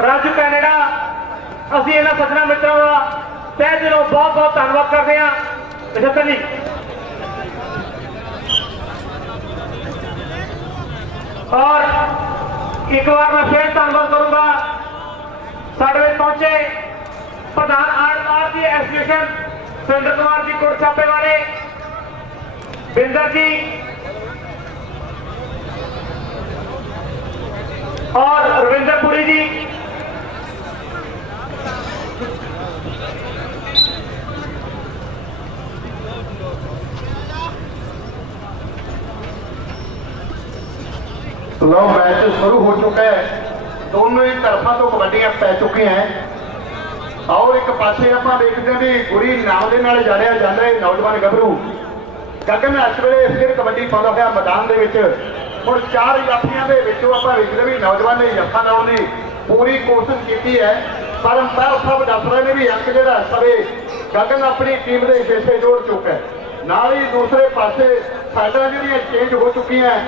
Raju Canada असीं इन्हां सज्जणा मित्रों का तहे दिलों बहुत बहुत धन्नवाद करते हैं। 75 जी और एक बार मैं फिर धन्नवाद करूंगा साढ़े में पहुंचे प्रधान आरती एसोसिएशन सुरेंद्र कुमार जी कोट छापे वाले, बिंदर जी और रविंदर पुरी जी, लो मैच शुरू हो चुका है। दोनों ही तरफा तो कबड्डियां पै चुकी हैं और एक पासे आप देखते हैं भी बुरी नाम के नाल जानिया जाता है नौजवान गभरू गगन इस वे फिर कबड्डी पाता हुआ मैदान के हुण 4 जाफियां आप देखते भी नौजवान ने जफा लाने की पूरी कोशिश की है, पर अंपायर साहब दस रहे हैं भी अंक जो सवे गगन अपनी टीम के हिस्से जोड़ चुका है। नाल ही दूसरे पासे साइडां जिहड़ियां चेंज हो चुकी हैं।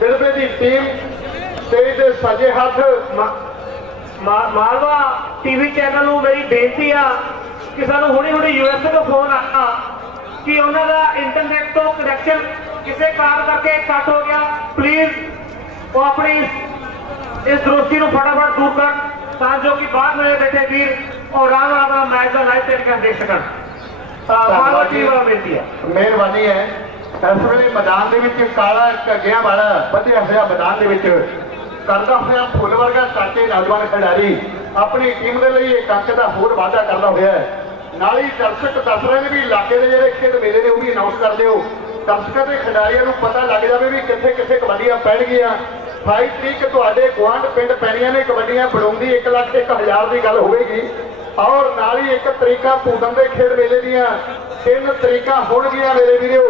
बिरबे की टीम स्टेज के सजे हाथ मालवा टीवी चैनल में मेरी बेनती आ कि सानू हुणे हुणे यूएसए तो फोन आया कि उन्होंने इंटरनेट तो कनैक्शन किसी कारण करके कट हो गया। प्लीज वो अपनी इस दोस्ती को फटाफट दूर कर ताकि कि बाद में बैठे वीर और आराम अपना मैच का लाइव टेलीकास्ट देख सकन। मालवा टीम वाला बेनती है, मेहरबानी है। इस वे मैदान के काला घगिया वाला बढ़िया हुआ मैदान के करता हुआ फुल वर्गा चाचे नौजवान खिडारी अपनी टीम के लिए एक अंक का होर वाधा करता हुआ है। नाल ही दर्शक दस रहे हैं भी इलाके के जोड़े खेल मेले ने भी अनाउंस कर दो, दर्शकों के खिडारियों को पता लग जाए भी कितने कितने कबड्डियां पैण गई। 28 तरीक तुहाडे गुआंढ पिंड पैणियां ने कबड्डियां बड़ाउंदी 1,01,000 की गल होगी और नाल ही 1 तरीका पूदन के खेल मेले दियां 3 तरीका होणगियां मेरे वीरो।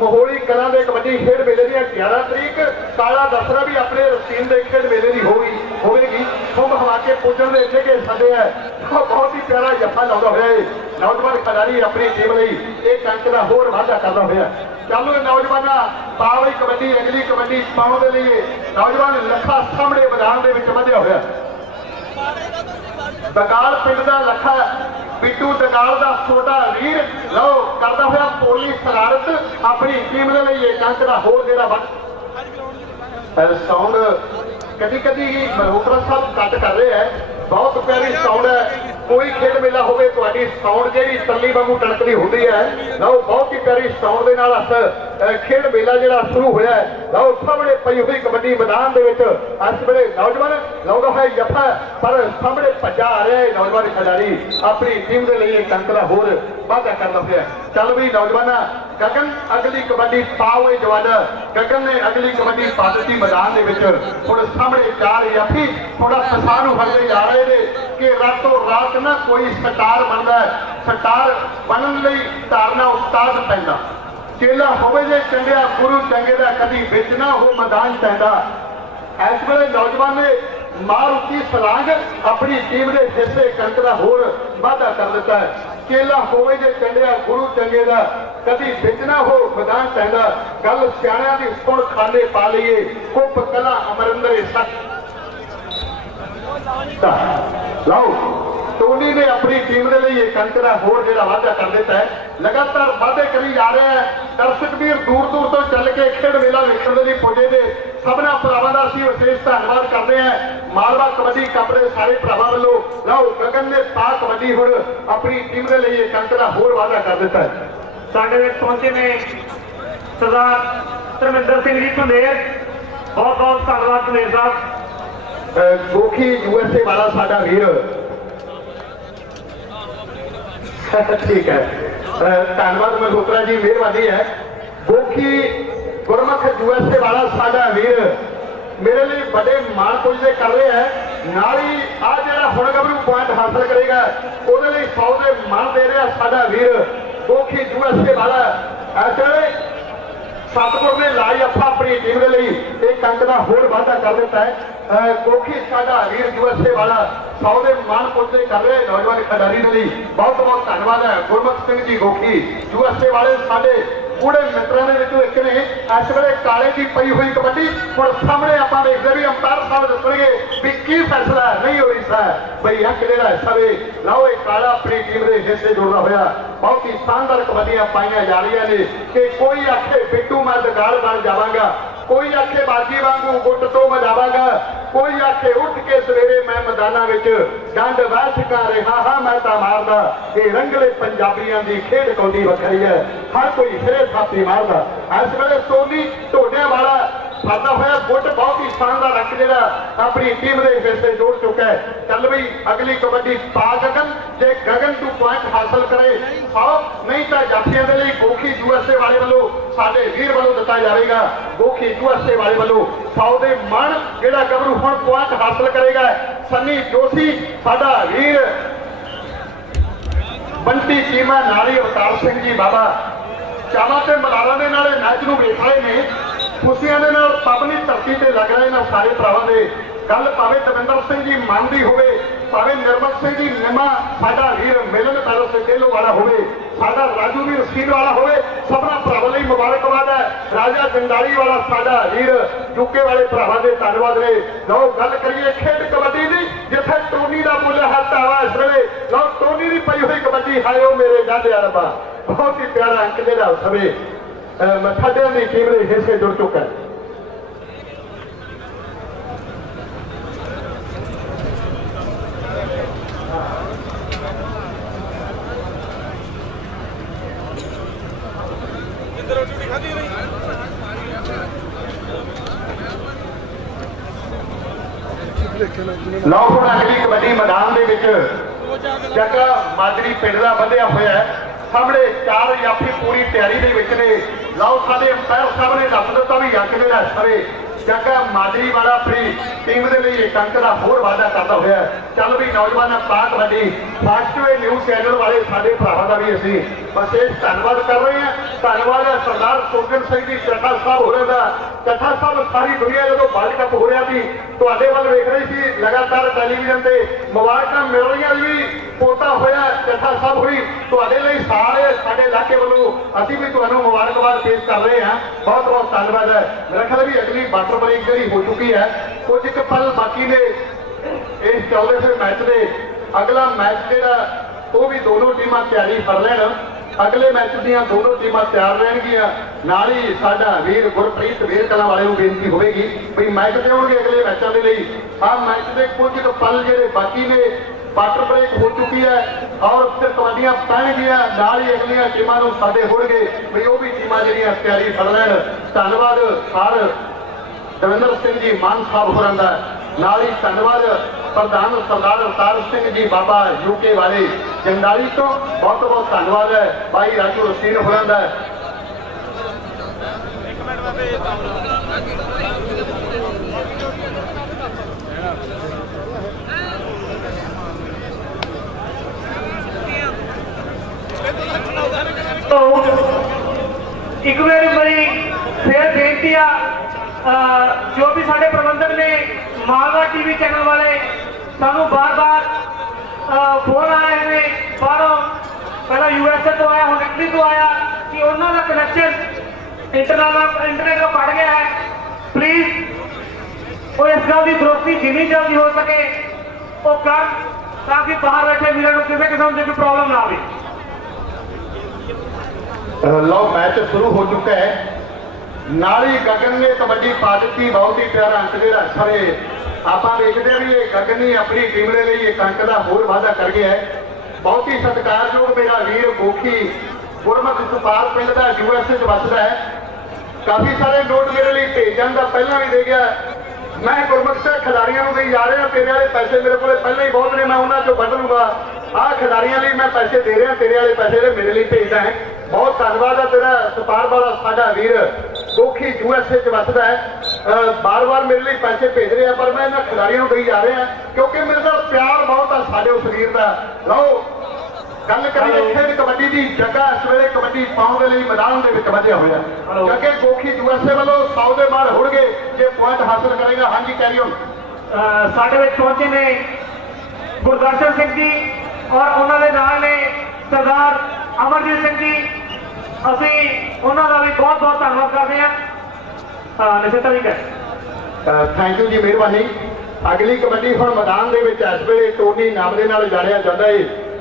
मोहोली कलां दे कबड्डी खेड मेले दी 11 तरीक काला दसरा भी अपने रसीन के खेड मेले की होगी। खुंब हवा के पूजन के इतने के सदे है बहुत ही प्यारा जफा लाता हुआ है नौजवान खिडारी अपनी टीम लिए एक अंक का होर वाधा करता हुआ। चलो नौजवान पावली कबड्डी अगली कबड्डी पाने के लिए नौजवान लखा सामने मैदान के बढ़िया हुआ। दगाल पिंड का लखा बिट्टू दगाल का छोटा वीर लो करता हुआ पोली शरारत अपनी टीम के लिए एक अंक का होर जो साउंड कभी कभी मल्होत्रा साहब कट कर रहे हैं। बहुत प्यारी साउंड है। कोई खेल मेला हो साउंड जी तली वांगू टड़कदी होती है। लो बहुत ही प्यारी साउंड के नाल खेल मेला जो शुरू होया है। लो सामने पई हुई कबड्डी मैदान के इस वे नौजवान लाउंदा है जफा पर सामने भजा आ रहा है नौजवान खिडारी अपनी टीम के लिए एक अंक का होर वाधा करता हुआ। चल भी नौजवान गगन अगली कबड्डी पाओ जवाना गगन ने अगली कबड्डी पा दी मैदान के हुण सामने 4 जाफी थोड़ा पछाण फड़ते जा रहे हैं कि रातों रात ना कोई स्टार बनता है। स्टार बनने धारना उस्ताद पैदा चेला होवे जे चंगिया गुरु चंगे का कभी बिच ना हो मैदान पैदा। इस वे नौजवान ने मार उठी सलांग अपनी टीम के हिस्से कंक का होर वाधा कर दिता है। चेला होवे जे चंडिया गुरु चंगे का कभी बिच ना हो मैदान पैदा। गल सियाणियां दी सुण खाने पा लीए कुप कला अमरिंदर सच लो टोनी ने अपनी टीम के लिए एक अंक का होर जो वाधा कर दिता है। लगातार वाधे करी जा रहे हैं। दर्शक भी दूर दूर तो चल के खेड मेला वेखण के लिए पुजे ने सबना भरावां दा असीं विशेष धन्नवाद करते हैं। मालवा कबड्डी कप के सारे भरावां वालों लो गगन ने पा कबड्डी हुण अपनी टीम के लिए एक अंक का होर वाधा कर दिता है। साडे विच पहुंचे ने सरदार धर्मिंदर सिंह जी धुंदेर, बहुत बहुत धन्नवाद धुंदेर साहब। गोखी यूएसए वाला साडा वीर ठीक है धन्यवाद मल्होत्रा जी मेहरबानी है। गोखी गुरमुख यूएसए वाला साडा वीर मेरे लिए बड़े मान पुजदे कर रहे हैं। नाली आ जरा हुण गभरू पॉइंट हासिल करेगा ਉਹਦੇ ਲਈ 100 ਦੇ मान दे रहा साडा वीर गोखी यूएसए वाला। ऐसे सतपुर ने लाई अफा अपनी टीम के लिए एक अंक का होर वाधा कर दिता है। गोखी साडा वीर यूएसए वाला 100 के मान पुजदे कर रहे नौजवान खिडारी के लिए बहुत बहुत धन्यवाद है। गुरमुख सिंह जी गोखी यूएसए वाले साडे ਉਹਦੇ ਮਿੱਤਰਾਂ ਦੇ ਵਿੱਚੋਂ ਇੱਕ ਨੇ ਇਸ ਵੇਲੇ ਕਾਲੇ ਦੀ ਪਈ ਹੋਈ ਕਬੱਡੀ ਹੁਣ ਸਾਹਮਣੇ ਆਪਾਂ ਵੇਖਦੇ ਵੀ ਅੰਪਾਇਰ ਸਾਹਿਬ ਦੱਸਣਗੇ ਵੀ ਕੀ ਫੈਸਲਾ ਨਹੀਂ ਹੋਈ ਸਾਹਿਬ ਬਈ ਆ ਕਿਹੜਾ ਹਿੱਸਾ ਵੇ ਲਓ ਇਹ ਕਾਲਾ ਆਪਣੀ ਟੀਮ ਦੇ ਹਿੱਸੇ ਜੁੜਦਾ ਹੋਇਆ ਬਹੁਤ ਹੀ ਸ਼ਾਨਦਾਰ ਕਬੱਡੀਆਂ ਪਾਈਆਂ ਜਾ ਰਹੀਆਂ ਨੇ ਕਿ ਕੋਈ ਆਖੇ ਬਿੱਟੂ ਮੈਂ ਦਗਾਲ ਬਣ ਜਾਵਾਂਗਾ ਕੋਈ ਆਖੇ ਬਾਜੀ ਵਾਂਗੂ ਗੁੱਟ ਤੋਂ ਮਜਾਵਾਂਗਾ ਕੋਈ ਆਖੇ ਉੱਠ ਕੇ ਸਵੇਰੇ ਮੈਂ ਮੈਦਾਨਾਂ ਵਿੱਚ ਡੰਡ ਵੈਠਕਾ ਰਿਹਾ ਹਾਂ ਮੈਂ ਤਾਂ ਮਾਰਦਾ ਇਹ ਰੰਗਲੇ ਪੰਜਾਬੀਆਂ ਦੀ ਖੇਡ ਕੌਡੀ ਵੱਖਰੀ ਹੈ ਹਰ ਕੋਈ ਸਿਰੇ ਥਾਪੀ ਮਾਰਦਾ ਇਸ ਵੇਲੇ ਸੋਨੀ ਢੋਡਿਆਂ ਵਾਲਾ ਸਾਡਾ ਹੋਇਆ ਗੁੱਟ ਬਹੁਤ ਹੀ ਸ਼ਾਨਦਾਰ ਰੱਖ ਜਿਹੜਾ ਆਪਣੀ ਟੀਮ ਦੇ ਹਿੱਸੇ ਜੋੜ ਚੁੱਕਾ ਹੈ ਚੱਲ ਬਈ ਅਗਲੀ ਕਬੱਡੀ ਪਾ ਗਗਨ ਜੇ ਗਗਨ ਤੋਂ ਪੁਆਇੰਟ ਹਾਸਲ ਕਰੇ ਆਓ ਨਹੀਂ ਤਾਂ ਜਾਫੀਆਂ ਦੇ ਲਈ ਗੋਖੀ ਯੂਐਸਏ ਵਾਲੇ ਵੱਲੋਂ ਸਾਡੇ ਵੀਰ ਵੱਲੋਂ ਦਿੱਤਾ ਜਾਵੇਗਾ ਗੋਖੀ ਯੂਐਸਏ ਵਾਲੇ ਵੱਲੋਂ 100 ਦੇ ਮਣ ਜਿਹੜਾ ਗੱਭਰੂ ਹੁਣ ਪੁਆਇੰਟ ਹਾਸਲ ਕਰੇਗਾ ਸੰਨੀ ਜੋਸ਼ੀ ਸਾਡਾ ਵੀਰ ਬੰਟੀ ਚੀਮਾ ਨਾਲੀ ਅਵਤਾਰ ਸਿੰਘ ਜੀ ਬਾਬਾ ਚਾਵਾਂ ਤੇ ਮਲਾਰਾਂ ਦੇ ਨਾਲ ਮੈਚ ਨੂੰ ਵੇਖ ਰਹੇ ਨੇ ਖੁਸ਼ੀਆਂ ਦੇ ਨਾਲ ਪਬਨੀ ਧਰਤੀ ਤੇ ਲੱਗ ਰਹੇ ਨੇ ਸਾਰੇ ਭਰਾਵਾਂ ਦੇ ਗੱਲ ਭਾਵੇਂ ਦਵਿੰਦਰ ਸਿੰਘ ਜੀ ਮੰਨਦੀ ਹੋਵੇ ਭਾਵੇਂ ਨਿਰਮਲ ਸਿੰਘ ਜੀ ਨਿਮਾ ਸਾਡਾ ਵੀਰ ਮਿਲਨ ਪੈਲਸ ਡੇਲੋ ਵਾਲਾ ਹੋਵੇ ਸਾਡਾ ਰਾਜੂ ਵੀਰ ਸੀਲ ਵਾਲਾ ਹੋਵੇ ਸਭਨਾਂ ਭਰਾਵਾਂ ਲਈ ਮੁਬਾਰਕਬਾਦ ਹੈ ਰਾਜਾ ਜੰਡਾਲੀ ਵਾਲਾ ਸਾਡਾ ਵੀਰ ਯੂਕੇ ਵਾਲੇ ਭਰਾਵਾਂ ਦੇ ਧੰਨਵਾਦ ਨੇ ਲਓ ਗੱਲ ਕਰੀਏ ਖੇਡ ਕਬੱਡੀ ਦੀ ਜਿੱਥੇ ਟੋਨੀ ਦਾ ਮੁੱਲ ਹੈ ਧਾਵਾ ਇਸ ਵੇਲੇ ਲਓ ਟੋਨੀ ਦੀ ਪਈ ਹੋਈ ਕਬੱਡੀ ਹਾਇਓ ਮੇਰੇ ਗਾਂਧਿਆ ਰੱਬਾ ਬਹੁਤ ਹੀ ਪਿਆਰਾ ਅੰਕ ਜਿਹੜਾ ਸਵੇ ਮੱਠਾਡਿਆਂ ਦੀ ਟੀਮ ਦੇ ਹਿੱਸੇ ਜੁੜ ਚੁੱਕਾ ਹੈ ਲਓ ਹੁਣ ਅਗਲੀ ਕਬੱਡੀ ਮੈਦਾਨ ਦੇ ਵਿੱਚ ਜੱਗਾ ਮਾਜਰੀ ਪਿੰਡ ਦਾ ਵਧਿਆ ਹੋਇਆ ਹੈ ਸਾਹਮਣੇ ਚਾਰ ਜਾਫੀ ਪੂਰੀ ਤਿਆਰੀ ਦੇ ਵਿੱਚ ਨੇ ਲਓ ਸਾਡੇ ਅੰਪਾਇਰ ਸਾਹਿਬ ਨੇ ਦੱਸ ਦਿੱਤਾ ਵੀ ਅੱਗ ਦੇ ਰਸਤੇ ਜੱਗਾ ਮਾਜਰੀ ਵਾਲਾ ਆਪਣੀ ਟੀਮ ਦੇ ਲਈ ਇੱਕ ਅੰਕ ਦਾ ਹੋਰ ਵਾਅਦਾ ਕਰਦਾ ਹੋਇਆ ਚੱਲ ਵੀ ਨੌਜਵਾਨਾਂ ਪਾਕ ਵੱਡੀ ਫਾਸਟਵੇ ਨਿਊਜ਼ ਚੈਨਲ ਵਾਲੇ ਸਾਡੇ ਭਰਾਵਾਂ ਦਾ ਵੀ ਅਸੀਂ ਵਿਸ਼ੇਸ਼ ਧੰਨਵਾਦ ਕਰ ਰਹੇ ਹਾਂ ਧੰਨਵਾਦ ਹੈ ਸਰਦਾਰ ਸੁਖਜਨ ਸਿੰਘ ਜੀ ਚੱਠਾ ਸਾਹਿਬ ਹੋ ਰਿਹਾ ਦਾ ਚੱਠਾ ਸਾਹਿਬ ਸਾਰੀ ਦੁਨੀਆ ਜਦੋਂ ਵਰਲਡ ਕੱਪ ਹੋ ਰਿਹਾ ਸੀ ਤੁਹਾਡੇ ਵੱਲ ਵੇਖ ਰਹੀ ਸੀ ਲਗਾਤਾਰ ਟੈਲੀਵਿਜ਼ਨ ਤੇ ਮੁਬਾਰਕਾਂ ਮਿਲ ਰਹੀਆਂ ਵੀ ਪੋਤਾ ਹੋਇਆ ਚੱਠਾ ਸਾਹਿਬ ਹੋਈ ਤੁਹਾਡੇ ਲਈ ਸਾਰੇ ਸਾਡੇ ਇਲਾਕੇ ਵੱਲੋਂ ਅਸੀਂ ਵੀ ਤੁਹਾਨੂੰ ਮੁਬਾਰਕਬਾਦ ਪੇਸ਼ ਕਰ ਰਹੇ ਹਾਂ ਬਹੁਤ ਬਹੁਤ ਧੰਨਵਾਦ ਹੈ ਮੇਰਾ ਖਿਆਲ ਵੀ ਅਗਲੀ ਵਾਟਰ ਬ੍ਰੇਕ ਜਿਹੜੀ ਹੋ ਚੁੱਕੀ ਹੈ ਕੁਝ ਕੁ ਪਲ ਬਾਕੀ ਨੇ ਇਸ 14ਵੇਂ ਮੈਚ ਦੇ ਅਗਲਾ ਮੈਚ ਜਿਹੜਾ ਉਹ ਵੀ ਦੋਨੋਂ ਟੀਮਾਂ ਤਿਆਰੀ ਕਰ ਲੈਣ ਅਗਲੇ ਮੈਚ ਦੀਆਂ ਦੋਨੋਂ ਟੀਮਾਂ ਤਿਆਰ ਰਹਿਣਗੀਆਂ ਨਾਲ ਹੀ ਸਾਡਾ ਵੀਰ ਗੁਰਪ੍ਰੀਤ ਵੀਰ ਕਲਾਂ ਵਾਲੇ ਨੂੰ ਬੇਨਤੀ ਹੋਵੇਗੀ ਵੀ ਮੈਚ ਦੇਉਣਗੇ ਅਗਲੇ ਮੈਚਾਂ ਦੇ ਲਈ ਆਹ ਮੈਚ ਦੇ ਕੁਝ ਕੁ ਪਲ ਜਿਹੜੇ ਬਾਕੀ ਨੇ ਵਾਟਰ ਬ੍ਰੇਕ ਹੋ ਚੁੱਕੀ ਹੈ ਔਰ ਫਿਰ ਕਬੱਡੀਆਂ ਪੈਣਗੀਆਂ ਨਾਲ ਹੀ ਅਗਲੀਆਂ ਟੀਮਾਂ ਨੂੰ ਸਾਡੇ ਹੋਣਗੇ ਵੀ ਉਹ ਵੀ ਟੀਮਾਂ ਜਿਹੜੀਆਂ ਤਿਆਰੀ ਕਰ ਲੈਣ ਧੰਨਵਾਦ ਸਰ ਦਵਿੰਦਰ ਸਿੰਘ ਜੀ ਮਾਨ ਸਾਹਿਬ ਹੋਰਾਂ ਦਾ ਨਾਲ ਹੀ ਧੰਨਵਾਦ ਪ੍ਰਧਾਨ ਸਰਦਾਰ ਅਵਤਾਰ ਸਿੰਘ ਜੀ ਬਾਬਾ ਯੂਕੇ ਵਾਲੇ ਜੰਡਾਲੀ ਤੋਂ ਬਹੁਤ ਬਹੁਤ ਧੰਨਵਾਦ ਹੈ ਭਾਈ ਰਾਜੂ ਰਸੀਨ ਹੋਰਾਂ ਦਾ ਇੱਕ ਵਾਰੀ ਬੜੀ ਫੇਰ ਬੇਨਤੀ ਆ ਜੋ ਵੀ ਸਾਡੇ ਪ੍ਰਬੰਧਕ ਨੇ ਮਾਲਵਾ ਟੀਵੀ ਚੈਨਲ ਵਾਲੇ ਸਾਨੂੰ ਬਾਰ-ਬਾਰ ਫੋਨ ਆ ਰਹੇ ਨੇ ਬਾਹਰੋਂ ਪਹਿਲਾਂ ਯੂਐਸਏ ਤੋਂ ਆਇਆ ਹੁਣ ਇਟਲੀ ਤੋਂ ਆਇਆ ਕਿ ਉਹਨਾਂ ਦਾ ਕਨੈਕਸ਼ਨ ਇੰਟਰਨੈਟ ਤੋਂ ਕੱਟ ਗਿਆ ਹੈ ਪਲੀਜ਼ ਉਹ ਇਸ ਗੱਲ ਦੀ ਦਰੁਸਤੀ ਜਿੰਨੀ ਜਲਦੀ ਹੋ ਸਕੇ ਉਹ ਕਰ ਤਾਂ ਕਿ ਬਾਹਰ ਬੈਠੇ ਵੀਰਾਂ ਨੂੰ ਕਿਸੇ ਕਿਸਮ ਦੀ ਕੋਈ ਪ੍ਰੋਬਲਮ ਨਾ ਆਵੇ ਲਓ ਮੈਚ ਸ਼ੁਰੂ ਹੋ ਚੁੱਕਾ ਹੈ ਨਾਲ ਹੀ ਗਗਨ ਨੇ ਕਬੱਡੀ ਪਾ ਦਿੱਤੀ ਬਹੁਤ ਹੀ ਪਿਆਰਾ ਅੰਕ ਦੇ ਰੱਖੇ ਆਪਾਂ ਵੇਖਦੇ ਹਾਂ ਵੀ ਇਹ ਗਗਨ ਨੇ ਆਪਣੀ ਟੀਮ ਦੇ ਲਈ ਇੱਕ ਅੰਕ ਦਾ ਹੋਰ ਵਾਅਦਾ ਕਰ ਗਿਆ ਹੈ ਬਹੁਤ ਹੀ ਸਤਿਕਾਰਯੋਗ ਮੇਰਾ ਵੀਰ ਗੋਖੀ ਗੁਰਮਤ ਸੁਪਾਰ ਪਿੰਡ ਦਾ ਯੂਐਸਏ 'ਚ ਵੱਸਦਾ ਹੈ ਕਾਫੀ ਸਾਰੇ ਨੋਟ ਮੇਰੇ ਲਈ ਭੇਜਣ ਦਾ ਪਹਿਲਾਂ ਵੀ ਦੇ ਗਿਆ ਮੈਂ ਗੁਰਮਤ ਸਿੰਘ ਖਿਡਾਰੀਆਂ ਨੂੰ ਦੇਈ ਜਾ ਰਿਹਾ ਤੇਰੇ ਵਾਲੇ ਪੈਸੇ ਮੇਰੇ ਕੋਲੇ ਪਹਿਲਾਂ ਹੀ ਬਹੁਤ ਨੇ ਮੈਂ ਉਹਨਾਂ 'ਚੋਂ ਵੱਢ ਲੂੰਗਾ ਆਹ ਖਿਡਾਰੀਆਂ ਲਈ ਮੈਂ ਪੈਸੇ ਦੇ ਰਿਹਾ ਤੇਰੇ ਵਾਲੇ ਪੈਸੇ ਜਿਹੜੇ ਮੇਰੇ ਲਈ ਭੇਜਦਾ ਹੈ ਬਹੁਤ ਧੰਨਵਾਦ ਹੈ ਤੇਰਾ ਸੁਪਾਰ ਵਾਲਾ ਸਾਡਾ ਵੀਰ ਗੋਖੀ ਯੂਐਸਏ 'ਚ ਵੱਸਦਾ ਹੈ ਬਾਰ-ਬਾਰ ਮੇਰੇ ਲਈ ਪੈਸੇ ਭੇਜ ਰਿਹਾ ਪਰ ਮੈਂ ਇਹਨਾਂ ਖਿਡਾਰੀਆਂ ਨੂੰ ਦੇਈ ਜਾ ਰਿਹਾ ਕਿਉਂਕਿ ਮੇਰੇ ਨਾਲ ਪਿਆਰ ਬਹੁਤ ਆ ਸਾਡੇ ਉਸ ਵੀਰ ਦਾ ਲਓ ਗੱਲ ਕਰੀਏ ਖੇਡ ਕਬੱਡੀ ਦੀ ਜਗ੍ਹਾ ਇਸ ਵੇਲੇ ਕਬੱਡੀ ਪਾਉਣ ਦੇ ਲਈ ਮੈਦਾਨ ਦੇ ਵਿੱਚ ਵਧਿਆ ਹੋਇਆ ਕਿਉਂਕਿ ਗੋਖੀ ਯੂਐਸਏ ਵੱਲੋਂ 100 ਦੇ ਮਾਰ ਹੋਣਗੇ ਜੇ ਪੁਆਇੰਟ ਹਾਸਲ ਕਰੇਗਾ ਹਾਂਜੀ ਕੈਰੀ ਔਨ ਸਾਡੇ ਵਿੱਚ ਪਹੁੰਚੇ ਨੇ ਗੁਰਦਰਸ਼ਨ ਸਿੰਘ ਜੀ ਔਰ ਉਹਨਾਂ ਦੇ ਨਾਲ ਨੇ ਸਰਦਾਰ ਅਮਰਜੀਤ ਸਿੰਘ ਜੀ ਅਸੀਂ ਉਹਨਾਂ ਦਾ ਵੀ ਬਹੁਤ ਬਹੁਤ ਧੰਨਵਾਦ ਕਰਦੇ ਹਾਂ। ਨਛੱਤਰ ਜੀ ਕਰ ਥੈਂਕ ਯੂ ਜੀ, ਮਿਹਰਬਾਨੀ। ਅਗਲੀ ਕਬੱਡੀ ਹੁਣ ਮੈਦਾਨ ਦੇ ਵਿੱਚ ਇਸ ਵੇਲੇ ਟੋਨੀ ਨਾਮ ਦੇ ਨਾਲ ਜਾਣਿਆ ਜਾਂਦਾ ਹੈ।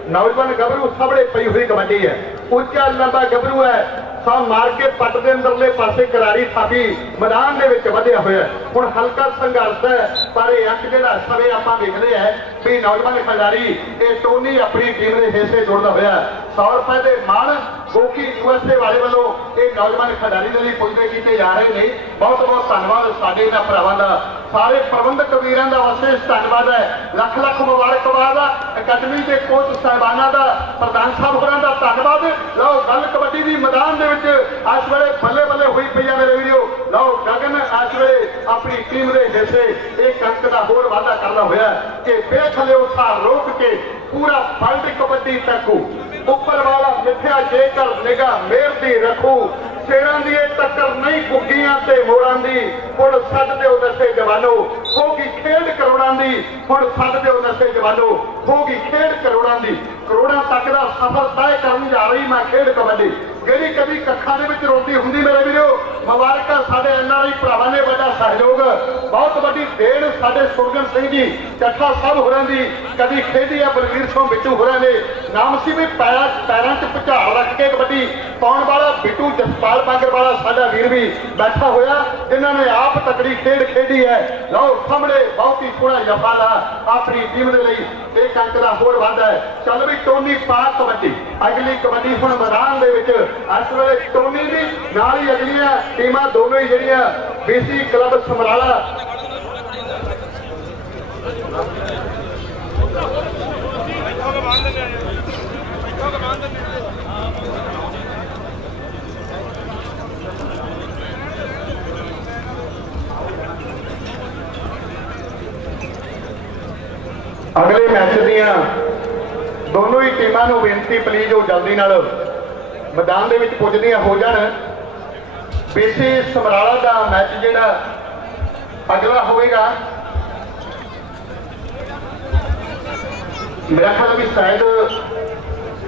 ਨੌਜਵਾਨ ਗੱਭਰੂ ਸਾਹਮਣੇ ਪਈ ਹੋਈ ਕਬੱਡੀ ਹੈ, ਉੱਚਾ ਲੰਬਾ ਗੱਭਰੂ ਹੈ, ਸਾਹ ਮਾਰ ਕੇ ਪੱਟ ਦੇ ਅੰਦਰਲੇ ਪਾਸੇ ਕਰਾਰੀ ਥਾਪੀ ਮੈਦਾਨ ਦੇ ਵਿੱਚ ਵਧਿਆ ਹੋਇਆ। ਹੁਣ ਹਲਕਾ ਸੰਘਰਸ਼ ਹੈ, ਪਰ ਇਹ ਅੱਖ ਜਿਹੜਾ ਸਵੇ ਆਪਾਂ ਵੇਖਦੇ ਆ ਵੀ ਨੌਜਵਾਨ ਖਿਡਾਰੀ ਇਹ ਟੋਨੀ ਆਪਣੀ ਟੀਮ ਦੇ ਹਿੱਸੇ ਜੁੜਦਾ ਹੋਇਆ। 100 ਰੁਪਏ ਦੇ ਮਾਣ ਗੋਕੀ ਯੂਐਸਏ ਵਾਲੇ ਵੱਲੋਂ ਇਹ ਨੌਜਵਾਨ ਖਿਡਾਰੀ ਦੇ ਲਈ ਪੁੱਜਦੇ ਕੀਤੇ ਜਾ ਰਹੇ ਨੇ। ਬਹੁਤ ਬਹੁਤ ਧੰਨਵਾਦ ਸਾਡੇ ਇਹਨਾਂ ਭਰਾਵਾਂ ਦਾ, ਸਾਰੇ ਪ੍ਰਬੰਧਕ ਵੀਰਾਂ ਦਾ ਵਿਸ਼ੇਸ਼ ਧੰਨਵਾਦ ਹੈ। ਲੱਖ ਲੱਖ ਮੁਬਾਰਕਬਾਦ ਆ ਅਕੈਡਮੀ ਦੇ ਕੋਚ ਸਾਹਿਬਾਨਾਂ ਦਾ, ਪ੍ਰਧਾਨ ਸਾਹਿਬ ਹੋਰਾਂ ਦਾ ਧੰਨਵਾਦ। ਲਓ ਗੱਲ ਕਬੱਡੀ ਦੀ ਮੈਦਾਨ ਦੇ ਵਿੱਚ ਇਸ ਵੇਲੇ ਬੱਲੇ ਬੱਲੇ ਹੋਈ ਪਈ ਆ ਮੇਰੇ ਵੀਡੀਓ। ਲਓ ਗਗਨ ਇਸ ਵੇਲੇ ਆਪਣੀ ਟੀਮ ਦੇ ਹਿੱਸੇ ਇੱਕ ਅੰਕ ਦਾ ਹੋਰ ਵਾਅਦਾ ਕਰਦਾ ਹੋਇਆ ਕਿ ਵੇਖ ਲਿਓ ਸਾਰ ਰੋਕ ਕੇ ਪੂਰਾ ਵਰਲਡ ਕਬੱਡੀ ਤੱਕੂ ਉੱਪਰ ਵਾਲਾ ਮਿੱਥਿਆ ਜੇਕਰ ਨਿਗਾਹ ਮੇਰ ਦੀ ਰੱਖੂ। ਸ਼ੇਰਾਂ ਦੀ ਇਹ ਟੱਕਰ ਨਹੀਂ ਗੁੱਗੀਆਂ ਤੇ ਮੋਰਾਂ ਦੀ, ਹੁਣ ਛੱਡ ਦਿਓ ਨਸ਼ੇ ਜਵਾਨੋ ਹੋਗੀ ਖੇਡ ਕਰੋੜਾਂ ਦੀ। ਹੁਣ ਛੱਡ ਦਿਓ ਨਸ਼ੇ ਜਵਾਨੋ ਹੋਗੀ ਖੇਡ ਕਰੋੜਾਂ ਦੀ। ਕਰੋੜਾਂ ਤੱਕ ਦਾ ਸਫ਼ਰ ਤੈਅ ਕਰਨ ਜਾ ਰਹੀ ਮੈਂ ਖੇਡ ਕਬੱਡੀ, ਜਿਹੜੀ ਕਦੀ ਕੱਖਾਂ ਦੇ ਵਿੱਚ ਰੋਟੀ ਹੁੰਦੀ ਮੇਰੇ ਵੀਰੋ। ਮੁਬਾਰਕਾਂ ਸਾਡੇ ਐਨਆਰਆਈ ਭਰਾਵਾਂ ਨੇ ਵੱਡਾ ਸਹਿਯੋਗ, ਬਹੁਤ ਵੱਡੀ ਦੇਣ ਸਾਡੇ ਸੁਰਜਨ ਸਿੰਘ ਜੀ ਚੱਠਾ ਸਾਹਿਬ ਹੋਰਾਂ ਦੀ ਕਦੀ ਖੇਡੀ ਆ ਬਲਵੀਰ ਸਿੰਘ ਬਿੱਟੂ ਹੋਰਾਂ ਨੇ। ਨਾਮ ਸੀ ਵੀ ਪੈਰਾਂ 'ਚ ਭੁਚਾਲ ਰੱਖ ਕੇ ਕਬੱਡੀ ਪਾਉਣ ਵਾਲਾ ਬਿੱਟੂ ਜਸਪਾਲ ਬਾਂਗਰ ਵਾਲਾ ਸਾਡਾ ਵੀਰ ਵੀ ਬੈਠਾ ਹੋਇਆ, ਜਿਨ੍ਹਾਂ ਨੇ ਆਪ ਤਕੜੀ ਖੇਡ ਖੇਡੀ ਹੈ। ਲਓ ਸਾਹਮਣੇ ਬਹੁਤ ਹੀ ਸੋਹਣਾ ਜਫਾਲਾ ਆਪਣੀ ਟੀਮ ਦੇ ਲਈ ਇੱਕ ਅੰਕ ਦਾ ਹੋਰ ਵਾਧਾ ਹੈ। ਚੱਲ ਵੀ ਟੋਨੀ ਪਾ ਕਬੱਡੀ, ਅਗਲੀ ਕਬੱਡੀ ਹੁਣ ਮੈਦਾਨ ਦੇ ਵਿੱਚ ਇਸ ਵੇਲੇ ਟੋਨੀ ਦੀ ਨਾਲ ਹੀ ਅਗਲੀਆਂ ਟੀਮਾਂ ਦੋਨੋਂ ਹੀ ਜਿਹੜੀਆਂ BC ਕਲੱਬ ਸਮਰਾਲਾ ਅਗਲੇ ਮੈਚ ਦੀਆਂ ਦੋਨੋਂ ਹੀ ਟੀਮਾਂ ਨੂੰ ਬੇਨਤੀ ਪਲੀਜ਼ ਉਹ ਜਲਦੀ ਨਾਲ ਮੈਦਾਨ ਦੇ ਵਿੱਚ ਪੁੱਜਦੀਆਂ ਹੋ ਜਾਣ। BC ਸਮਰਾਲਾ ਦਾ ਮੈਚ ਜਿਹੜਾ ਅਗਲਾ ਹੋਵੇਗਾ ਮੇਰਾ ਖਿਆਲ ਵੀ ਸ਼ਾਇਦ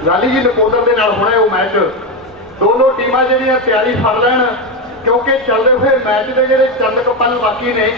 ਲਾਲੀ ਜੀ ਨਕੋਦਰ ਦੇ ਨਾਲ ਹੋਣਾ ਉਹ ਮੈਚ। ਦੋਨੋਂ ਟੀਮਾਂ ਜਿਹੜੀਆਂ ਤਿਆਰੀ ਫੜ ਲੈਣ ਕਿਉਂਕਿ ਚੱਲਦੇ ਹੋਏ ਮੈਚ ਦੇ ਜਿਹੜੇ ਚੰਦ ਪਲ ਬਾਕੀ ਨੇ।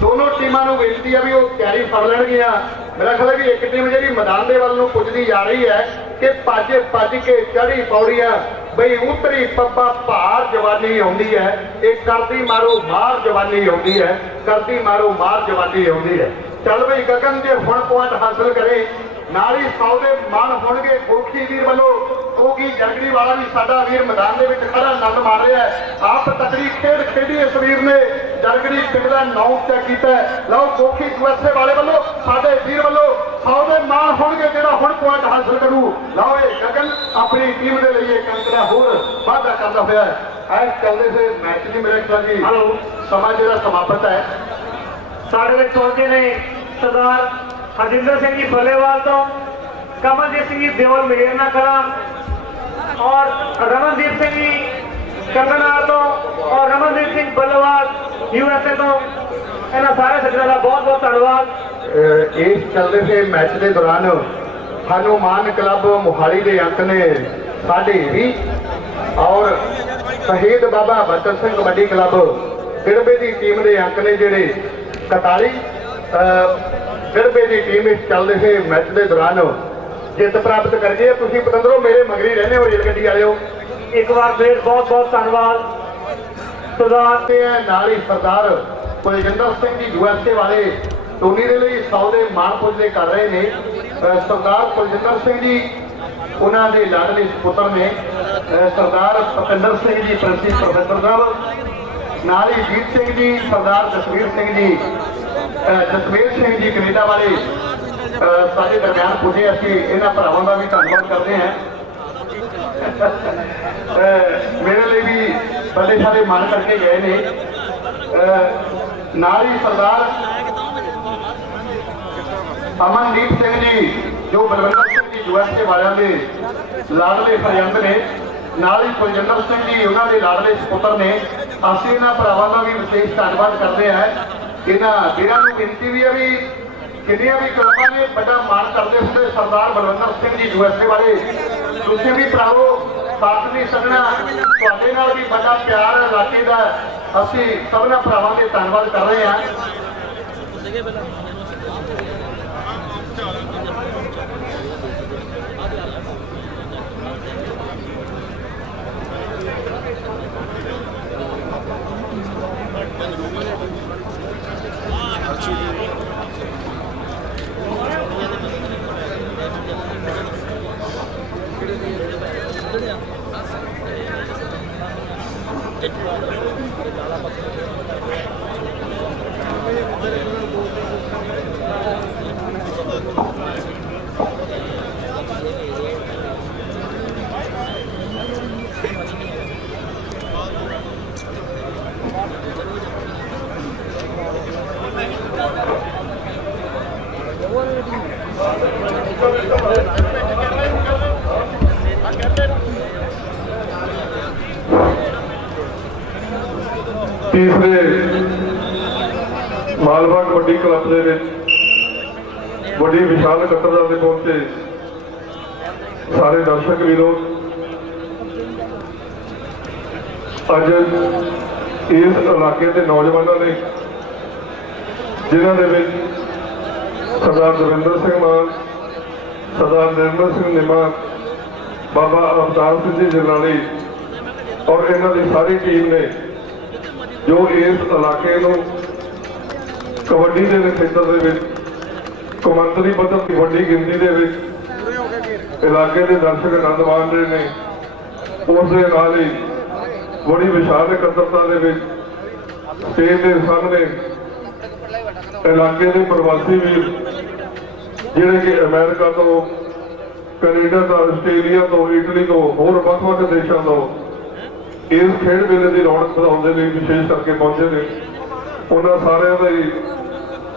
ਦੋਨੋਂ ਟੀਮਾਂ ਨੂੰ ਬੇਨਤੀ ਆ ਵੀ ਉਹ ਤਿਆਰੀ ਫੜ ਲੈਣਗੀਆਂ। ਮੇਰਾ ਖਿਆਲ ਹੈ ਵੀ ਇੱਕ ਟੀਮ ਜਿਹੜੀ ਮੈਦਾਨ ਦੇ ਵੱਲ ਨੂੰ ਪੁੱਜਦੀ ਜਾ ਰਹੀ ਹੈ ਕਿ ਭੱਜ ਕੇ ਚੜੀ ਪੌੜੀਆਂ ਬਈ ਉਤਰੀ ਪੱਪਾ ਭਾਰ ਜਵਾਨੀ ਆਉਂਦੀ ਹੈ। ਇਹ ਕਰਦੀ ਮਾਰੋ ਮਾਰ ਜਵਾਨੀ ਆਉਂਦੀ ਹੈ, ਕਰਦੀ ਮਾਰੋ ਮਾਰ ਜਵਾਨੀ ਆਉਂਦੀ ਹੈ। ਚੱਲ ਬਈ ਗਗਨ ਜੇ ਹੁਣ ਪੁਆਇੰਟ ਹਾਸਲ ਕਰੇ ਨਾਲ ਹੀ 100 ਦੇ ਮਾਣ ਹੋਣਗੇ ਗੋਖੀ ਵੀਰ ਵੱਲੋਂ। ਗੋਗੀ ਜਰਗੜੀ ਵਾਲਾ ਵੀ ਸਾਡਾ ਵੀਰ ਮੈਦਾਨ ਦੇ ਵਿੱਚ ਖੜਾ ਆਨੰਦ ਮਾਰ ਰਿਹਾ ਹੈ। ਆਪ ਤਕੜੀ ਖੇਡ ਖੇਡੀ ਇਸ ਵੀਰ ਨੇ, ਜਰਗੜੀ ਪਿੰਡ ਦਾ ਨਾਮ ਉੱਚਾ ਕੀਤਾ। ਲਓ ਗੋਖੀ ਯੂਐਸਏ ਵਾਲੇ ਵੱਲੋਂ ਸਾਡੇ ਵੀਰ ਵੱਲੋਂ 100 ਦੇ ਮਾਣ ਹੋਣਗੇ ਜਿਹੜਾ ਹੁਣ ਪੁਆਇੰਟ ਹਾਸਲ ਕਰੂ। ਲਓ ਇਹ ਗਗਨ ਆਪਣੀ ਟੀਮ ਦੇ ਲਈ ਇੱਕ ਅੰਕ ਦਾ ਹੋਰ ਵਾਅਦਾ ਕਰਦਾ ਹੋਇਆ ਹੈ। ਇਸ ਚੱਲਦੇ ਹੋਏ ਮੈਚ ਦੀ ਮੇਰੇ ਖਿਆਲ ਜੀ ਸਮਾਂ ਜਿਹੜਾ ਸਮਾਪਤ ਹੈ। ਸਾਡੇ ਵਿੱਚ ਪਹੁੰਚੇ ਨੇ ਸਰਦਾਰ ਹਰਜਿੰਦਰ ਸਿੰਘ ਜੀ ਬੱਲੇਵਾਲ ਤੋਂ, ਕਮਲਜੀਤ ਸਿੰਘ ਜੀ ਦਿਓਲ ਮੇਰਨਾ ਕਲਾਂ और रमनदीप सिंह जी कंगनाल तो और रमनदीप सिंह बल्लेवाल यूएसए तो इन्होंने सारे सज्जनों का बहुत बहुत धन्यवाद। इस चलते हुए मैच के दौरान हनुमान क्लब मोहाली के अंक ने 20.5 और शहीद बाबा बचन सिंह कबड्डी क्लब गिड़बे की टीम के अंक ने जोड़े 41। गिड़बे की टीम इस चलते हुए मैच के दौरान जित प्राप्त कर गई है। तुसीं पतंदरों मेरे मगरी रहने हो रेल गड्डी वाले एक बार फिर बहुत बहुत धन्यवाद। सरदार नाल ही सरदार कुलजिंदर सिंह जी यूएसए वाले टोनी के लिए 100 के मान पुजले कर रहे हैं। सरदार कुलजिंदर सिंह जी उन्होंने लाडले पुत्र ने सरदार पतिंदर सिंह जी प्रिंसी प्रोफेसर साहब नाल ही जीत सिंह जी सरदार जसवीर सिंह जी कनेडा वाले साढ़े दरम्यान पुजे। असी इन्होंने भरावां का भी धन्यवाद करते हैं। मेरे लिए भी बड़े सारे मान करके गए ने। नाल ही सरदार अमनदीप सिंह जी जो बलविंदर सिंह जी यूएसए वालों के लाडले फरियंद ने, नाल ही कुलजिंदर सिंह जी उन्होंने लाडले सपुत्र ने। असी इन्होंने भरावां का भी विशेष धन्यवाद करते हैं। इन्होंने वीरों को बेनती भी है भी जिन्नियां भी क्लबां ने बड़ा मान करते होंगे सरदार बलविंदर सिंह जी यूएसए वाले, तुसीं भी भरावो ਸਾਥ ਨਹੀਂ ਸਕਣਾ। ਤੁਹਾਡੇ ਨਾਲ ਵੀ ਬੜਾ ਪਿਆਰ ਹੈ ਇਲਾਕੇ ਦਾ। ਅਸੀਂ ਸਭਨਾਂ ਭਰਾਵਾਂ ਦੇ ਧੰਨਵਾਦ ਕਰ ਰਹੇ ਹਾਂ। तीसरे मालवा कबड्डी क्लब ਦੇ ਵਿੱਚ बड़ी विशाल कतरदार ਦੇ पहुंचे सारे दर्शक ਵੀਰੋ। ਅੱਜ ਇਸ ਇਲਾਕੇ ਦੇ ਨੌਜਵਾਨਾਂ ਨੇ ਜਿਨ੍ਹਾਂ ਦੇ ਵਿੱਚ ਸਰਦਾਰ ਦਵਿੰਦਰ ਸਿੰਘ ਮਾਨ, ਸਰਦਾਰ ਨਿਰਮਲ ਸਿੰਘ ਨਿਮਾ, ਬਾਬਾ ਅਵਤਾਰ ਸਿੰਘ ਜੀ ਜਰਨਾਲੀ ਔਰ ਇਹਨਾਂ ਦੀ ਸਾਰੀ ਟੀਮ ਨੇ ਜੋ ਇਸ ਇਲਾਕੇ ਨੂੰ ਕਬੱਡੀ ਦੇ ਖੇਤਰ ਦੇ ਵਿੱਚ ਕੌਮਾਂਤਰੀ ਪੱਧਰ ਦੀ ਵੱਡੀ ਗਿਣਤੀ ਦੇ ਵਿੱਚ ਇਲਾਕੇ ਦੇ ਦਰਸ਼ਕ ਆਨੰਦ ਮਾਣ ਰਹੇ ਨੇ। ਉਸ ਦੇ ਨਾਲ ਹੀ ਬੜੀ ਵਿਸ਼ਾਲ ਇਕੱਤਰਤਾ ਦੇ ਵਿੱਚ ਸਟੇਜ ਦੇ ਸਾਹਮਣੇ ਇਲਾਕੇ ਦੇ ਪ੍ਰਵਾਸੀ ਵੀਰ ਜਿਹੜੇ ਕਿ ਅਮਰੀਕਾ ਤੋਂ, ਕੈਨੇਡਾ ਤੋਂ, ਆਸਟ੍ਰੇਲੀਆ ਤੋਂ, ਇਟਲੀ ਤੋਂ, ਹੋਰ ਵੱਖ-ਵੱਖ ਦੇਸ਼ਾਂ ਤੋਂ ਇਸ ਖੇਡ ਮੇਲੇ ਦੀ ਰੌਣਕ ਵਧਾਉਣ ਦੇ ਲਈ ਵਿਸ਼ੇਸ਼ ਕਰਕੇ ਪਹੁੰਚੇ ਨੇ। ਉਹਨਾਂ ਸਾਰਿਆਂ ਦਾ ਹੀ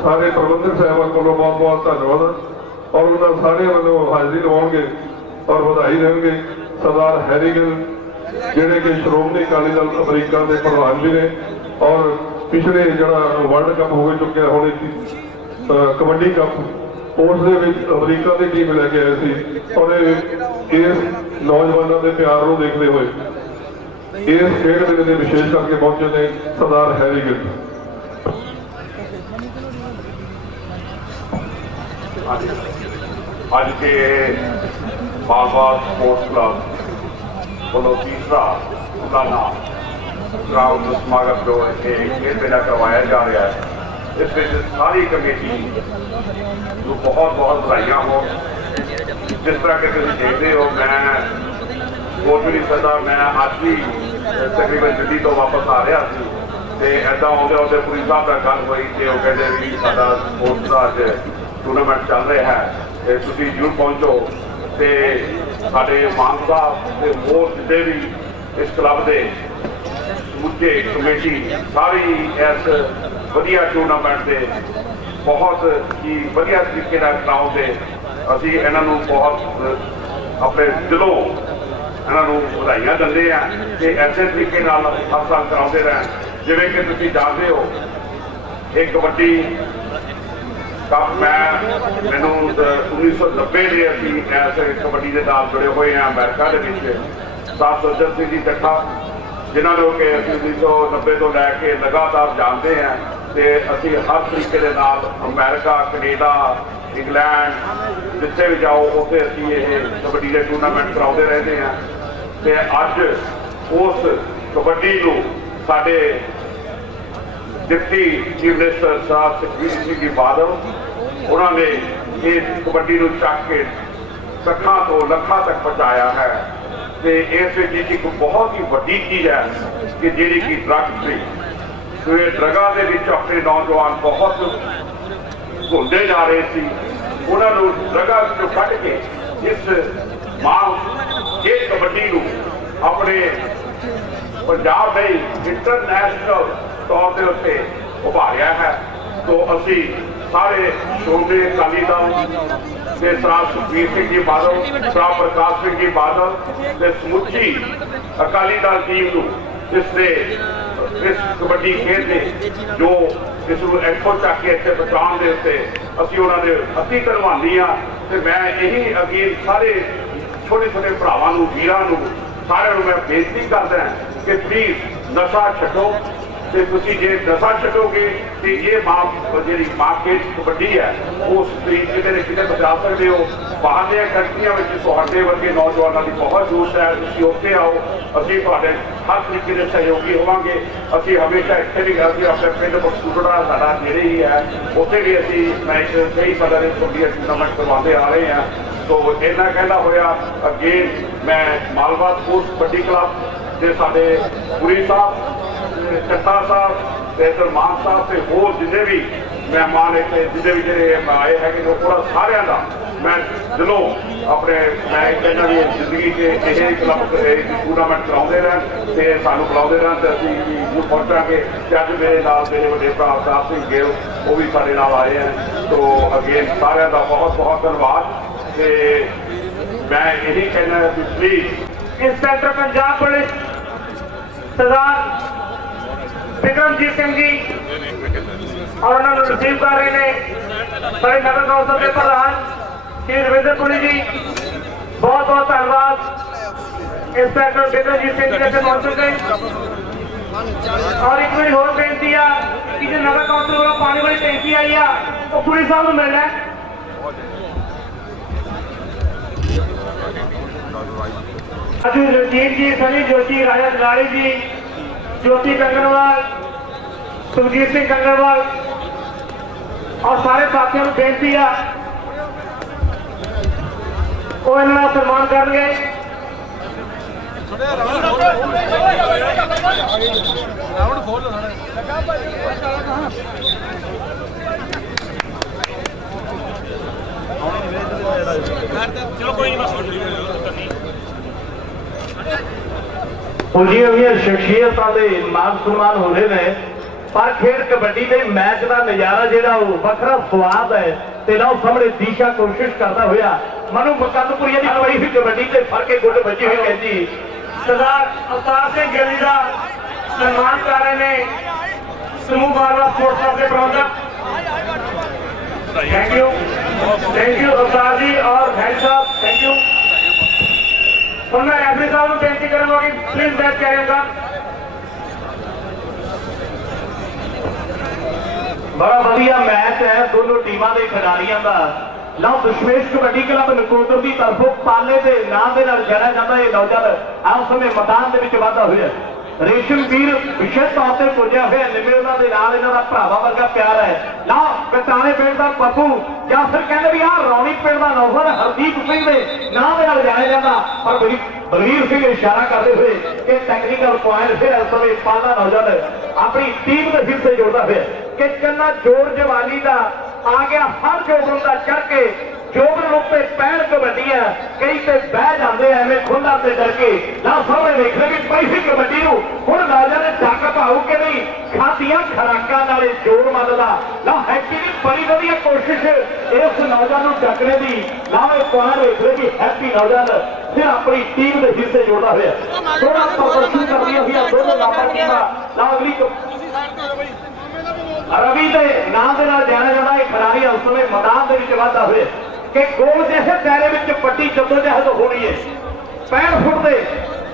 ਸਾਰੇ ਪ੍ਰਬੰਧਕ ਸਾਹਿਬਾਨ ਕੋਲੋਂ ਬਹੁਤ-ਬਹੁਤ ਧੰਨਵਾਦ ਔਰ ਉਹਨਾਂ ਸਾਰਿਆਂ ਵੱਲੋਂ ਹਾਜ਼ਰੀ ਲਵਾਉਣਗੇ ਔਰ ਵਧਾਈ ਦੇਣਗੇ ਸਰਦਾਰ ਹੈਰੀ ਗਿੱਲ ਜਿਹੜੇ ਕਿ ਸ਼੍ਰੋਮਣੀ ਅਕਾਲੀ ਦਲ ਅਮਰੀਕਾ ਦੇ ਪ੍ਰਧਾਨ ਵੀ ਨੇ ਔਰ ਪਿਛਲੇ ਜਿਹੜਾ ਵਰਲਡ ਕੱਪ ਹੋ ਚੁੱਕਿਆ ਹੁਣ ਕਬੱਡੀ ਕੱਪ ਉਸ ਦੇ ਵਿੱਚ ਅਮਰੀਕਾ ਦੀ ਟੀਮ ਲੈ ਕੇ ਆਏ ਸੀ ਔਰ ਇਸ ਨੌਜਵਾਨਾਂ ਦੇ ਪਿਆਰ ਨੂੰ ਦੇਖਦੇ ਹੋਏ ਇਸ ਖੇਡ ਮੇਲੇ ਦੇ ਵਿਸ਼ੇਸ਼ ਕਰਕੇ ਪਹੁੰਚੇ ਨੇ ਸਰਦਾਰ ਹੈਰੀ ਗਿੱਲ। ਅੱਜ के मालवा स्पोर्ट्स क्लब वालों तीसरा सालाना ग्राउंड समागम जो है खेल मेला करवाया जा रहा है। इस ਵਿੱਚ सारी कमेटी ਨੂੰ बहुत ਵਧਾਈਆਂ ਹੋ। जिस तरह के तुम देखते हो मैं सोच भी नहीं सकता, मैं ਅੱਜ ਵੀ तकरीबन ਦਿੱਲੀ ਤੋਂ वापस आ ਰਿਹਾ ਸੀ ਤੇ ਐਦਾਂ ਆਉਂਦੇ ਪੁਲਿਸ ਸਾਹਿਬ ਨਾਲ ਗੱਲ ਹੋਈ ਤੇ ਉਹ ਕਹਿੰਦੇ ਵੀ ਸਾਡਾ ਸਪੋਰਟਸ ਦਾ ਅੱਜ ਟੂਰਨਾਮੈਂਟ ਚੱਲ ਰਿਹਾ ਹੈ ਤੇ ਤੁਸੀਂ ਜ਼ਰੂਰ ਪਹੁੰਚੋ ਤੇ ਸਾਡੇ ਮਾਨ ਸਾਹਿਬ ਤੇ ਹੋਰ ਜਿੱਦੇ ਵੀ ਇਸ ਕਲੱਬ ਦੇ ਸਮੁੱਚੇ ਕਮੇਟੀ ਸਾਰੀ ਇਸ ਵਧੀਆ ਟੂਰਨਾਮੈਂਟ ਦੇ ਬਹੁਤ ਹੀ ਵਧੀਆ ਤਰੀਕੇ ਨਾਲ ਕਰਾਉਂਦੇ। ਅਸੀਂ ਇਹਨਾਂ ਨੂੰ ਬਹੁਤ ਆਪਣੇ ਦਿਲੋਂ ਇਹਨਾਂ ਨੂੰ ਵਧਾਈਆਂ ਦਿੰਦੇ ਆ ਕਿ ਐਸੇ ਤਰੀਕੇ ਨਾਲ ਹਰ ਸਾਲ ਕਰਾਉਂਦੇ ਰਹਿਣ। ਜਿਵੇਂ ਕਿ ਤੁਸੀਂ ਜਾਣਦੇ ਹੋ ਇਹ ਕਬੱਡੀ ਕੱਪ ਮੈਨੂੰ 1990 ਦੇ ਅਸੀਂ ਇਸ ਕਬੱਡੀ ਦੇ ਨਾਲ ਜੁੜੇ ਹੋਏ ਹਾਂ ਅਮਰੀਕਾ ਦੇ ਵਿੱਚ। ਸਾਧ ਸੱਜਣ ਸਿੰਘ ਜੀ ਚੱਠਾ ਜਿਨ੍ਹਾਂ ਨੂੰ ਕਿ ਅਸੀਂ 1990 ਤੋਂ ਲੈ ਕੇ ਲਗਾਤਾਰ ਜਾਣਦੇ ਹਾਂ ਤੇ ਅਸੀਂ ਹਰ ਤਰੀਕੇ ਦੇ ਨਾਲ ਅਮਰੀਕਾ, ਕੈਨੇਡਾ, ਇੰਗਲੈਂਡ ਜਿੱਥੇ ਵੀ ਜਾਓ ਉੱਥੇ ਅਸੀਂ ਇਹ ਕਬੱਡੀ ਦੇ ਟੂਰਨਾਮੈਂਟ ਕਰਾਉਂਦੇ ਰਹਿੰਦੇ ਹਾਂ ਤੇ ਅੱਜ ਉਸ ਕਬੱਡੀ ਨੂੰ ਸਾਡੇ डिप्टी चीफ मिनिस्टर साहब सुखबीर सिंह बादल उन्होंने इस कबड्डी को चक के सखा तो लखा तक पहुँचाया है। तो इस एक बहुत ही वड्डी चीज़ है कि जी की ड्रग फ्री तो ये ड्रगा के अपने नौजवान बहुत घुलते जा रहे थे। उन्होंने ड्रगा कट के इस ये कबड्डी को अपने पंजाब में इंटरनेशनल तौर के उत्ते उभारिया है। तो असी सारे श्रोमणी अकाली दल के सरदार सुखबीर सिंह जी बादल, सरदार प्रकाश सिंह जी बादल के समुची अकाली दल टीम को इसने इस कबड्डी खेल ने जो इस एक्सो चक के इतने पहुँचाने के उत्ते असी उन्होंने अति धन्यवादी हाँ। तो मैं यही अगेन सारे छोटे छोटे भरावां नूं, वीरां नूं ਸਾਰਿਆਂ ਨੂੰ ਮੈਂ ਬੇਨਤੀ ਕਰਦਾ ਕਿ ਪਲੀਜ਼ ਨਸ਼ਾ ਛੱਡੋ ਤੇ ਤੁਸੀਂ ਜੇ ਨਸ਼ਾ ਛੱਡੋਗੇ ਤੇ ਇਹ ਮਾਂ ਜਿਹੜੀ ਮਾਂ ਖੇਡ ਕਬੱਡੀ ਹੈ ਉਸ ਤਰੀਕ ਕਿਤੇ ਨਾ ਕਿਤੇ ਬਚਾ ਸਕਦੇ ਹੋ। ਬਾਹਰਲੀਆਂ ਕੰਟਰੀਆਂ ਵਿੱਚ ਤੁਹਾਡੇ ਵਰਗੇ ਨੌਜਵਾਨਾਂ ਦੀ ਬਹੁਤ ਜ਼ਰੂਰਤ ਹੈ। ਤੁਸੀਂ ਉੱਥੇ ਆਓ, ਅਸੀਂ ਤੁਹਾਡੇ ਹਰ ਤਰੀਕੇ ਦੇ ਸਹਿਯੋਗੀ ਹੋਵਾਂਗੇ। ਅਸੀਂ ਹਮੇਸ਼ਾ ਇੱਥੇ ਵੀ ਅਸੀਂ ਆਪਣੇ ਪਿੰਡ ਬਖਸ਼ੂੜਾ ਸਾਡਾ ਨੇੜੇ ਹੀ ਹੈ, ਉੱਥੇ ਵੀ ਅਸੀਂ ਮੈਚ ਕਈ ਪਤਾ ਨਹੀਂ ਛੋਟੀਆਂ ਟੂਰਨਾਮੈਂਟ ਕਰਵਾਉਂਦੇ ਆ ਰਹੇ ਹਾਂ। ਸੋ ਇਹਨਾਂ ਕਹਿੰਦਾ ਹੋਇਆ ਅੱਗੇ ਮੈਂ ਮਾਲਵਾ ਸਪੋਰਟਸ ਕਬੱਡੀ ਕਲੱਬ ਦੇ ਸਾਡੇ ਪੁਰੀ ਸਾਹਿਬ ਚੱਟਾ ਸਾਹਿਬ ਤੇ ਇੱਧਰ ਮਾਨ ਸਾਹਿਬ ਤੇ ਹੋਰ ਜਿੰਨੇ ਵੀ ਮਹਿਮਾਨ ਇੱਥੇ ਜਿੰਨੇ ਵੀ ਜਿਹੜੇ ਆਏ ਹੈਗੇ ਨੇ ਉਹਨਾਂ ਸਾਰਿਆਂ ਦਾ ਮੈਂ ਦਿਲੋਂ ਆਪਣੇ ਮੈਂ ਕਹਿੰਦਾ ਵੀ ਜ਼ਿੰਦਗੀ 'ਚ ਇਹ ਕਲੱਬ ਟੂਰਨਾਮੈਂਟ ਕਰਾਉਂਦੇ ਰਹਿਣ ਤੇ ਸਾਨੂੰ ਬੁਲਾਉਂਦੇ ਰਹਿਣ ਤੇ ਅਸੀਂ ਵੀ ਪਹੁੰਚਾਂਗੇ। ਤੇ ਅੱਜ ਮੇਰੇ ਨਾਲ ਮੇਰੇ ਵੱਡੇ ਭਰਾ ਸਾਹਿਬ ਸਿੰਘ ਗਿੱਲ ਉਹ ਵੀ ਸਾਡੇ ਨਾਲ ਆਏ ਹੈ। ਸੋ ਅਗੇਨ ਸਾਰਿਆਂ ਦਾ ਬਹੁਤ ਬਹੁਤ ਧੰਨਵਾਦ ਤੇ ਮੈਂ ਇਹੀ ਕਹਿਣਾ ਕਿ ਪਲੀਜ਼ इंस्पेक्टर पंजाब पुलिस सरदार बिक्रमजीत सिंह जी और उन्होंने रिसीव कर रहे हैं बड़े नगर कौंसल के प्रधान श्री रविंदर पुरी जी। बहुत बहुत धन्यवाद इंस्पेक्टर बिक्रमजीत सिंह जी ਇੱਥੇ ਪਹੁੰਚ ਚੁੱਕੇ और एक मेरी होर बेनती आ कि जो नगर कौंसल वालों पानी वाली टैंकी आई आ वो पुरी साहब ਨੂੰ मिलना है। अजू रंजीत जी, सनी जोशी, राजा तिवारी जी, ज्योति कंगनवाल, सुखजीत सिंह कंगनवाल और सारे साथियों को बेनती है वो इन्होंने सम्मान करेंगे। चलो कोई नहीं बस ਪੁੱਜੀਆਂ ਹੋਈਆਂ ਸ਼ਖਸੀਅਤਾਂ ਦੇ ਮਾਨ ਸਨਮਾਨ ਹੋ ਰਹੇ ਨੇ ਪਰ ਖੇਡ ਕਬੱਡੀ ਦੇ ਮੈਚ ਦਾ ਨਜ਼ਾਰਾ ਜਿਹੜਾ ਉਹ ਵੱਖਰਾ ਸਵਾਦ ਹੈ ਤੇ ਲਓ ਸਾਹਮਣੇ ਦੀਸ਼ਾ ਕੋਸ਼ਿਸ਼ ਕਰਦਾ ਹੋਇਆ ਮਨੂ ਮੁਕੰਦਪੁਰੀਆ ਦੀ ਕਬੱਡੀ ਵੀ ਕਬੱਡੀ ਤੇ ਫੜ ਕੇ ਗੁੱਡ ਵੱਜੀ ਹੋਈ ਕਹਿੰਦੀ सरदार अवतार सिंह गिल का सम्मान कर रहे हैं समूह बारवा स्पोर्ट्स क्लब के प्रबंधक। थैंक यू अवतार जी और भाई साहब, थैंक यू। और मैं रेफरी साहब को बेनती करूंगा कि प्लीज बैठ करेगा। बड़ा ਵਧੀਆ मैच है दोनों टीमों के खिडारियों का। ਲਓ ਦਸ਼ਮੇਸ਼ ਕਬੱਡੀ ਕਲੱਬ ਨਕੋਦਰ ਦੀ ਤਰਫੋਂ ਪਾਲੇ ਦੇ ਨਾਂ ਦੇ ਨਾਲ ਜਾਣਿਆ ਜਾਂਦਾ ਇਹ ਨੌਜਵਾਨ ਆਪ ਸਮੇਂ ਮੈਦਾਨ ਦੇ ਵਿੱਚ ਵਾਧਾ ਹੋਇਆ। ਰੇਸ਼ਮ ਵੀਰ ਵਿਸ਼ੇਸ਼ ਤੌਰ ਤੇ ਪੁੱਜਿਆ ਹੋਇਆ ਨਿਮੇ ਉਹਨਾਂ ਦੇ ਨਾਲ ਇਹਨਾਂ ਦਾ ਭਰਾਵਾਂ ਵਰਗਾ ਪਿਆਰ ਹੈ। ਲਓ ਕਟਾਣੇ ਪਿੰਡ ਦਾ ਪੱਪੂ ਜਾਂ ਫਿਰ ਕਹਿੰਦੇ ਵੀ ਆਹ ਰੌਣੀ ਪਿੰਡ ਦਾ ਨੌਜਵਾਨ ਹਰਦੀਪ ਸਿੰਘ ਦੇ ਨਾਂ ਦੇ ਨਾਲ ਜਾਣਿਆ ਜਾਂਦਾ ਪਰ ਬਲਵੀਰ ਸਿੰਘ ਇਸ਼ਾਰਾ ਕਰਦੇ ਹੋਏ ਕਿ ਟੈਕਨੀਕਲ ਪੁਆਇੰਟ ਫਿਰ ਇਸ ਸਮੇਂ ਪਾਲਾ ਨੌਜਵਾਨ ਆਪਣੀ ਟੀਮ ਦੇ ਹਿੱਸੇ ਜੋੜਦਾ ਹੋਇਆ ਕਿ ਚੰਨਾ ਜੋਰ ਜਵਾਨੀ ਦਾ आ गया हर जोबन का चढ़ के जोबन उत्ते पैर कबड्डियां कई ते बह जाते हैं एवं खुला से डर के ना सामने देख रहे कि पैसी कबड्डी हूँ राजा ने डक पाऊ के नहीं खादियां खराकां नाले जोर मनदा ना हैप्पी की बड़ी वधिया कोशिश इस नौजवान डकने की ना पॉइंट देख रहे कि हैप्पी नौजवान फिर अपनी टीम के हिस्से जोड़ता हुआ थोड़ा प्रदर्शन कर दिया हुआ दोनों लाभा टीमां ना अगली रवि के नाम के नाल जाना जाता है खिलाड़ी उस समय मैदान के विच वाधा हुए कि गोल जैसे दायरे में बड़ी जद्दोजहद होनी है 65 फुट के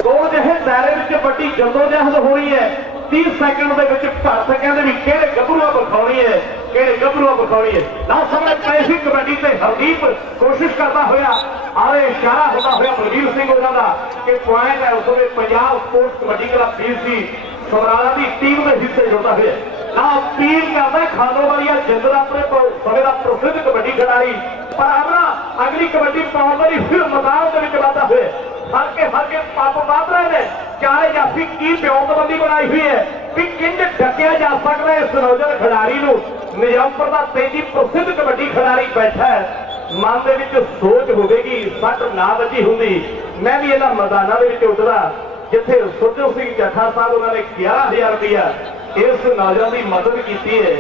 गोल जैसे दायरे में बड़ी जद्दोजहद होनी है 30 सेकंड के भर सकेंगे भी किहड़े गभरूआ विखाउणी है किहड़े गभरूआ विखाउणी है ना सामने पैसी कबड्डी से हरदीप कोशिश करता हुआ आरे इशारा होता हुआ बलवीर सिंह होना का कि पॉइंट है उस समय Punjab sports kabaddi club BC Samrala की टीम के हिस्से जुड़ता हुआ ना अपील करता है खानो वाली जिंद का अपने समय का प्रसिद्ध कबड्डी खिलाड़ी पर अपना अगली कबड्डी पाने वाली फिर मैदान के वाधा हुए हल्के पप बात रहे हैं चाहे जाफी की ब्योतबंदी बनाई हुई है कि किंज ढकिया जा सकता है इस नौजवान खिलाड़ी को निजामपुर का 33 प्रसिद्ध कबड्डी खिलाड़ी बैठा है मन के सोच होगी सट ना बची होंगी मैं भी इन्होंने मैदानों के उतरा जिथे सुरजन सिंह जट्ठा साहब उन्होंने 11,000 रुपया इस नौजवान की मदद की है।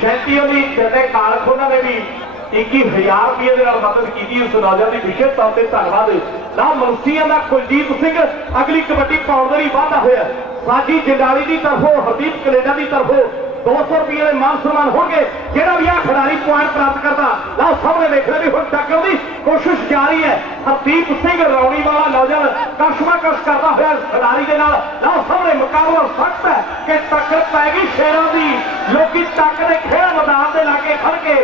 शैंतियों की चटे कालख उन्होंने भी 21,000 रुपये के मदद की उस नौजवान की विशेष तौर पर धन्यवाद ना मुंसिया का कुलजीत सिंह अगली कबड्डी पाने वाधा हुआ साजी जंडाली की तरफों हरदीप कनेडा की तरफों 200 रुपये के मान सम्मान होंगे। ਜਿਹੜਾ ਵੀ ਆ खिडारी पॉइंट प्राप्त करता लो सामने देख रहे भी हुण तक की कोशिश जारी है। हरदीप सिंह रौणी वाला नौजवान कशमकश करता हुआ इस खिडारी के नाल लो सामने मुकाबला सख्त है कि टक्कर पैगी शेरों की। लोग तक के खेल मैदान के लागे खड़ के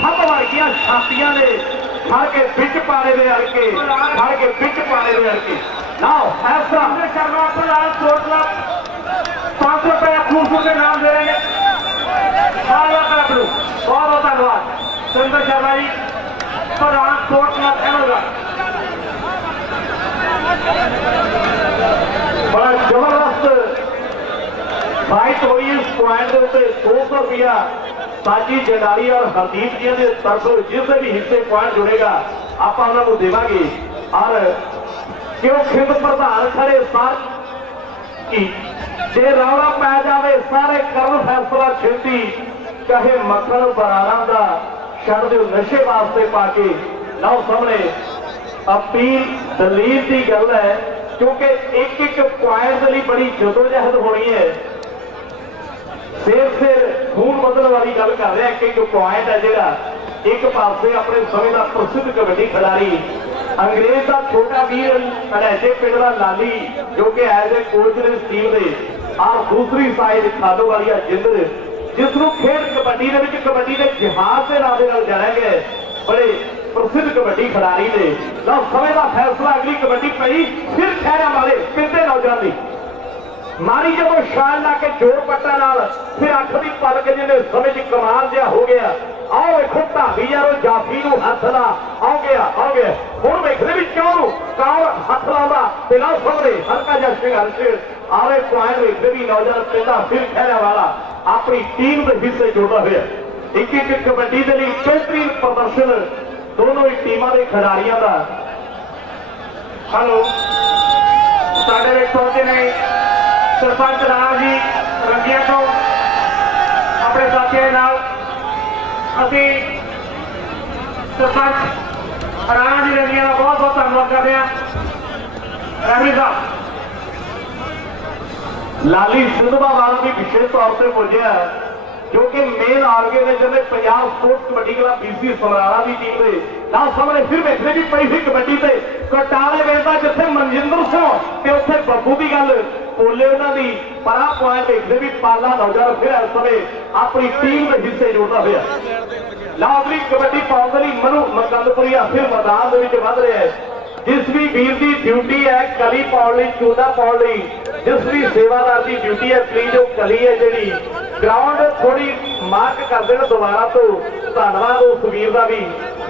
सब वर्गियां छातियां ने खड़ के बिच पाने में अड़के खड़ के बिच पाने में अड़के लाओ फैसला शर्मा प्रधान स्पोर्ट्स क्लब 500 रुपये खूबसूरत के नाम दे रहे हैं। बहुत बहुत धन्यवाद सुरेंद्र शर्मा जी प्रधान स्पोर्ट्स क्लब अहमदगढ़। बड़ा जबरदस्त फाइट हुई इस पॉइंट के उत्ते 200 रुपया साजी जंडारी और हरदीप जी के तरफों जिससे भी हिस्से पॉइंट जुड़ेगा आप उन्होंने देवांगे। और क्यों खिंद प्रधान खड़े साथ की जे रौला पै जाए सारे करन फैसला छेती चाहे मक्खन बराना का छड़ दो नशे वास्ते पाके लाओ सामने अपील दलील की गल है क्योंकि एक एक पॉइंट के लिए बड़ी जदोजहद होनी है। सिर खून बदल वाली गल कर रहे हैं। एक एक पॉइंट है जोड़ा एक पासे अपने समय का प्रसिद्ध कबड्डी खिडारी अंग्रेज का छोटा वीर अड़ैचे पिंड का लाली जो कि एज ए कोच ने इस टीम के और दूसरी साइड खादो वाली जिंदर जिसनों खेल कबड्डी के जिहाज के नाम के जाना गया बड़े प्रसिद्ध कबड्डी खिडारी ने लो समय का फैसला अगली कबड्डी पई फिर खैरा वाले कितने नौजवान की मारी जब शान ला के जोर पट्टा नाल फिर अख की पल के जिन्हें समय च कमाल जहा हो गया। आओ देखो ढाबी यारो जाफी नूं हथ ला आ गया हुण वेखदे भी क्यों कौन हथ लाउंदा पिला सामने हल्का जिहा संघर्ष आवे पॉइंट वेखदे भी नौजवान पिंडा फिर खैरा वाला अपनी टीम के हिस्से जुड़ता हुआ एक एक कबड्डी के लिए बेहतरीन प्रदर्शन दोनों ही टीमों के खिडारियों का। हेलो साढ़े ਵਿੱਚ पहुंचे ने सरपंच राणा जी रंगिया तो अपने साथियों के नाल असी सरपंच राणा जी रंगिया का बहुत बहुत धन्यवाद करते हैं। रवि साहब लाली सिंधवाल भी विशेष तौर से पुजे जो कि मेन ऑर्गेनाइजर ने Punjab sports kabaddi club BC Samrala की टीम ने ना सामने फिर वेखने भी पई थी कबड्डी से कटाले वेचता जिथे मनजिंदर सिंह उत्थे बब्बू की गल बोले उन्होंने पर आ पॉइंट देखते भी पाला नौजवान फिर इस समय अपनी टीम के हिस्से जोड़ता हुआ लाभली कबड्डी पाउन के लिए मनु मकंदपुरिया फिर मैदान के वध रहे हैं। जिस भी वीर की ड्यूटी है कली पाने चूना पाने जिस भी सेवादार की ड्यूटी है प्लीज वो कली है जी ग्राउंड थोड़ी मार्क कर देना दोबारा तो धन्यवाद उस वीर का भी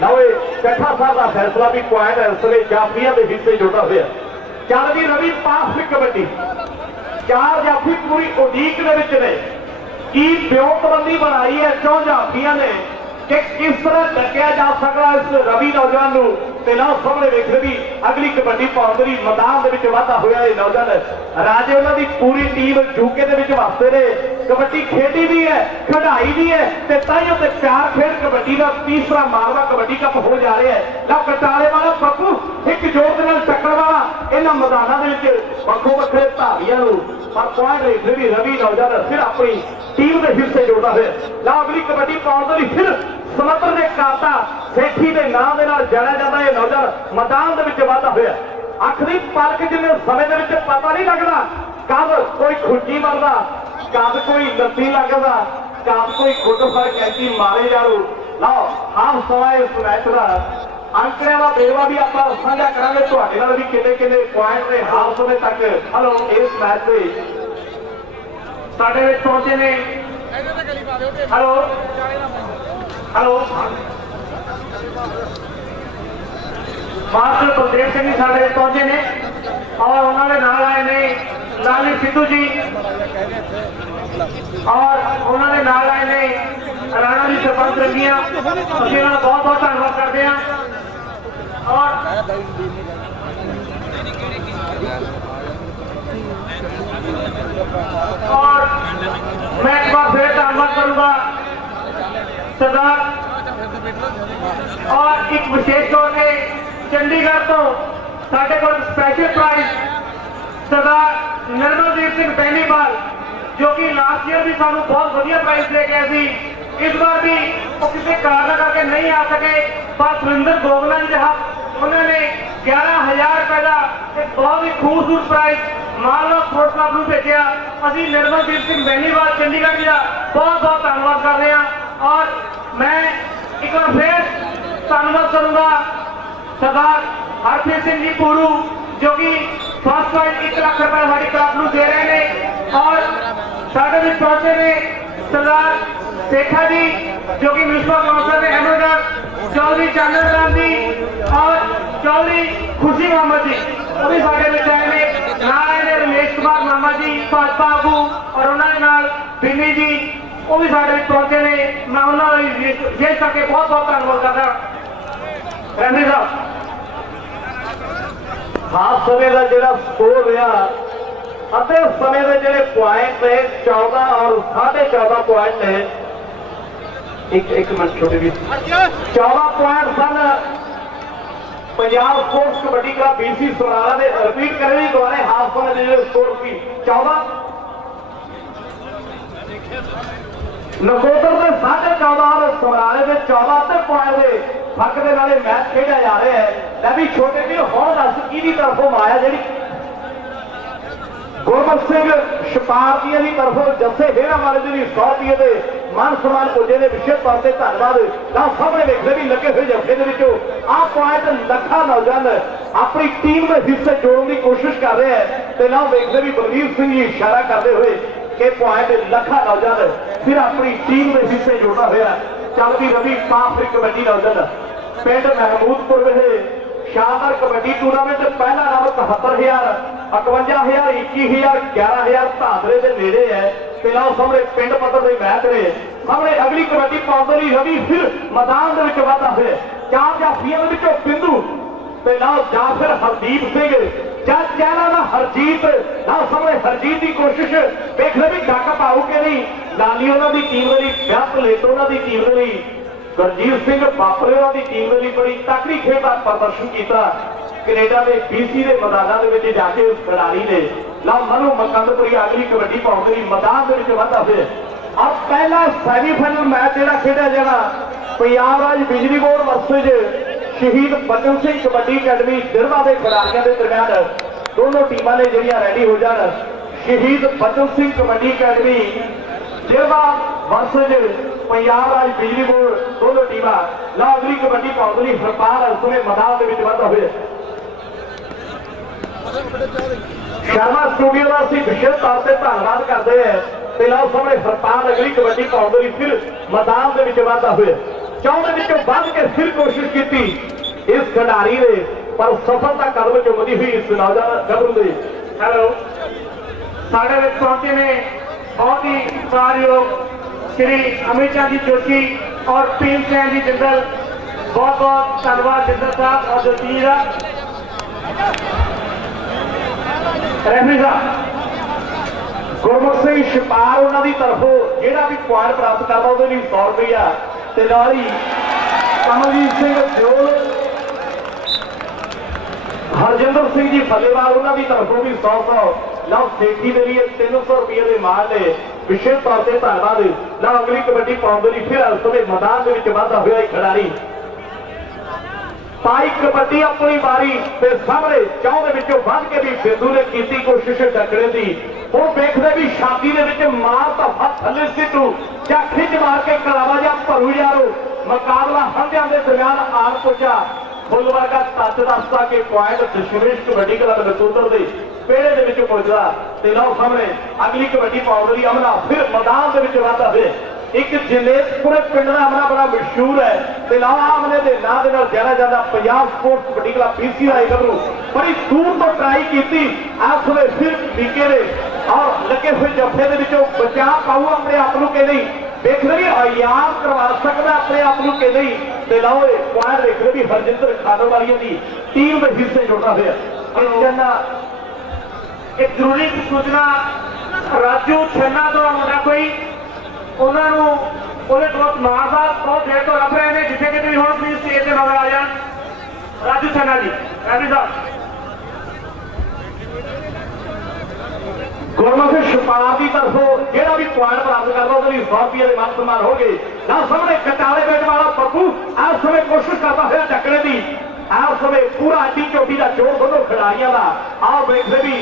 नवे कट्ठा साहब का फैसला भी पॉइंट है इस वे जाफिया के हिस्से जुड़ा हुआ चल भी रवि पास भी कबड्डी 4 जाफी पूरी उड़ीक ने की ब्योतबंदी बनाई है 4 जाफिया ने कि किस तरह डकिया जा सकता इस रवि नौजवान सामने वेखते भी अगली कबड्डी पाउंडरी मैदान के वाधा हुआ है। नौजवान राजे उन्होंने पूरी टीम यूके वास्ते ने कबड्डी खेडी भी है खिडाई भी है ताइयों ते 4 खेल कबड्डी का तीसरा मारवा कबड्डी कप हो जा रहा है। ला कटाले वाला पप्पू एक जोर के टक्कर वाला इन्होंने मैदानों के वक्रों वक्रे धारियां पर पॉइंट वेखते भी रवि नौजवान फिर अपनी टीम के हिस्से जोड़ता है। ला अगली कबड्डी पाउंडरी फिर समंदर ने काटा सेठी के नाम के नाल जाना जाता है। नौजवान मैदान के वाधा हुआ आखिरी पलक जिन्हें समय के पता नहीं लगता कब कोई खुर्ची मरदा कब कोई लत्ती लगता कब कोई गुट फड़ कैंची मारे जाओ। लाओ हाफ सवा इस मैच का अंकड़िया का बेरवा भी आप साझा करेंगे थोड़े नाल भी कितने कितने पॉइंट ने हाफ समय तक हलो इस मैच से साढ़े ਵਿੱਚ पहुंचे ने। Hello hello master Baldev Singh ji साढ़े ਵਿੱਚ पहुंचे ने और उन्होंने नाल आए ने लाली सिद्धू जी और उन्होंने नाल आए ने राणा जी सरपंच रंगिया असं बहुत बहुत धन्यवाद करते हैं। और मैं एक बार फिर धन्यवाद करूंगा सरदार और एक विशेष तौर पे चंडीगढ़ तो साढ़े को स्पेशल प्राइज सरदार निर्मलदीप सिंह बेनीवाल ਜੋ ਕਿ ਲਾਸਟ ਈਅਰ ਵੀ ਸਾਨੂੰ ਬਹੁਤ ਵਧੀਆ ਪ੍ਰਾਈਜ਼ ਦੇ ਕੇ ਸੀ। ਇਸ ਵਾਰ ਵੀ ਉਹ ਕਿਸੇ ਕਾਰਨ ਕਰਕੇ ਨਹੀਂ ਆ ਸਕੇ, ਪਰ ਸੁਰਿੰਦਰ ਗੋਗਲਾ ਜੀ ਦੇ ਹੱਥ ਉਹਨਾਂ ਨੇ 11,000 ਰੁਪਏ ਦਾ ਇੱਕ ਬਹੁਤ ਹੀ ਖੂਬਸੂਰਤ ਪ੍ਰਾਈਜ਼ ਮਾਲਵਾ ਸਪੋਰਟਸ ਕਲੱਬ ਨੂੰ ਭੇਜਿਆ। ਅਸੀਂ ਨਿਰਮਲਜੀਤ ਸਿੰਘ ਬੈਨੀਵਾਲ ਚੰਡੀਗੜ੍ਹ ਜੀ ਦਾ ਬਹੁਤ ਬਹੁਤ ਧੰਨਵਾਦ ਕਰਦੇ ਹਾਂ। ਔਰ ਮੈਂ ਇੱਕ ਵਾਰ ਫਿਰ ਧੰਨਵਾਦ ਕਰੂੰਗਾ ਸਰਦਾਰ ਹਰਪ੍ਰੀਤ ਸਿੰਘ ਜੀ ਪੂਰੂ, ਜੋ ਕਿ ਫਸਟ ਪ੍ਰਾਈਜ਼ 1 ਲੱਖ ਰੁਪਏ ਸਾਡੀ ਕਲੱਬ ਨੂੰ ਦੇ ਰਹੇ ਨੇ। ਔਰ ਸਾਡੇ ਵਿੱਚ ਪਹੁੰਚੇ ਨੇ ਸਰਦਾਰ ਸੇਖਾ ਜੀ, ਜੋ ਕਿ ਮਿਊਨਿਸਪਲ ਕੌਂਸਲਰ ਦੇ ਐਮਐਲਏ, ਚੌਧਰੀ ਚਾਨਣ ਰਾਮ ਜੀ ਔਰ ਚੌਧਰੀ ਖੁਸ਼ੀ ਮੁਹੰਮਦ ਜੀ, ਉਹ ਵੀ ਸਾਡੇ ਵਿੱਚ ਆਏ ਨੇ। ਨਾਲ ਆਏ ਨੇ ਰਮੇਸ਼ ਕੁਮਾਰ ਮਾਮਾ ਜੀ ਭਾਜਪਾ ਆਗੂ, ਔਰ ਉਹਨਾਂ ਦੇ ਨਾਲ ਬਿੰਨੀ ਜੀ, ਉਹ ਵੀ ਸਾਡੇ ਵਿੱਚ ਪਹੁੰਚੇ ਨੇ। ਮੈਂ ਉਹਨਾਂ ਦਾ ਵਿਸ਼ੇਸ਼ ਕਰਕੇ ਬਹੁਤ ਬਹੁਤ ਧੰਨਵਾਦ ਕਰਦਾ। ਰੈਂਡੀ ਸਾਹਿਬ, ਹਾਫ ਸਮੇਂ ਦਾ ਜਿਹੜਾ ਸਕੋਰ ਰਿਹਾ, ਅੱਧੇ ਸਮੇਂ ਦੇ ਜਿਹੜੇ ਪੁਆਇੰਟ ਨੇ 14 ਔਰ 14.5 ਪੁਆਇੰਟ ਨੇ। ਇੱਕ ਮਿੰਟ ਛੋਟੇ ਵੀ 14 ਪੁਆਇੰਟ ਸਨ Punjab sports kabaddi club BC Samrala ਦੇ। ਰਿਪੀਟ ਕਰੇ ਜੀ ਦੁਬਾਰੇ, ਹਾਫ ਸਮੇਂ ਦੇ ਜਿਹੜੇ ਸਕੋਰ ਸੀ 14, ਨਕੋਦਰ ਦੇ 14.5 ਔਰ ਸਮਰਾਲੇ ਦੇ 14 ਤੇ ਪੁਆਇੰਟ ਦੇ ਫਰਕ ਦੇ ਨਾਲ ਇਹ ਮੈਚ ਖੇਡਿਆ ਜਾ ਰਿਹਾ ਹੈ। ਲੈ ਵੀ ਛੋਟੇ ਵੀਰ, ਹੁਣ ਦੱਸ ਕਿਹਦੀ ਤਰਫੋਂ ਆਇਆ ਜਿਹੜੀ ਗੁਰਮੁਖ ਸਿੰਘ ਛਪਾਰਦੀਆਂ ਦੀ ਤਰਫੋਂ ਜੱਸੇ ਹੇਰਾ ਵਾਲੇ ਦੀ 100 ਰੁਪਏ ਦੇ ਮਾਨ ਸਨਮਾਨ ਪੁੱਜੇ ਦੇ ਵਿਸ਼ੇਸ਼ ਤੌਰ ਤੇ ਧੰਨਵਾਦ। ਤਾਂ ਸਾਹਮਣੇ ਵੇਖਦੇ ਵੀ ਲੱਗੇ ਹੋਏ ਜੱਫੇ ਦੇ ਵਿੱਚੋਂ ਆਹ ਪੁਆਇੰਟ ਲੱਖਾਂ ਨੌਜਵਾਨ ਆਪਣੀ ਟੀਮ ਦੇ ਹਿੱਸੇ ਜੋੜਨ ਦੀ ਕੋਸ਼ਿਸ਼ ਕਰ ਰਹੇ ਹੈ। ਤੇ ਨਾ ਵੇਖਦੇ ਵੀ ਬਲਵੀਰ ਸਿੰਘ ਜੀ ਇਸ਼ਾਰਾ ਕਰਦੇ ਹੋਏ ਕਿ ਪੁਆਇੰਟ ਲੱਖਾਂ ਨੌਜਵਾਨ ਫਿਰ ਆਪਣੀ ਟੀਮ ਦੇ ਹਿੱਸੇ ਜੋੜਦਾ ਹੋਇਆ ਚੱਲਦੀ ਰਵੀ ਪਾਫ ਕਬੱਡੀ ਨੌਜਵਾਨ ਪਿੰਡ ਮਹਿਮੂਦਪੁਰ ਵਿਖੇ ਸ਼ਾਨਦਾਰ ਕਬੱਡੀ ਟੂਰਨਾਮੈਂਟ ਪਹਿਲਾ ਨੰਬਰ 71000, 51000, 21000, 11000 ਧਾਂਦਰੇ ਦੇ ਨੇੜੇ ਹੈ। ਤੇ ਲਓ ਸਾਹਮਣੇ ਪਿੰਡ ਪੱਧਰ ਦੇ ਮੈਚ ਨੇ। ਸਾਹਮਣੇ ਅਗਲੀ ਕਬੱਡੀ ਪਾਉਣ ਲਈ ਰਵੀ ਫਿਰ ਮੈਦਾਨ ਦੇ ਵਿੱਚ ਵਾਧਾ ਹੋਇਆ। ਚਾਰ ਜਾਫੀਆਂ ਦੇ ਵਿੱਚੋਂ ਬਿੰਦੂ ਤੇ ਲਓ ਜਾਂ ਫਿਰ ਹਰਦੀਪ ਸਿੰਘ ਜਾਂ ਚਹਿਲਾ ਦਾ ਹਰਜੀਤ। ਲਓ ਸਾਹਮਣੇ ਹਰਜੀਤ ਦੀ ਕੋਸ਼ਿਸ਼ ਵੇਖ ਲੈ ਵੀ ਡੱਕ ਪਾਉ ਕਿ ਨਹੀਂ। ਲਾਲੀ ਉਹਨਾਂ ਦੀ ਟੀਮ ਲਈ, ਵਿਆਹ ਲੇਟ ਉਹਨਾਂ ਦੀ ਟੀਮ ਲਈ, ਗੁਰਜੀਤ ਸਿੰਘ ਬਾਪਰੇ ਉਹਨਾਂ ਦੀ ਟੀਮ ਲਈ ਬੜੀ ਤਕੜੀ ਖੇਡ ਦਾ ਪ੍ਰਦਰਸ਼ਨ ਕੀਤਾ। ਕੈਨੇਡਾ ਦੇ BC ਦੇ ਮੈਦਾਨਾਂ ਦੇ ਵਿੱਚ ਜਾ ਕੇ ਉਸ ਖਿਡਾਰੀ ਨੇ ਲਓ ਮਨੂ ਮਕੰਦਪੁਰੀ ਅਗਲੀ ਕਬੱਡੀ ਪਾਉਣ ਲਈ ਮੈਦਾਨ ਦੇ ਵਿੱਚ ਵਾਧਾ ਹੋਇਆ। ਔਰ ਪਹਿਲਾ ਸੈਮੀਫਾਈਨਲ ਮੈਚ ਜਿਹੜਾ ਖੇਡਿਆ ਜਾਣਾ ਪੰਜਾਬ ਰਾਜ ਬਿਜਲੀ ਬੋਰਡ ਵਰਸਸ ਸ਼ਹੀਦ ਬਚਨ ਸਿੰਘ ਕਬੱਡੀ ਅਕੈਡਮੀ ਦਿਰਵਾ ਦੇ ਖਿਡਾਰੀਆਂ ਦੇ ਦਰਮਿਆਨ। ਦੋਨੋਂ ਟੀਮਾਂ ਨੇ ਜਿਹੜੀਆਂ ਰੈਡੀ ਹੋ ਜਾਣ। ਸ਼ਹੀਦ ਬਚਨ ਸਿੰਘ ਕਬੱਡੀ ਅਕੈਡਮੀ ਦਿਰਵਾ ਵਰਸਸ ਪੰਜਾਬ ਰਾਜ ਬਿਜਲੀ ਬੋਰਡ, ਦੋਨੋਂ ਟੀਮਾਂ ਲਓ ਅਗਲੀ ਕਬੱਡੀ ਪਾਉਣ ਲਈ ਹਰਪਾਲ ਉਸ ਵੇਲੇ ਮੈਦਾਨ ਦੇ ਵਿੱਚ ਵਾਧਾ ਹੋਇਆ। ਸ਼ਰਮਾ ਸਟੂਡੀਓ ਦਾ ਅਸੀਂ ਵਿਸ਼ੇਸ਼ ਤੌਰ ਤੇ ਧੰਨਵਾਦ ਕਰਦੇ ਹਾਂ। ਤੇ ਲਓ ਸਾਹਮਣੇ ਹਰਪਾਲ ਅਗਲੀ ਕਬੱਡੀ ਪਾਉਣ ਲਈ ਫਿਰ ਮੈਦਾਨ ਦੇ ਵਿੱਚ ਵਾਧਾ ਹੋਇਆ। 14 ਵਿੱਚੋਂ ਵੱਧ ਕੇ ਫਿਰ ਕੋਸ਼ਿਸ਼ ਕੀਤੀ ਇਸ ਖਿਡਾਰੀ ਨੇ, ਪਰ ਸਫਲਤਾ ਕਦਮ ਚੁੰਮਦੀ ਹੋਈ ਇਸ ਨੌਜਵਾਨ ਗੱਭਰੂ ਦੇ। ਹੈਲੋ, ਸਾਡੇ ਵਿੱਚ ਪਹੁੰਚੇ ਨੇ ਬਹੁਤ ਹੀ ਸਤਿਕਾਰਯੋਗ श्री अमित शाह जी जोशी और भीम सिंह जी जिंदल। बहुत बहुत धन्यवाद जिंदल साहब और जोशी जी का। रेफरी साहब गुरमुख सिंह छपार उन्होंने तरफों जोड़ा भी पॉइंट प्राप्त करता वो 100 रुपया ते नाल ही कमलजीत सिंह जोल, हरजिंदर सिंह जी फलेवाल उन्होंने तरफों भी 100 लव सेठी के लिए 300 रुपये के मान ने विशेष तौर पर धन्यवाद। लव अगली कबड्डी पाने लिए फिर उस समय मैदान के वाधा हुआ खिडारी पाई कबड्डी अपनी बारी के सामने 14 बढ़ के भी बिंदु ने की कोशिश डकने की। वो देखते भी छाती के मार तो हथ थले सिटू या खिंच मार के कलावा या भरू यारो मुकाबला हंधिया के दरम्यान आन पहुंचा। फुल वर्गा टच दसता कि पॉइंट दशमेश कबड्डी क्लब नकोदर के पेड़े के पहुंचता। तो लो सामने अगली कबड्डी पाने लिए अमला फिर मैदान के वाधा हुए। एक जनेतपुर पिंड का अमला बड़ा मशहूर है। तो लो अमले के नाम के जाना जाता Punjab sports kabaddi club BC का गबरू बड़ी दूर तो ट्राई की इस वे फिर बीके ने और लगे हुए जफे के बचा पाऊ अपने आप के नहीं देख रही याद करवा सकता अपने आप के नहीं। तो लो पॉइंट देख रहे भी हरजिंदर खानों वाली की टीम में हिस्से जुड़ना हुआ। एक जरूरी सूचना राजू छन्ना तो मुंडा कोई उन्होंने बहुत मारदा बहुत देर तो रख रहे हैं जिसे कि हम प्लीज स्टेज से मगर आ जाए। राजू छन्ना जी, रवि साहब ਗੁਰਮੁਖ ਛਪਾਰ ਦੀ ਤਰਫੋਂ ਜਿਹੜਾ ਵੀ ਪੁਆਇੰਟ ਪ੍ਰਾਪਤ ਕਰਦਾ ਉਹਦੇ ਲਈ 100 ਰੁਪਏ ਦੇ ਮਾਨ ਸਨਮਾਨ ਹੋਣਗੇ। ਨਾ ਸਾਹਮਣੇ ਕਟਾਲੇ ਵੇਚ ਵਾਲਾ ਪੱਪੂ ਇਸ ਸਮੇਂ ਕੋਸ਼ਿਸ਼ ਕਰਦਾ ਹੋਇਆ ਟੱਕਰੇ ਦੀ। ਇਸ ਸਮੇਂ ਪੂਰਾ ਅੱਡੀ ਚੋਟੀ ਦਾ ਜੋੜ ਦੋਨੋਂ ਖਿਡਾਰੀਆਂ ਦਾ ਆਹ ਵੇਖਦੇ ਵੀ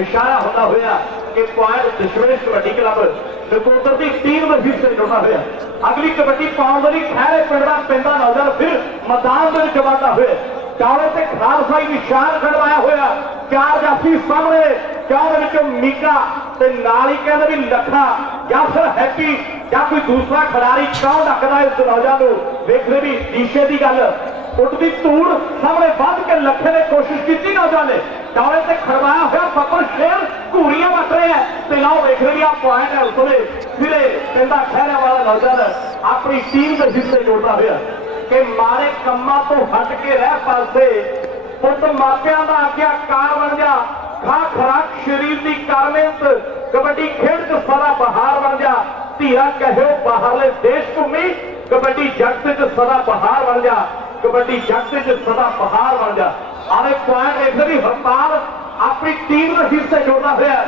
ਇਸ਼ਾਰਾ ਹੁੰਦਾ ਹੋਇਆ ਕਿ ਪੁਆਇੰਟ ਦਸ਼ਮੇਸ਼ ਕਬੱਡੀ ਕਲੱਬ ਨਕੋਦਰ ਦੀ ਟੀਮ ਦੇ ਹਿੱਸੇ ਜੁੜਨਾ ਹੋਇਆ। ਅਗਲੀ ਕਬੱਡੀ ਪਾਉਣ ਦੇ ਲਈ ਖੈਰੇ ਪਿੰਡ ਦਾ ਪਿੰਡਾ ਨੌਜਵਾਨ ਫਿਰ ਮੈਦਾਨ ਦੇ ਵਿੱਚ ਵਾਧਾ ਹੋਇਆ। ਚਾਲੇ ਤੇ ਖਾਲਸਾਈ ਨਿਸ਼ਾਨ ਖੜਵਾਇਆ ਹੋਇਆ। ਚਾਰ ਜਾਫੀ ਸਾਹਮਣੇ ਚਾਹ ਦੇ ਵਿੱਚੋਂ ਮੀਕਾ ਤੇ ਨਾਲ ਹੀ ਕਹਿੰਦੇ ਵੀ ਲੱਖਾ ਜਾਂ ਫਿਰ ਹੈਪੀ ਜਾਂ ਕੋਈ ਦੂਸਰਾ ਖਿਡਾਰੀ ਕੌਣ ਰੱਖਦਾ ਇਸ ਨੌਜਵਾਨ ਨੂੰ। ਵੇਖਦੇ ਵੀ ਦੀਸ਼ੇ ਦੀ ਗੱਲ ਉੱਡਦੀ ਧੂੜ ਸਾਹਮਣੇ ਵੱਧ ਕੇ ਲੱਖੇ ਨੇ ਕੋਸ਼ਿਸ਼ ਕੀਤੀ ਨੌਜਵਾਨ ਨੇ ਚਾਲੇ ਤੇ ਖੜਵਾਇਆ ਹੋਇਆ। ਬੱਬਰ ਸ਼ੇਰ ਘੂਰੀਆਂ ਵੱਟ ਰਿਹਾ ਤੇ ਲਓ ਵੇਖਦੇ ਵੀ ਆ ਪੁਆਇੰਟ ਹੈ ਉਸ ਵੇਲੇ ਫਿਰੇ ਪਿੰਡਾ ਖਹਿਰਾ ਵਾਲਾ ਨੌਜਵਾਨ ਆਪਣੀ ਟੀਮ ਦੇ ਹਿੱਸੇ ਜੋੜਦਾ ਹੋਇਆ ਕਿ ਮਾਰੇ ਕੰਮਾਂ ਤੋਂ ਹਟ ਕੇ ਰਹਿ ਪਾਸੇ ਪੁੱਤ ਮਾਪਿਆਂ ਦਾ ਆਗਿਆਕਾਰ ਬਣ ਜਾ। ਖਾ ਖਰਾਕ ਸਰੀਰ ਦੀ ਕਰ ਮਿਹਨਤ ਕਬੱਡੀ ਖੇਡ ਚ ਸਦਾ ਬਹਾਰ ਬਣ ਜਾ। ਧੀਰਾ ਕਹਿਓ ਬਾਹਰਲੇ ਦੇਸ਼ ਘੁੰਮੀ ਕਬੱਡੀ ਜਗਤ ਚ ਸਦਾ ਬਹਾਰ ਬਣ ਜਾ। ਕਬੱਡੀ ਜਗਤ ਚ ਸਦਾ ਬਹਾਰ ਬਣ ਜਾ। ਆਲੇ ਪੁਆਇੰਟ ਵੇਖਦੇ ਵੀ ਹਰਪਾਲ ਆਪਣੀ ਟੀਮ ਦੇ ਹਿੱਸੇ ਜੋੜਦਾ ਹੋਇਆ।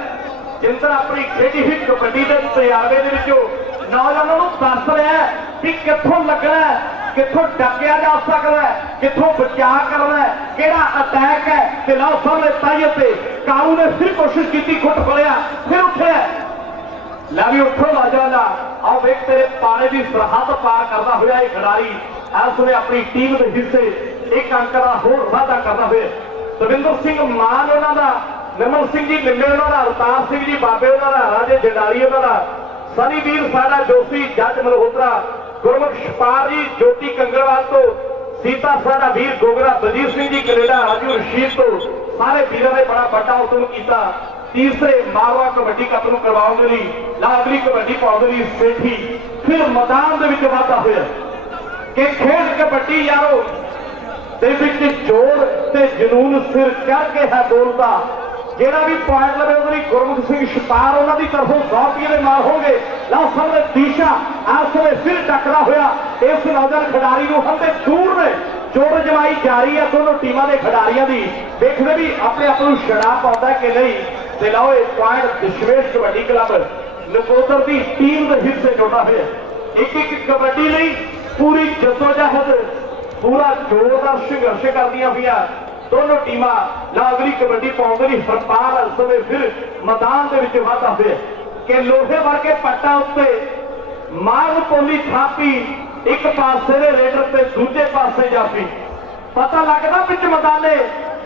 ਜਿੰਦਰ ਆਪਣੀ ਖੇਡੀ ਹੋਈ ਕਬੱਡੀ ਦੇ ਤਜਰਬੇ ਦੇ ਵਿੱਚੋਂ ਨੌਜਵਾਨਾਂ ਨੂੰ ਦੱਸ ਰਿਹਾ ਕਿ ਕਿੱਥੋਂ ਲੱਗਣਾ, ਕਿੱਥੋਂ ਡੱਕਿਆ ਜਾ ਸਕਦਾ, ਕਿੱਥੋਂ ਬਚਾਅ ਕਰਨਾ, ਕਿਹੜਾ ਅਟੈਕ ਹੈ। ਤੇ ਲਓ ਸਾਹਮਣੇ ਤਾਈਏ ਤੇ ਕਾਲੂ ਨੇ ਫਿਰ ਕੋਸ਼ਿਸ਼ ਕੀਤੀ, ਖੁੱਟ ਫੜਿਆ, ਫਿਰ ਉੱਠਿਆ। ਲੈ ਵੀ ਉੱਠੋ ਨੌਜਵਾਨਾ, ਆਓ ਵੇਖ ਤੇਰੇ ਪਾਣੇ ਦੀ ਸਰਹੱਦ ਪਾਰ ਕਰਦਾ ਹੋਇਆ ਇਹ ਖਿਡਾਰੀ ਇਸ ਵੇਲੇ ਆਪਣੀ ਟੀਮ ਦੇ ਹਿੱਸੇ ਇੱਕ ਅੰਕ ਦਾ ਹੋਰ ਵਾਧਾ ਕਰਦਾ ਹੋਇਆ। ਦਵਿੰਦਰ ਸਿੰਘ ਮਾਨ ਉਹਨਾਂ ਦਾ, ਨਿਰਮਲ ਸਿੰਘ ਜੀ ਨਿੰਮੇ ਉਹਨਾਂ ਦਾ, ਅਵਤਾਰ ਸਿੰਘ ਜੀ ਬਾਬੇ ਉਹਨਾਂ ਦਾ, ਰਾਜੇ ਜੰਡਾਰੀ ਉਹਨਾਂ ਦਾ, ਸਨੀ ਵੀਰ ਸਾਡਾ ਜੋਸ਼ੀ ਜੱਜ ਮਲਹੋਤਰਾ, ਗੁਰਮੁਖ ਛਪਾਰ ਜੀ ਜੋਤੀ ਕੰਗਲਵਾਲ ਤੋਂ, ਸੀਤਾ ਸਾਡਾ ਵੀਰ ਗੋਗਰਾ, ਬਲਜੀਤ ਸਿੰਘ ਜੀ ਕੈਨੇਡਾ, ਰਾਜੂ ਰਸ਼ੀਦ ਤੋਂ ਸਾਰੇ ਵੀਰਾਂ ਨੇ ਬੜਾ ਵੱਡਾ ਉਦਮ ਕੀਤਾ। ਤੀਸਰੇ ਮਾਰਵਾ ਕਬੱਡੀ ਕੱਪ ਨੂੰ ਕਰਵਾਉਣ ਦੇ ਲਈ ਲਾਗਲੀ ਕਬੱਡੀ ਪਾਉਣ ਦੇ ਲਈ ਸੇਠੀ ਫਿਰ ਮੈਦਾਨ ਦੇ ਵਿੱਚ ਵਾਧਾ ਹੋਇਆ ਕਿ ਖੇਡ ਕਬੱਡੀ ਯਾਰੋ ਦੇ ਵਿੱਚ ਜੋਰ ਤੇ ਜਨੂਨ ਸਿਰ ਚੜ ਕੇ ਹੈ ਬੋਲਦਾ। ਜਿਹੜਾ ਵੀ ਪੁਆਇੰਟ ਲਵੇ ਉਹਦੇ ਲਈ ਗੁਰਮੁਖ ਸਿੰਘ ਛਪਾਰ ਉਹਨਾਂ ਦੀ ਤਰਫੋਂ 100 ਰੁਪਏ ਦੇ ਮਾਰ ਹੋਣਗੇ। ਲਓ ਸਾਹਮਣੇ ਦੀਸ਼ਾ ਇਸ ਵੇਲੇ ਫਿਰ ਟੱਕਰਾ ਹੋਇਆ ਇਸ ਨੌਜਵਾਨ ਖਿਡਾਰੀ ਨੂੰ ਹੰਦੇ ਦੂਰ ਨੇ। ਜੋੜ ਜਮਾਈ ਜਾਰੀ ਹੈ ਦੋਨੋਂ ਟੀਮਾਂ ਦੇ ਖਿਡਾਰੀਆਂ ਦੀ। ਦੇਖਦੇ ਵੀ ਆਪਣੇ ਆਪ ਨੂੰ ਛੜਾ ਪਾਉਂਦਾ ਕਿ ਨਹੀਂ। ਤੇ ਲਓ ਇਹ ਪੁਆਇੰਟ ਦਸ਼ਮੇਸ਼ ਕਬੱਡੀ ਕਲੱਬ ਨਕੋਦਰ ਦੀ ਟੀਮ ਦੇ ਹਿੱਸੇ ਜੁੜਦਾ ਹੋਇਆ। ਇੱਕ ਇੱਕ ਕਬੱਡੀ ਲਈ ਪੂਰੀ ਜਦੋਜਹਿਦ ਪੂਰਾ ਜ਼ੋਰਦਾਰ ਸੰਘਰਸ਼ ਕਰਦੀਆਂ ਹੋਈਆਂ ਦੋਨੋਂ ਟੀਮਾਂ। ਲਾਗਲੀ ਕਬੱਡੀ ਪਾਉਣ ਦੇ ਲਈ ਹਰਪਾਲ ਇਸ ਸਮੇਂ ਫਿਰ ਮੈਦਾਨ ਦੇ ਵਿੱਚ ਵਾਧਾ ਹੋਇਆ ਕਿ ਲੋਹੇ ਵਰਗੇ ਪੱਟਾਂ ਉੱਤੇ ਮਾਰ ਪੋਲੀ ਥਾਪੀ, ਇੱਕ ਪਾਸੇ ਦੇ ਰੇਡਰ ਤੇ ਦੂਜੇ ਪਾਸੇ ਜਾਫੀ। ਪਤਾ ਲੱਗਦਾ ਵਿੱਚ ਮੈਦਾਨੇ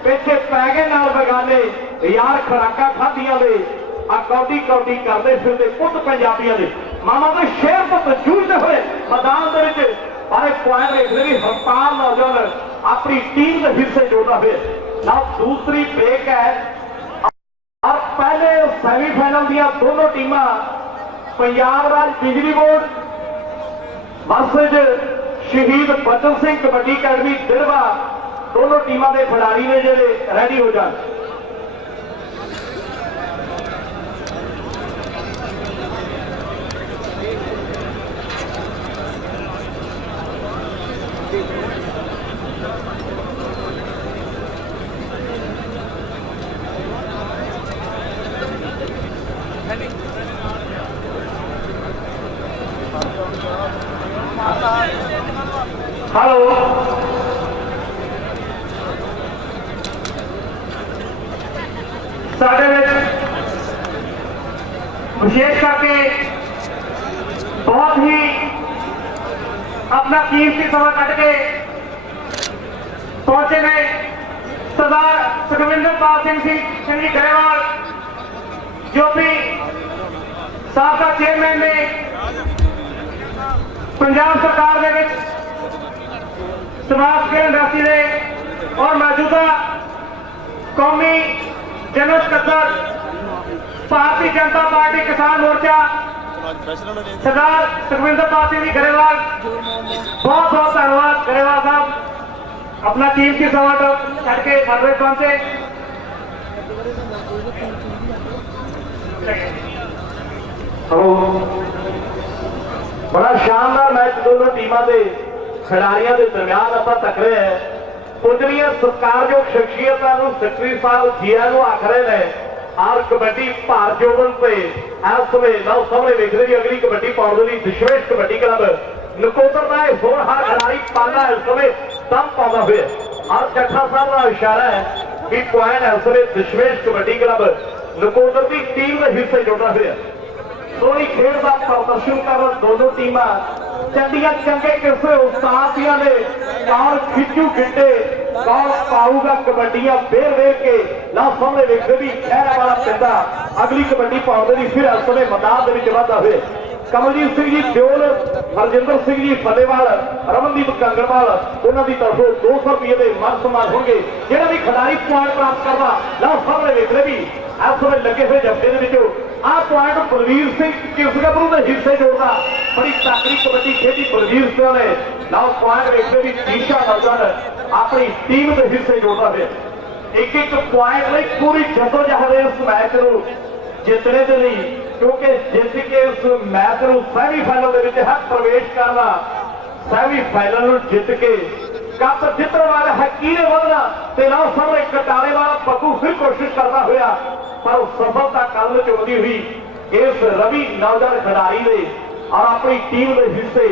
ਪਿੱਛੇ ਪੈ ਗਏ ਨਾਲ ਬਗਾਨੇ ਯਾਰ ਖਰਾਕਾਂ ਖਾਧੀਆਂ ਦੇ ਆ ਕੌਡੀ ਕੌਡੀ ਕਰਦੇ ਫਿਰਦੇ ਪੁੱਤ ਪੰਜਾਬੀਆਂ ਦੇ ਮਾਮਾ ਦੇ ਸ਼ੇਰ ਤੋਂ ਜੂਝਦੇ ਹੋਏ ਮੈਦਾਨ ਦੇ ਵਿੱਚ। ਪਰ ਇਹ ਪੁਆਇੰਟ ਵੇਖਦੇ ਵੀ ਹਰਪਾਲ ਨੌਜਵਾਨ ਆਪਣੀ ਟੀਮ ਦੇ ਹਿੱਸੇ ਜੋੜਦਾ ਹੋਇਆ। ਨਾ ਦੂਸਰੀ ਬ੍ਰੇਕ ਹੈ ਔਰ ਪਹਿਲੇ ਸੈਮੀਫਾਈਨਲ ਦੀਆਂ ਦੋਨੋਂ ਟੀਮਾਂ ਪੰਜਾਬ ਰਾਜ ਬਿਜਲੀ ਬੋਰਡ ਵਰਸੇਜ ਸ਼ਹੀਦ ਬਚਨ ਸਿੰਘ ਕਬੱਡੀ ਅਕੈਡਮੀ ਦਿੜਵਾ ਦੋਨੋਂ ਟੀਮਾਂ ਦੇ ਖਿਡਾਰੀ ਨੇ ਜਿਹੜੇ ਰੈਡੀ ਹੋ ਜਾਣ। ਹੈਲੋ ਸਾਡੇ ਵਿੱਚ ਵਿਸ਼ੇਸ਼ ਕਰਕੇ ਬਹੁਤ ਹੀ ਆਪਣਾ ਕੀਮਤੀ ਸਮਾਂ ਕੱਢ ਕੇ ਪਹੁੰਚੇ ਨੇ ਸਰਦਾਰ ਸੁਖਵਿੰਦਰਪਾਲ ਸਿੰਘ ਜੀ ਗਰੇਵਾਲ ਜੋ ਵੀ ਸਾਬਕਾ ਚੇਅਰਮੈਨ ਨੇ ਪੰਜਾਬ ਸਰਕਾਰ ਦੇ ਵਿੱਚ ਸਮਾਜ ਸੇਵਾ ਇੰਡਸਟਰੀ ਦੇ ਔਰ ਮੌਜੂਦਾ ਕੌਮੀ ਜਨਰਲ ਸਕੱਤਰ ਭਾਰਤੀ ਜਨਤਾ ਪਾਰਟੀ ਕਿਸਾਨ ਮੋਰਚਾ ਸਰਦਾਰ ਸੁਖਵਿੰਦਰਪਾਲ ਸਿੰਘ ਜੀ ਗਰੇਵਾਲ। ਬਹੁਤ ਬਹੁਤ ਧੰਨਵਾਦ ਗਰੇਵਾਲ ਸਾਹਿਬ ਆਪਣਾ ਕੀਮਤੀ ਸਮਾਂ ਛੱਡ ਕੇ ਮਰਵੇ ਪਹੁੰਚੇ। ਬੜਾ ਸ਼ਾਨਦਾਰ ਮੈਚ ਦੋਨੋਂ ਟੀਮਾਂ ਦੇ ਖਿਡਾਰੀਆਂ ਦੇ ਦਰਮਿਆਨ ਆਪਾਂ ਤੱਕ ਰਹੇ ਹਾਂ। ਪੁੱਜਰੀਆਂ ਸਤਿਕਾਰਯੋਗ ਸ਼ਖਸੀਅਤਾਂ ਨੂੰ ਸੈਕਟਰੀ ਸਾਹਿਬ ਜੀਆ ਨੂੰ ਆਖ ਰਹੇ ਨੇ और कबड्डी भार जोवन पे इस समय लओ सामने देख रहे अगली कबड्डी पाउण दे लई दशमेश कबड्डी क्लब नकोदर का होनहार खिलाड़ी पाला इस समय दम पाਉਂਦਾ ਹੋਇਆ और जट्ठा साहब का इशारा है कि पॉइंट इस समय दशमेश कबड्डी क्लब नकोदर की टीम के हिस्से जुड़ना हुआ सोहनी खेड का प्रदर्शन कर दोनों टीमां चंडियां चंगे किस्से उस्तादियां ने कौन खिंचू गिड्डे कौन पाऊगा कबड्डियां वेर वेर के ला सामने देखते भी खैरा वाला पिंडा अगली कबड्डी पाउंदे दी फिर इस समय मैदान दे विच वाधा हुए कमलजीत सिंह जी दिओल हरजिंदर सिंह जी फतेहवाल रमनदीप कंगड़वाल उन्होंने की तरफों 200 रुपये के मान सम्मान होंगे जो भी खिलाड़ी पॉइंट प्राप्त करना ला सामने देखते भी इस समय लगे हुए जफ्ते के आ पॉइंट बलवीर सिंह किस गबरू के हिस्से जोड़ना बड़ी तकड़ी कबड्डी खेली बलवीर सिंह ने लाओ पॉइंट देखते भी ईशा नौजवान अपनी टीम के हिस्से जोड़ना है एक एक पॉइंट लिए पूरी जदोजहद इस मैच को जितने के लिए क्योंकि जित के उस मैच को सैमीफाइनल है प्रवेश करना सैमीफाइनल जित के कप जितने वाला है कीने बढ़ना तो लाओ सामने कटाने वाला पप्पू फिर कोशिश करता हुआ पर सफलता कल चुनती हुई इस रवि नौजवान खिलाड़ी ने और अपनी टीम के हिस्से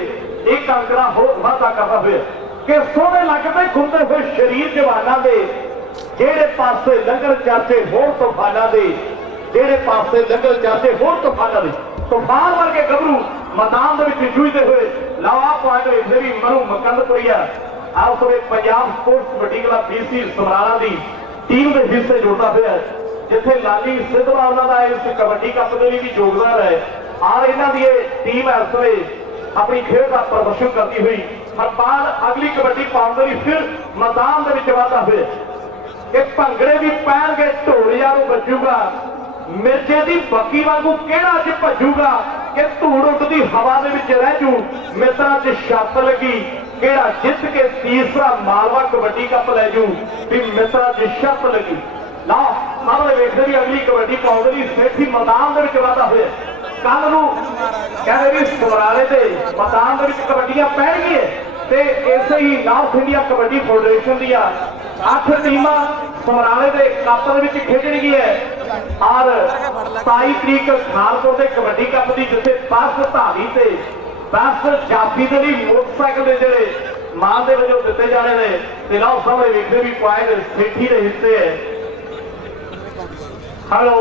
एक अंकड़ा होर वाधा करता हुआ कि सोने लगते घूमते हुए शरीर जवाना के जेड़े पासे लंगर चाचे होर तूफाना के जेड़े पासे लंगर चाचे होर तूफाना के तूफान वर्गे गबरू मैदान के जूझते हुए लावा पॉइंट इसे भी मनु मकंदपुरिया आप समय Punjab sports kabaddi club BC Samrala की टीम के हिस्से जुड़ता हुआ जिथे लाली सिद्धवा उन्होंने इस कबड्डी कप के लिए भी योगदान है और इन्हों की टीम इस समय अपनी खेल का प्रदर्शन करती हुई हरपाल अगली कबड्डी पाउंड की फिर मैदान के वाधा हुए कि भंगड़े भी पैणगे ढोलिया बजूगा मिर्चे की बक्की वांगू केड़ा च भजूगा कि धूड़ उठती हवा के रह जू मित्रा च छत लगी केड़ा जित के तीसरा मालवा कबड्डी कप लै जू भी मित्रा च छत लगी ला सामने वेखते भी अगली कबड्डी पाउंड सेठी मैदान के वाधा हुए कल कहते भी समराले के मैदान कबड्डियां पैणगियां ते इसे ही नॉर्थ इंडिया कबड्डी फेडरेशन दिया 8 टीमां समराले के कप खेडणगी है और 27 तरीक खानपुर के कबड्डी कप की जिथे बस धावी से बस जाफी के लिए मोटरसाइकिल के जोड़े मान के वजों दिते जाने ने लाओ सामने वेखते भी पॉइंट सेठी के हिस्से है हेलो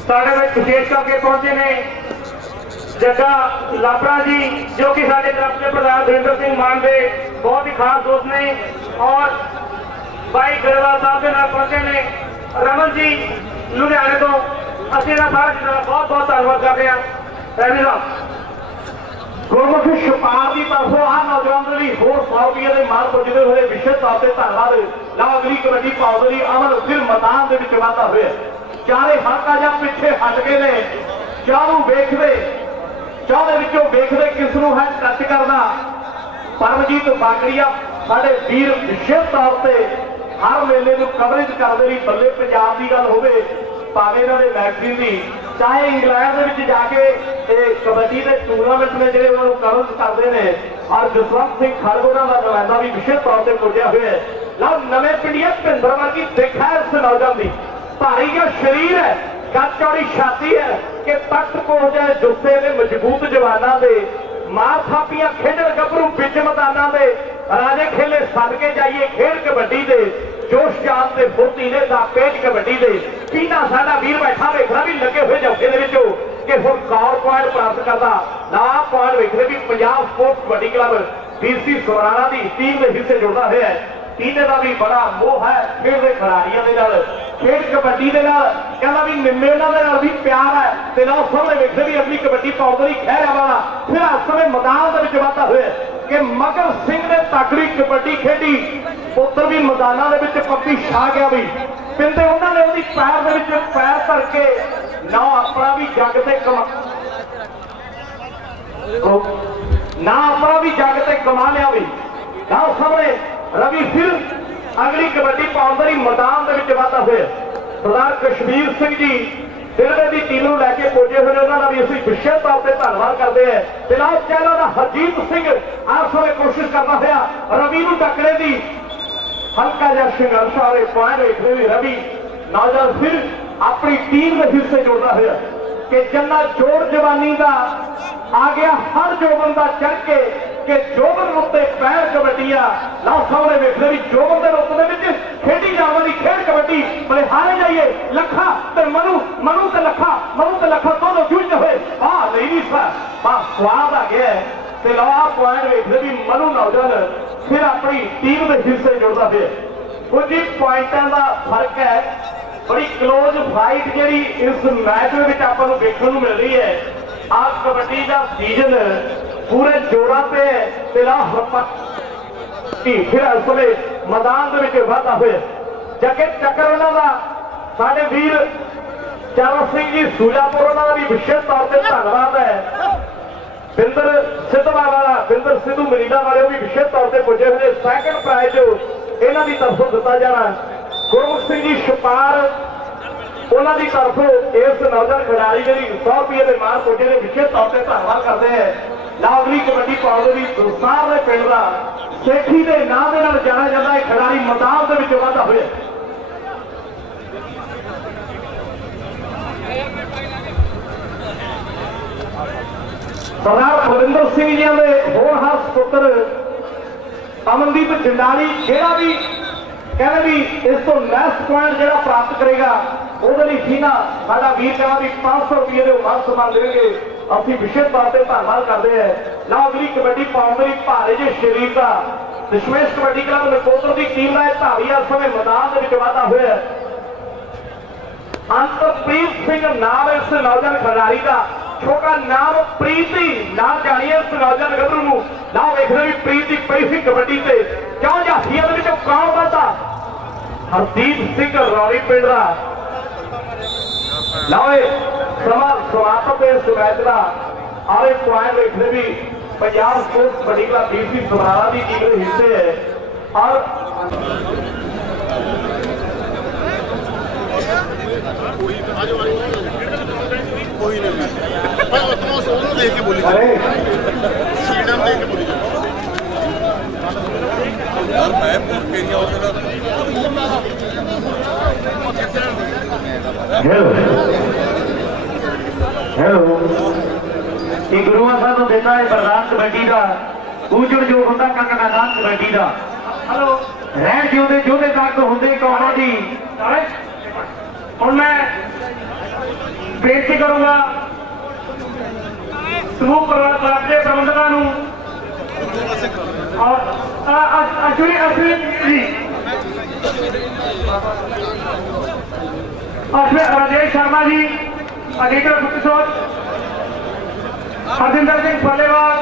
साढ़े में विशेष करके पहुंचे ने जग्गा लाबरा जी जो कि साढ़े तरफ से प्रधान धीरेन्द्र सिंह मान के बहुत ही खास दोस्त ने और भाई गरेवाल साहब के नाल पहुंचे ने रमन जी लुधियाने तो असं सारा बहुत बहुत धन्यवाद कर रहे हैं रवि साहब गुरमुख छपार की तरफों आ नौजवान के लिए होर 100 रुपये के मान पुजते हुए विशेष तौर पर धन्यवाद ला अगली कबड्डी पाउंड की अमन फिर मैदान के वाधा हुए चारे हल्का जा पिछे हट गए ने चारों वेखते वेखते किसनों है टच करना परमजीत बागड़िया साढ़े वीर विशेष तौर पर हर मेले को कवरेज करते रही बल्ले पंजाब की गल होवे भावे इन्होंने मैगजीन की चाहे इंग्लैंड में जाके कबड्डी के टूर्नामेंट में जो उन्होंने कवरेज करते हैं और जसवंत सिंह खड़गोड़ा का नुमाइंदा भी विशेष तौर पर पुजया हुआ है लो नवे पिंडिया भिंदर वर्गी देखा है इस नौजवान की भारी का शरीर है कद चौड़ी छाती है कि तख्त को जाए जुस्से ने मजबूत जवाना दे मार थापियां खेडण गभरू बिच मैदाना दे राजे खेले सदके जाइए खेड कबड्डी दे जोश जान से फुर्तीले दा पेज कबड्डी दे पीना साडा वीर बैठा वेखना भी लगे हुए जौके दे विचों कि हुण कौर पॉइंट प्राप्त करदा ना पॉइंट वेखदे भी Punjab sports kabaddi club BC Samrala की टीम के हिस्से जुड़ता हुआ है टीने का भी बड़ा मोह है खेल के खिलाड़ियों के नाल खेल कबड्डी के नाल कहना भी निम्मे उन्होंने भी प्यार है तो ना सामने वेखते भी अगली कबड्डी पाउंड खैरा वाला फिर इस समय मैदान के वाधा हुए कि मगर सिंह ने तकड़ी कबड्डी खेडी पुत्र भी मैदानों के पप्पी छा गया भी पिंडे उन्होंने वो पैर के पैर धर के ना अपना भी जग से ना अपना भी जग से कमा लिया भी ना सामने रवि फिर अगली कबड्डी पाउंड मैदान के वाधा हुए सरदार कश्मीर सिंह जी दिलवे की टीम लैके पुजे हुए उन्होंने भी असं विशेष तौर पर धन्यवाद करते हैं फिलहाल चैनल का हरजीत सिंह इस समय कोशिश करता हुआ रवि को टकरे की हल्का जहा संघर्ष और पॉइंट वेखते हुए रवि नौजवान फिर अपनी टीम के हिस्से जोड़ता हुआ कि जन्ना जोड़ जवानी का आ गया हर जो बंदा चढ़ के कि जोबन उत्ते पैर कबड्डिया ला सामने वेखदे भी जोबन के रुख दे खेडी जाने वाली खेड कबड्डी बड़े हारे जाइए लखा ते मनु मनु ते लखा दोनों जुड़ते हुए नहीं भी स्वाद आ गया ते लो आ पॉइंट वेखदे भी मनु नौजवान फिर अपनी टीम के हिस्से जुड़ता फिर कुछ ही पॉइंटों का फर्क है बड़ी क्लोज फाइट जी इस मैच में आपको देखने को मिल रही है आज कबड्डी का सीजन पूरे जोड़ा पे फिर इस वे मैदान के वाधा हुए जगे चक्कर उन्होंने साढ़े वीर चरण सिंह जी सूजापुर उन्होंने भी विशेष तौर पर धन्यवाद है बिंदर सिद्धवा वाला बिंदर सिद्धू मरीना वाले भी विशेष तौर पर पुजे हुए सैकंड प्राइज इन्हों की तरफों दिता जाना गुरमुख सिंह जी छपार उन्होंने तरफों इस नौजवान खिलाड़ी के 100 रुपये के मान पुजे ने विशेष तौर पर धन्यवाद करते हैं लावली कबड्डी पाउंड की दुसार के पिंड का सेठी के नाम के नाल जाना जाता है खिलाड़ी मैदान के वाधा हुए सरदार बलविंदर सिंह जी के होनहार पुत्र अमनदीप जंडाली जेड़ा भी कहते भी इस तो नेक्स्ट पॉइंट जो प्राप्त करेगा वो सीना साडा वीर कहना भी 500 रुपये के मान सम्मान देंगे असं विशेष तौर पर धन्यवाद करते हैं ना अगली कबड्डी पाउंड की भारे जे शरीर का दशमेश कबड्डी क्लब नकोदर की टीम का धावी इस समय मैदान के वाधा हुआ अंतरप्रीत सिंह नाम इस नौजवान खिलाड़ी का छोटा नाम प्रीति ना जानिए इस नौजवान गबरू ना वेखने भी प्रीति पई सी कबड्डी से क्यों जाफिया कौन बता हरदीप सिंह रौली पिंड का लाओ समा समापक इस मैच का आए पॉइंट वेखने भी Punjab sports kabaddi club DC Samrala की टीम के हिस्से है और कोई नहीं देख के बोली सीडम देख के बोली यार मैं केरिया हेलो ये गुरुआ साहब देता है प्रधान कमेटी का पूजन जो होता मैदान कमेटी का हेलो रैन जिउंदे जोधे तक होंगे कौन जी और मैं बेनती करूंगा समूह क्लब के प्रबंधकों और Ashwin ji Rajesh Sharma ji editor Guptsoch Harjinder Singh Phalewal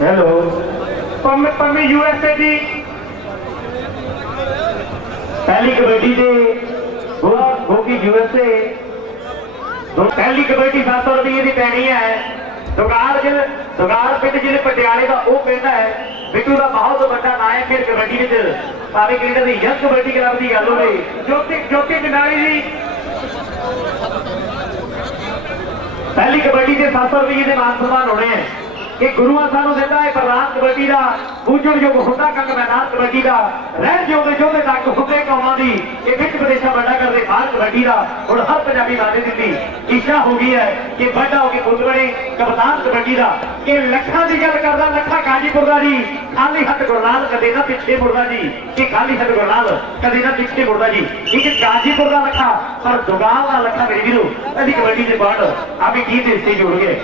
hello Pammi USA ji पहली कबड्डी से होगी यूएसए पहली कबड्डी 700 रुपये की पैनी है दुगार पिंड जिले पटियाले का वो पिंड है बिट्टू का बहुत बड़ा नाम है फिर कबड्डी सारे क्रिकेट की यंग कबड्डी क्लब की गल हो ज्योति जंडाली जी पहली कबड्डी से 700 रुपये के मान सम्मान होने हैं कि गुरुआ सानू देता है प्रधान कबड्डी का पूजन योग होता कंग मैदान कबड्डी का रह जोते जोते तक होते कौमां दी ये विच विदेशा बड़ा करते बाहर कबड्डी का और हर पंजाबी माने दी इच्छा हो गई है कि बड़ा होगी खुद बने कप्तान कबड्डी का कि लखा की गल करदा लखा गाजीपुर का जी खाली हथ गुरनाल कदे ना पिछे मुड़दा जी कि खाली हथ गुरनाल कदे ना पिछे मुड़दा जी एक गाजीपुर का लखा पर दुगाल का लखा मेरे वीरो अभी कबड्डी के बाद अभी की हिस्से जुड़ गए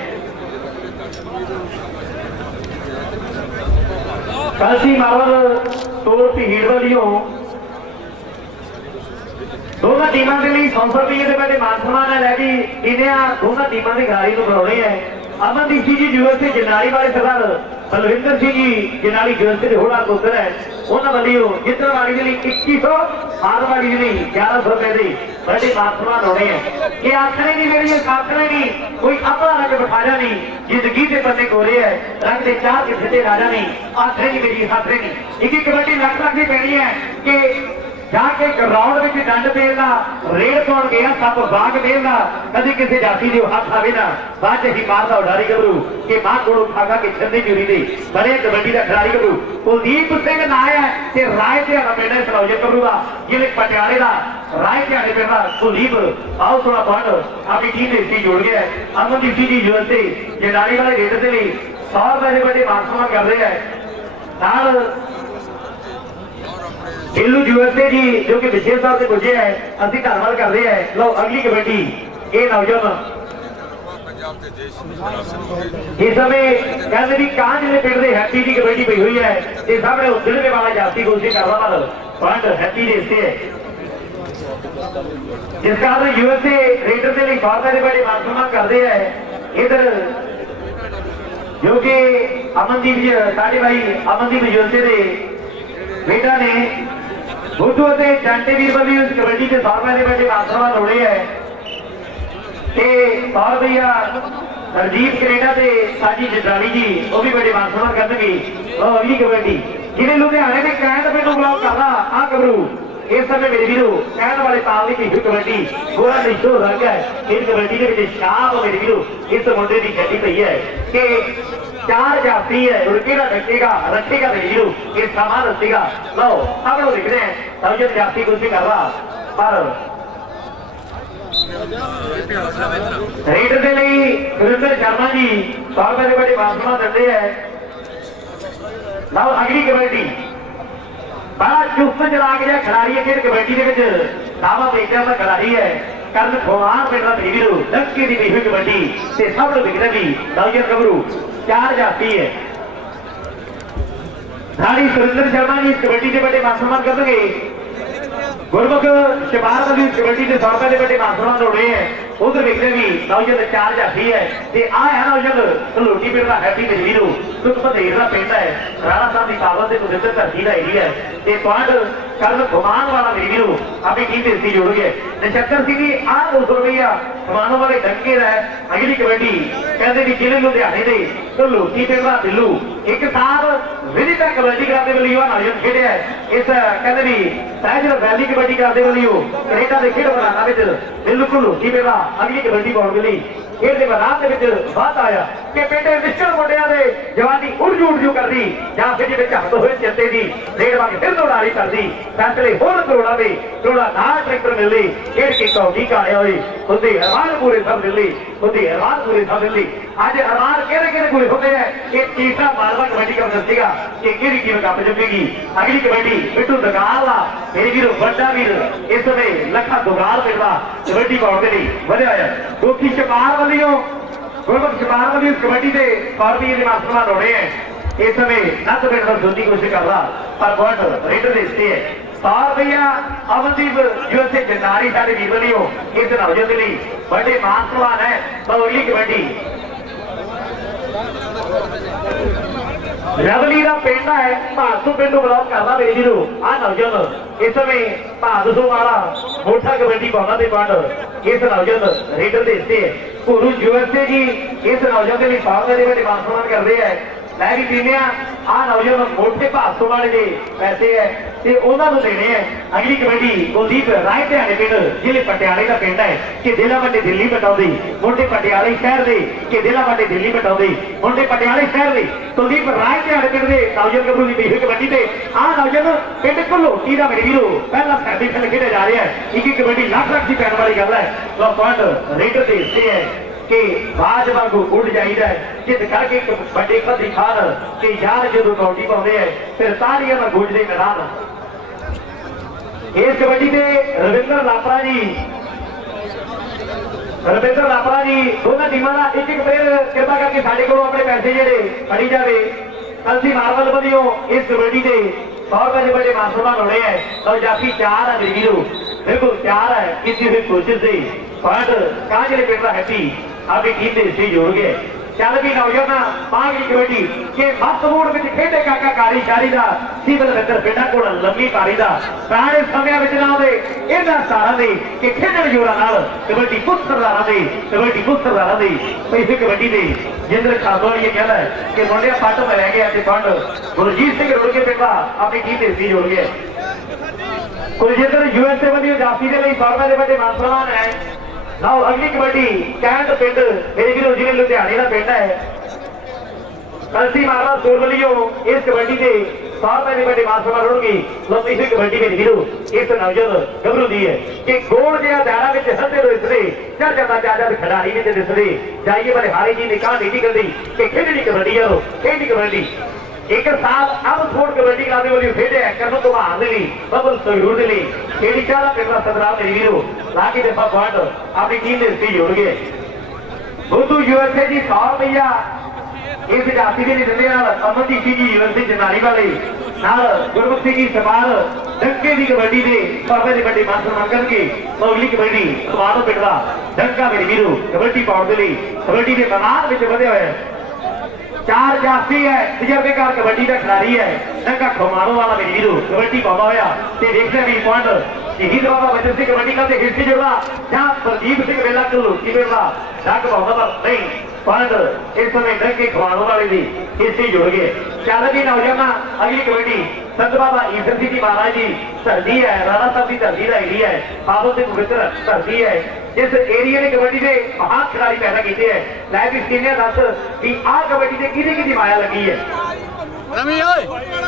कलसी मार्बल तोड़ भीड़ वालियों दोनों टीमों के लिए 100 रुपये के पहले मान सम्मान है लैके इन्हें दोनों टीमों की खिलाड़ी को बुलाने हैं अमनदीप सिंह जी यूएसए जनाली वाले सरदार बलविंदर सिंह जी जनाली यूएसए के होड़ा पुत्र है उन्होंने वालों जितने वाली के लिए 2100 हार वाली के लिए 1100 रुपए की बड़े मान सम्मान होने हैं ये आखने नहीं मेरी आखने नहीं कोई अपना रंग बिठाया नहीं जिंदगी के पन्ने गोरे है रंग के चार के फिटे राजा नहीं आखने नहीं मेरी हाथरे नहीं एक कबड्डी लख लख की पैनी है कि जाके ग्राउंड में डंड पेलना रेड पाउन गया सप बाग पेलना कभी किसी जाति के हाथ आवे ना बाद ही मारता उडारी गबरू कि मां कोल उठागा कि छंदी चूरी दे बड़े कबड्डी का खिलाड़ी गबरू कुलदीप सिंह ना है ते राय ते मेडल सलौजे गबरू का जिले पटियाले का राय ते आने पेड़ा कुलदीप आओ थोड़ा बंद अपनी टीम से जोड़ गया अमनदीप जी यूएसए जनारी वाले रेड से लिए 100 रुपए से बड़े मानसून कर रहे हैं नाल ढिल्लू यूएसए जी जो कि विशेष तौर से पुजे है असं धन्यवाद कर रहे हैं लो अगली कबड्डी ये नौजवान इस समय कहते भी कां जिले पिंड के हैप्पी की कबड्डी पई हुई है ये सामने उधरने वाला जाती कोशिश कर रहा पॉइंट हैप्पी ने इससे है जिस कारण यूएसए रेडर के लिए 100 रुपए के बड़े मानसून करते हैं इधर जो कि अमनदीप जी साढ़े भाई अमनदीप यूएसए के बेटा ने बुद्धू ते जांटे वीर बली उस कबड्डी के 100 रुपए के बड़े मानसून लोड़े है ते 100 रुपया रजीत कनेडा से साजी जटाली जी वो भी बड़े मानसून करनगे और अगली कबड्डी जिन्हें लुधियाने में कैद पिंडों ब्लॉक करना आ गबरू इस समय मेरे वीरों कैद वाले पाल की कबड्डी गोरा निश्चो रंग है इन कबड्डी के विच शाह मेरे वीरों इस मुंडे की गड्डी पई है कि 4 जाती है रुकेगा ढकेगा रखेगा मेरे वीरों ये सामान रखेगा लो अब लोग लिख रहे हैं सौजन जाति कुछ भी कर रहा पर रेडर के लिए सुरेंद्र शर्मा जी 100 रुपए के बड़े मानसून देते हैं लो अगली कबड्डी बड़ा चुस्त चला गया खिलाड़ी है कबड्डी के दावा बेचा का खिलाड़ी है कल भगवान पिंड का वीरू लक्की की हुई कबड्डी से सब लोग दिखते भी नौजवान गबरू 4 जाती है धाड़ी सुरेंद्र शर्मा जी इस कबड्डी के बड़े मानसून करेंगे गुरमुख शिवार वाली कबड्डी के 100 रुपए के बड़े मानसून दौड़े हैं उधर देखते भी नौजवान 4 जाती है नौजवान लोटी पिंड का हैप्पी मेरे वीरू सुख बधेर का पिंड है राणा साहब की पावर से कुछ धरती का एरिया है पॉइंट कल घुमान वाला मेरे वीरू अपनी टीम से जोड़ गए नक्षत्र सिंह जी आ 200 रुपया घुमानों वाले डंके है अगली कबड्डी कहते भी जिले लुधियाने के तो लोटी पिंड का बिल्लू एक साहब विजिटर कबड्डी कराते वाले युवा नौजवान खेड़े है इस कहते भी सहज वैली कबड्डी कराते वाली कनेडा के खेड मैदान बिल्कुल लोटी पिंड अगली कबड्डी पाउन मिली खेल के मैदान के बात आया कि पिंड विश्व मुंडिया ने जवानी उड़जू कर दी या फिर हथ हुए चिंते की रेड वांग फिर दौड़ारी कर दी फैसले होर करोड़ा में करोड़ा ना ट्रैक्टर मिलने खेल के कौटी का आया हुई खुद अरमान पूरे सब मिलनी खुद अरमान पूरे सब मिलनी आज अरमान कहने पूरे होते हैं कि तीसरा मालवा कबड्डी का दसेगा कि केड़ी टीम कप चुकेगी अगली कबड्डी बिट्टू दगाल मेरे वीर बड़ा वीर इस समय लखा दुगाल पिंड कबड्डी पाउन के लिए बढ़िया है गोखी चपार वाली गुरमुख चपार वाली उस कबड्डी से 100 रुपये के मानसून दौड़े हैं इस समय नत पिंड का जोती कोशिश कर रहा पर पॉइंट रेडर देखते हैं 100 रुपया अमनदीप यूएसए जनारी साढ़े वीर वाली इस नौजवान के लिए बड़े मानसून है तो अगली कबड्डी रवली का पिंड है भादसू पिंड ब्लॉक करना मेरे वीरू आ नौजवान इस समय भादसू वाला मोटा कबड्डी पाना दे पॉइंट इस नौजवान रेडर देखते हैं गुरु यूएसए जी इस नौजवान के लिए 100 रुपए के मानसून कर रहे हैं मैं भी पीने आ नौजवान मोटे भादसू वाले के पैसे है उन्होंने देने हैं अगली कबड्डी कुलदीप राय ध्याने पिंड जिले पटियाले का पिंड है कि दिला वड्डे दिल्ली बटाउंदी मुंडे पटियाले शहर दे कि दिला वड्डे दिल्ली बटाउंदी मुंडे पटियाले शहर दे कुलदीप राय ध्याने पिंड के नौजवान गबरू की पीछे कबड्डी से आ नौजवान पिंड घलोटी का मेरे वीरो पहला सेमीफाइनल खेले जा रहे हैं एक कबड्डी लाख की पैन वाली गल है लो पॉइंट रेडर से इससे है कि बाज वांगू उड़ जाइए जिद करके बड़े कदी खान कि यार जो कौटी पाते हैं फिर तालियां में गूंजते मैदान इस कबड्डी से रविंद्र लापरा जी दोनों टीमों का एक प्लेयर कृपा करके साढ़े को अपने पैसे जेडे फड़ी जाए कलसी मार्बल बनियो इस कबड्डी से 100 रुपए के बड़े मानसून होने हैं और जाफी 4 है मेरे वीरों बिल्कुल 4 है किसी भी कोशिश से पॉइंट कहां जिले पिंड का हैप्पी अभी टीम से इससे जोड़ गए चल भी नौजवान पांच की कबड्डी के मस्त मूड में खेडे काका कारी शारी का सिविल मित्र पिंडा को लंबी पारी का पुराने समय में ना दे इन्ना सारा दे कि खेडण जोरा नाल कबड्डी पुस्तरदारा दे कबड्डी पुस्तरदारा दे पैसे कबड्डी दे जिंद्र खासवाल ये कहता है कि मुंडिया पट में रह गया पंड गुरजीत सिंह रोड़ के पिंडा अपनी टीम से जोड़ गए ਕੁਲਜਿੰਦਰ USA ਵੱਲੋਂ ਜਾਫੀ ਦੇ ਲਈ 100 ਰੁਪਏ ਦੇ ਵੱਡੇ ਮਾਨ ਸਨਮਾਨ ਹੈ। ਲਓ ਅਗਲੀ ਕਬੱਡੀ ਕੈਂਟ ਪਿੰਡ ਮੇਰੇ ਵੀਰੋ ਜ਼ਿਲ੍ਹੇ ਲੁਧਿਆਣੇ ਦਾ ਪਿੰਡ ਹੈ। ਕਲਸੀ ਮਾਰਵਾ ਸੂਰ ਵੱਲੋਂ ਇਸ ਕਬੱਡੀ ਦੇ 100 ਰੁਪਏ ਦੇ ਵੱਡੇ ਮਾਨ ਸਨਮਾਨ ਹੋਣਗੇ। ਲਓ ਇਸ ਕਬੱਡੀ ਮੇਰੇ ਵੀਰੋ ਇਸ ਨੌਜਵਾਨ ਗੱਭਰੂ ਦੀ ਹੈ ਕਿ ਗੋਲ ਜਿਹਾ ਦਾਇਰਾ ਵਿੱਚ ਹੱਦੇ ਹੋਏ ਦਿਸਦੇ ਚੜ ਜਾਂਦਾ ਜਾਜਾ ਖਿਡਾਰੀ ਵਿੱਚ ਦਿਸਦੇ ਜਾਈਏ ਵਾਲੇ ਹਾਰੇ ਜੀ ਨਿਕਾਹ ਨਹੀਂ ਨਿਕਲਦੀ ਕਿ ਖੇਡਣੀ ਕਬੱਡੀ ਆ ਖੇਡੀ ਕਬੱਡੀ एक साल अब स्पोर्ट कबड्डी का खेडे करने को दिल्ली बबल सहूर दिल्ली खेड़ी चाह पेपर सदराव मेरी वीरो लाके दफा पॉइंट अपनी टीम के हिस्से जोड़ गए बुद्धू USA जी 100 रुपया इस जाति के दिंदे अमनदीप जी USA जनाली वाले गुरमुख सिंह जी समाल डंके की कबड्डी के 100 रुपए के बड़े मान सम्मान करके अगली कबड्डी समारोह पिंड का डंका मेरी वीरो कबड्डी पाउंड के लिए कबड्डी के मैदान में बढ़े हुए 4 जाफी है तजर्बेकार कबड्डी का खिलाड़ी है डंका खमाणो वाला मेरी वीरो कबड्डी पावा होया ते देखते भी पॉइंट शहीद बाबा बचन सिंह कबड्डी का हिस्से जुड़ा जहां प्रदीप सिंह वेला कलूसी वेला डंक पाउंड पर नहीं पॉइंट इस समय डंके खमाणो वाले भी हिस्से जुड़ गए। चल भी नौजवान अगली कबड्डी संत बाबा ईश्वर सिंह जी महाराज जी धरती है राणा साहब की धरती का एरिया है पावों से पवित्र धरती है जिस एरिया ने कबड्डी के महान खिलाड़ी पैदा किए हैं लाइव स्क्रीन दस कि आ कबड्डी से किसी की माया लगी है।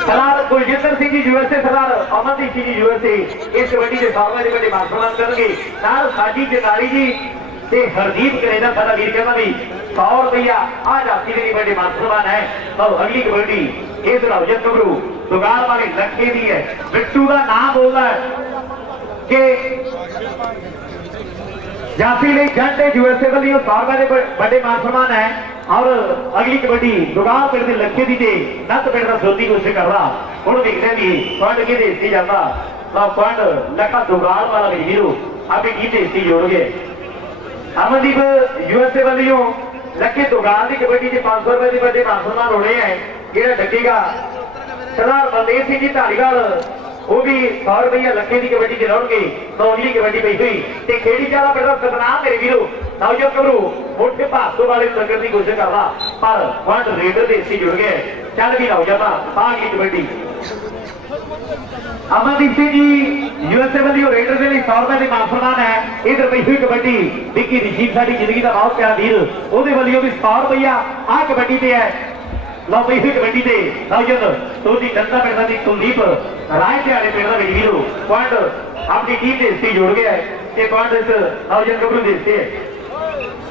सरदार कुलजिंदर सिंह जी USA सरदार अमनदीप सिंह जी USA इस कबड्डी के 100 रुपए के मान सम्मान करेंगे नाल साजी जनाली जी ते हरदीप कनेडा साडा वीर कहना भी 100 रुपया आ जाती के बड़े मान सम्मान है। तो अगली कबड्डी इस नौजवान गबरू दुगार वाले लखे दी है बिट्टू का नाम बोलता है कि जाफी ने घंटे USA वाली 100 रुपए के बड़े मान सम्मान है। और अगली कबड्डी दुगार पिंड के लखे दी ते नत पिंड का सोधी कोशिश कर रहा हूं देखते भी पॉइंट के हिस्से जाता तो पॉइंट लखा दुगार वाला भी हीरो अभी की हिस्से जोड़ गए। अमनदीप USA वालों लखे दुगार की कबड्डी के 500 रुपए के बड़े मान सम्मान होने हैं जेड़ा डकेगा सरदार बलदेव सिंह जी धारीवाल वो भी 100 रुपया लखे की कबड्डी के लौट गई। तो अगली कबड्डी पई हुई ते खेड़ी चाला पिंड का सतनाम मेरे वीरो नौजवान गबरू मोटे भासो वाले संगत की कोशिश कर रहा पर पॉइंट रेडर के हिस्से जुड़ गए। चल भी नौजवान अगली कबड्डी अमनदीप सिंह जी USA वाली रेडर के लिए 100 रुपए के मान सम्मान है। इधर पई हुई कबड्डी विक्की रशीद साडी जिंदगी का बहुत प्यारा वीर ओदे वालियों भी 100 रुपया आ कबड्डी ते है। लो पई हुई कबड्डी ते नौजवान तोदी डंका पिंड दी कुलदीप राय ध्याड़े पिंड का वीरो पॉइंट अपनी टीम के हिस्से जुड़ गया है। ये पॉइंट इस नौजवान गबरू के हिस्से है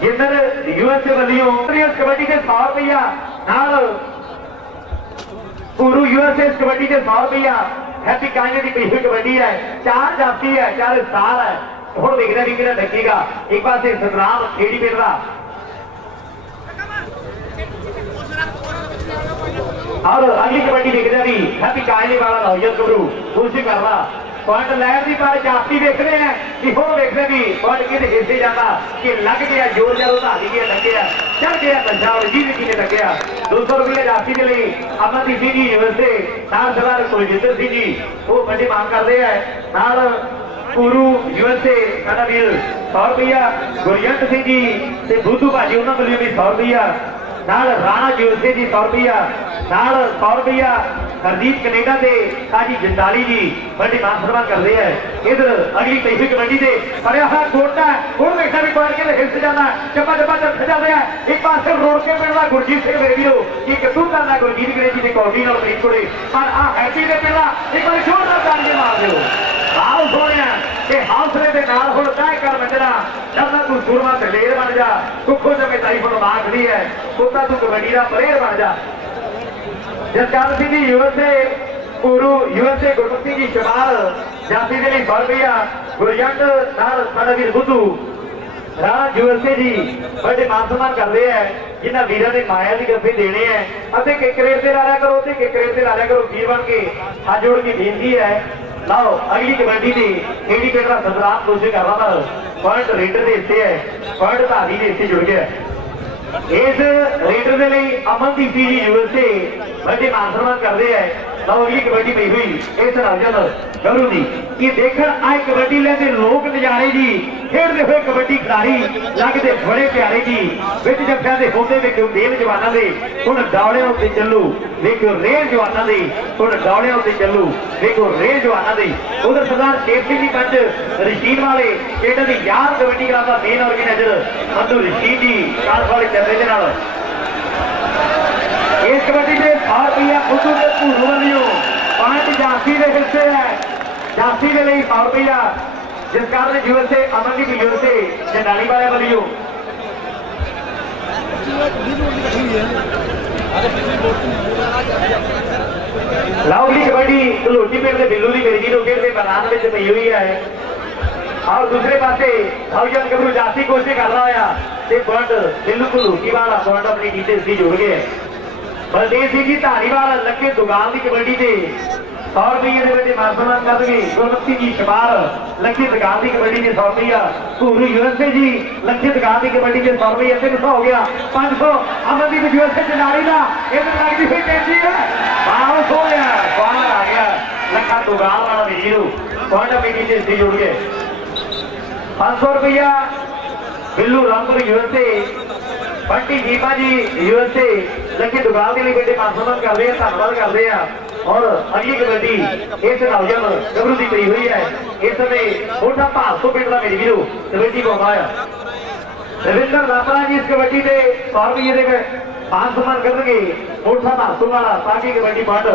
जिधर USA वालियों कबड्डी के 100 रुपया नाल पूरू USA कबड्डी के 100 रुपया हैप्पी काइंड की पी हुई कबड्डी है 4 जाती है 4 स्टार है हूँ देखना भी कि ढकेगा एक पास सतराम खेड़ी पिंड का और अगली कबड्डी देखना भी हैप्पी काइंड वाला नौजवान गबरू कोशिश कर रहा पॉइंट लैब की पर जाफी देख रहे हैं कि हम देख रहे भी पॉइंट कि हिस्से जाता कि लग गया जोर जरूर धारी गया लगे चढ़ गया नशा और जी भी लगे 200 रुपये जाफी के लिए अमनदीप सिंह जी USA नाल सरदार कुलजिंदर सिंह जी वो बड़ी मांग करते हैं नाल पूरू USA साडा वीर 100 रुपया गुरजंट सिंह जी ते बुद्धू भाजी उन्होंने वालों भी 100 रुपया नाल राणा USA जी 100 रुपया नाल 100 रुपया हरदीप कनेडा से साजी जंदाली जी बड़ी मान सम्मान कर रहे हैं। इधर अगली पैसे कबड्डी से पड़िया है कोटा कोट देखा भी पॉइंट के हिस्से जाना चप्पा चप्पा चल रहा है एक पास रोड के पिंड का गुरजीत सिंह मेरे वीरो ये कसूर करना गुरजीत गिरे जी ने कौडी और प्रीत कोड़े पर आ हैप्पी के पिंड एक बार जोरदार ताली मार दो आओ सोनिया के हौसले के नाल हुण तय कर बचना जब तू सुरमा दलेर बन जा कुखो जमे ताई को मार दी है कुत्ता तू कबड्डी का प्लेयर बन जा। जसकाल सिंह जी USA पूरू USA गुरमुख सिंह जी शमाल जाफी के लिए 100 रुपया गुरजंट नाल साडा वीर बुद्धू राणा USA जी बड़े मान सम्मान कर रहे हैं जिन्होंने वीरों ने माया की गफे देने हैं अते किकरेट से ला लिया करो किकरेट से ला लिया करो वीर बन के हाथ जोड़ की बेनती है। लाओ अगली कबड्डी की एडी पिंड का सतराम कोशिश कर रहा था पॉइंट रेडर के हिस्से है पॉइंट धारी के हिस्से जुड़ गया। इस रेडर के लिए अमनदीप सिंह जी USA बड़े मान सम्मान कर रहे हैं। अगली कबड्डी पई हुई इस नौजवान गबरू की कि देखण आए कबड्डी लेते लोक नजारे जी खेडते हुए कबड्डी खिलाड़ी लगते बड़े प्यारे जी विच जफ्फियां दे होंदे वेखो देव जवानां दे हुण दौड़ियां उत्ते चलू वेखो रेल जवानां दे हुण दौड़ियां उत्ते चलू वेखो रेल जवानां दे उधर सरदार शेर सिंह जी पंच रशीद वाले केडर दी यार कबड्डी क्लब दा मेन ऑर्गेनाइजर मधु रशीद जी काल वाले चंदे दे नाल इस कबड्डी दे 100 रुपया खुदू के भूरू वालियों 5 जासी के हिस्से है जासी के लिए 100 रुपया जिस कारण यूएसए अमनदीप यूएसए जंडाली वाले वालियों लाउली कबड्डी धलोटी पिंड के बिल्लू की मेरी जी खेल के मैदान में पई हुई है और दूसरे पासे भाईजान गबरू जासी कोशिश कर रहा है पॉइंट बिल्लू धलोटी वाला पॉइंट अपनी टीम से जुड़ गए बलदेव सिंह जी धारीवाल लगे दुगाल की कबड्डी से 100 रुपये के मान सम्मान करेंगे गुरबख्शी जी शमार लगे दुकान की कबड्डी से 100 रुपया भूरू यूएसए जी लगे दुकान की कबड्डी से 100 रुपया 300 हो गया 500 अमनदीप यूएसए चंडारी का इधर लगती हुई टेंसी है 500 पॉइंट आ गया लखा दुगाल वाला वीरू पॉइंट अपनी टीम से जुड़ गए 500 रुपया बिल्लू रामपुर यूएसए बंटी जीपा जी यूएसए लगे दुकान के लिए बेटे मान सम्मान कर रहे हैं धन्यवाद कर रहे हैं और अगली कबड्डी इस नौजवान गबरू की पई हुई है इस समय मोटा भासो पिंड का मेरी वीरू कबड्डी पाਉਂਦਾ है रविंद्र लापरा जी इस कबड्डी से 100 रुपये के मान सम्मान करेंगे मोटा भासो वाला ताकि कबड्डी पार्ट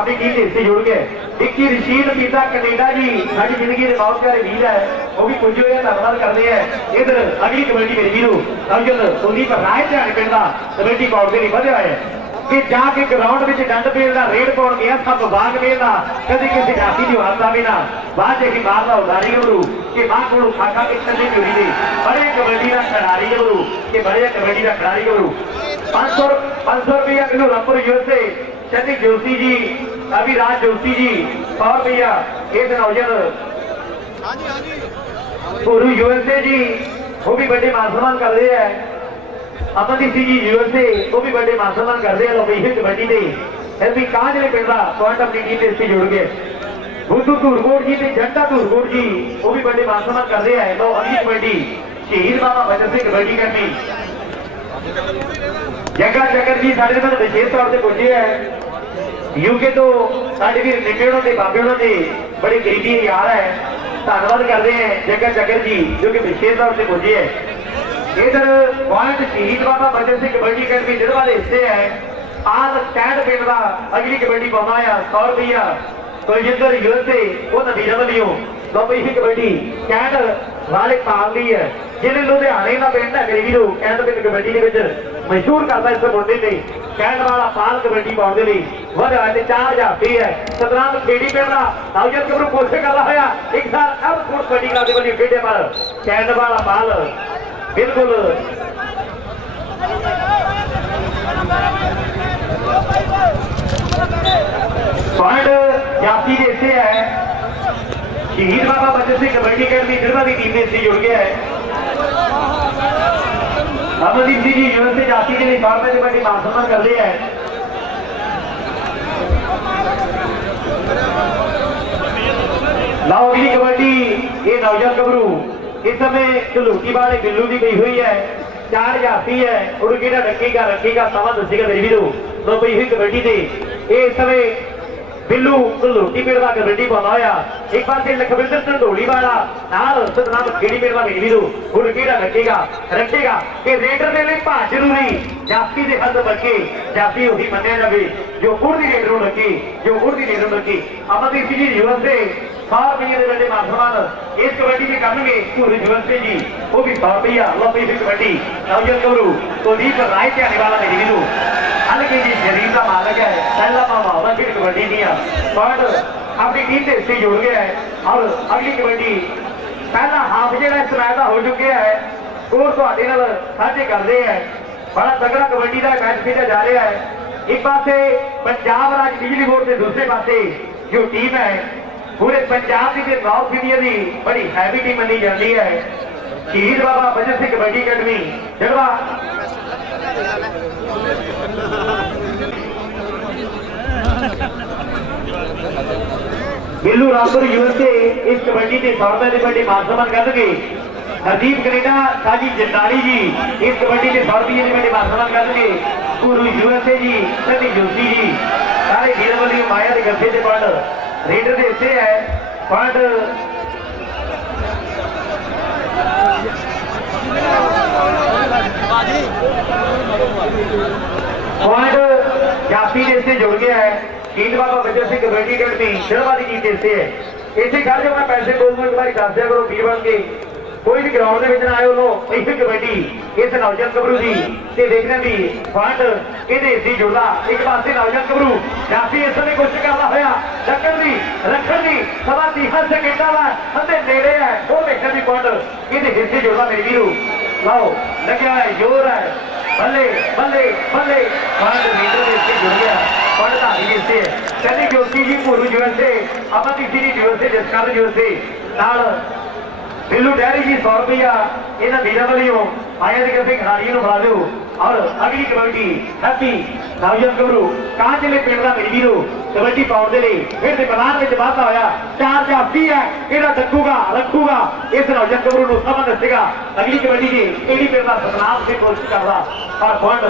अपनी टीम से हिस्से जुड़ गए इक्की रशीद पीता कनेडा जी साड़ी जिंदगी के बहुत प्यारे वीर है वो भी पुजे हुए धन्यवाद करते हैं इधर अगली कबड्डी मेरी वीरू नौजवान कुलदीप राय ध्यान पिंड का कबड्डी पाउट के लिए बढ़िया है कि जाके ग्राउंड में डंड पेलना रेड पाउन गया सब बाग मेलना कभी किसी जाती की वार्ता भी ना बाद देखी मारना उदारी गबरू कि मां को खाखा के चलने चोरी थी बड़े कबड्डी का खिलाड़ी गबरू कि बड़े कबड्डी का खिलाड़ी गबरू 500 रुपया किलो रामपुर यूएसए चंदी जोशी जी अभी राज जोशी जी 100 रुपया एक नौजवान भूरू यूएसए जी वो भी बड़े मान सम्मान कर रहे हैं अमनदीप सिंह जी यूएसए वो भी बड़े मान सम्मान कर रहे हैं लोग कबड्डी से फिर भी कांज ने पिंड का पॉइंट अपनी टीम से जुड़ गए बुद्धू धूरकोट जी झंडा धूरकोट जी वो भी बड़े मान सम्मान कर रहे हैं लो अगली कबड्डी शहीद बाबा बचन सिंह कबड्डी अकेडमी जगा जगर जी साढ़े मैं विशेष तौर से पहुंचे है यूके तो साढ़े भी निके होने बाबे होने बड़ी गरीबी यार है धन्यवाद कर रहे हैं जगा जगर जी जो कि विशेष तौर से पहुंचे है इधर पॉइंट शहीद बाबा बचन सिंह कबड्डी अकेडमी जिले वाले हिस्से है आज कैंट पिंड का अगली कबड्डी पाਉਂਦਾ है 100 रुपया कुलजिंदर यूएसए वो नदीरा वालियों लो भाई ही कबड्डी कैंट वाले पाल ली है जिन्हें लुधियाने का पिंड है गरीबी लोग कैंट पिंड कबड्डी के मशहूर करता इस मुंडे ने कैंट वाला पाल कबड्डी पाने के लिए वह 4000 फी है सतराम खेड़ी पिंड का नौजवान गबरू कोशिश कर रहा है एक साल अब स्पोर्ट्स कबड्डी क्लब के वाली खेडे पर कैंट वाला पाल बिल्कुल पॉइंट जाती जैसे है शहीद बाबा बचन सिंह कबड्डी अकेडमी जिला की टीम से जुड़ गया है अमनदीप सिंह जी यूएसए जाती के लिए 100 रुपये की बड़ी मान सम्मान कर रहे हैं लाओ अगली कबड्डी ये नौजवान गबरू इस समय धलोटी वाले बिल्लू की गई हुई है 4000 फी है और केड़ा रखेगा समा दसेगा मेरी वीरू तो पई हुई कबड्डी से इस समय बिल्लू धलोटी पिंड का कबड्डी पाਉਂਦਾ होया एक बार से लखविंदर ढंडोली वाला नाल सतनाम खेड़ी पिंड का मेरी वीरू और केड़ा रखेगा कि रेडर के लिए भाज जरूरी जाती के हद बचे जाती वही मन्या जाए जो उड़ती रेडर रखी जो उड़ती रेडर रखी अमनदीप सिंह जी यूएसए 100 रुपये के बड़े मान सम्मान इस कबड्डी में करेंगे भूरू यूएसए जी वो भी 100 रुपया लो पई कबड्डी नौजवान गबरू कुलदीप राय ध्यान वाला मेरी वीरू हल्के जी शरीर का मालक है पहला माहौल फिर कबड्डी दिया पॉइंट अपनी टीम से हिस्से जुड़ गया है और अगली कबड्डी पहला हाफ जो इस मैच का हो चुके है स्कोर थोड़े साझे कर रहे हैं बड़ा तगड़ा कबड्डी का मैच खेला जा रहा है एक पासे पंजाब राज्य बिजली बोर्ड के दूसरे पासे जो टीम है पूरे पंजाब की नॉर्थ इंडिया की बड़ी हैवी टीम मनी जाती है शहीद बाबा बचन सिंह कबड्डी अकेडमी जलवा बिल्लू रामपुर यूएसए इस कबड्डी के 100 रुपए की बड़ी मान सम्मान करेंगे हरदीप कनेडा साजी जंडाली जी इस कबड्डी के 100 रुपये की बड़ी मानसमान करेंगे। गुरु यूएसए जी सनी जोशी जी सारे वीर वाली माया के गफे के पॉइंट रेडर के हिस्से है पॉइंट जाफी ने इससे जुड़ गया है। कीट बाबा बच्चर सिंह कबड्डी अकेडमी शहबादी जी इससे है इसे घर जो मैं पैसे बोलूंगा एक बार दस दिया करो वीर बन के कोई भी ग्राउंड के ना आए उन्हों इसे कबड्डी इस नौजवान गबरू की ते देखने भी फंड ये जुड़ता एक पास नौजवान गबरू जाफी इस समय कोशिश करता हुआ रखन की सवा 30 सेकेंडा वा अंधे नेड़े है वो देखने भी फंड ये हिस्से जुड़ता मेरे वीरू लाओ लग्या है जोर है बल्ले बल्ले बल्ले फंड लीडर के हिस्से जुड़ गया फंड धारी हिस्से सनी जोशी जी भूरू यूएसए अमनदीप जी यूएसए जसकर यूएसए नाल बिल्लू डैरी जी 100 रुपया इन्होंने वीर वालों आया किसी खिलाड़ियों फड़ा दो और अगली कबड्डी हैप्पी नौजवान गबरू कहां चले पिंड का मेरी वीरो कबड्डी पाउंड के फिर से मैदान में वाधा होया 4 जाफी है यह रखूगा इस नौजवान गबरू को समझ दसेगा अगली कबड्डी की केड़ी पिंड का सतनाम से कोशिश करता पर फंड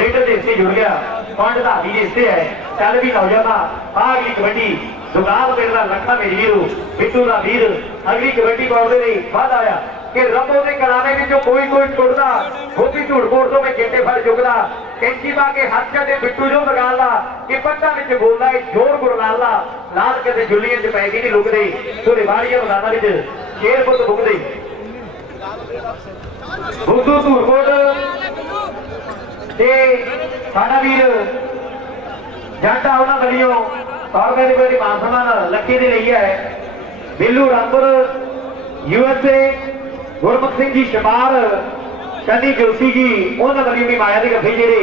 रेडर के हिस्से जुड़ गया फंड धारी के हिस्से है चल भी नौजवान अगली कबड्डी दुगाल पिंड का लखा मेरी वीरू बिट्टू का वीर अगली कबड्डी पाउंड के वाधा होया कि रबो के कलावे में जो कोई छुड़ता वो भी झूठ बोल दो मैं गेटे फड़ चुकदा कैंची पा के हाथ से बिट्टू जो लगाला कि पट्टा में बोलता है जोर गुरनाला लाल के जुलियन च पैगी नहीं लुकदे तो रिवाड़िया मैदाना में शेर पुत भुगदे बुद्धू धूरकोट ते साडा वीर जाटा उन्हां गलियों 100 रुपए की कोई मान सम्मान लक्की दी लई है बिल्लू रामपुर यूएसए गुरमुख सिंह जी शमार सनी जोशी जी उन्होंने वाली भी माया के गफे जेडे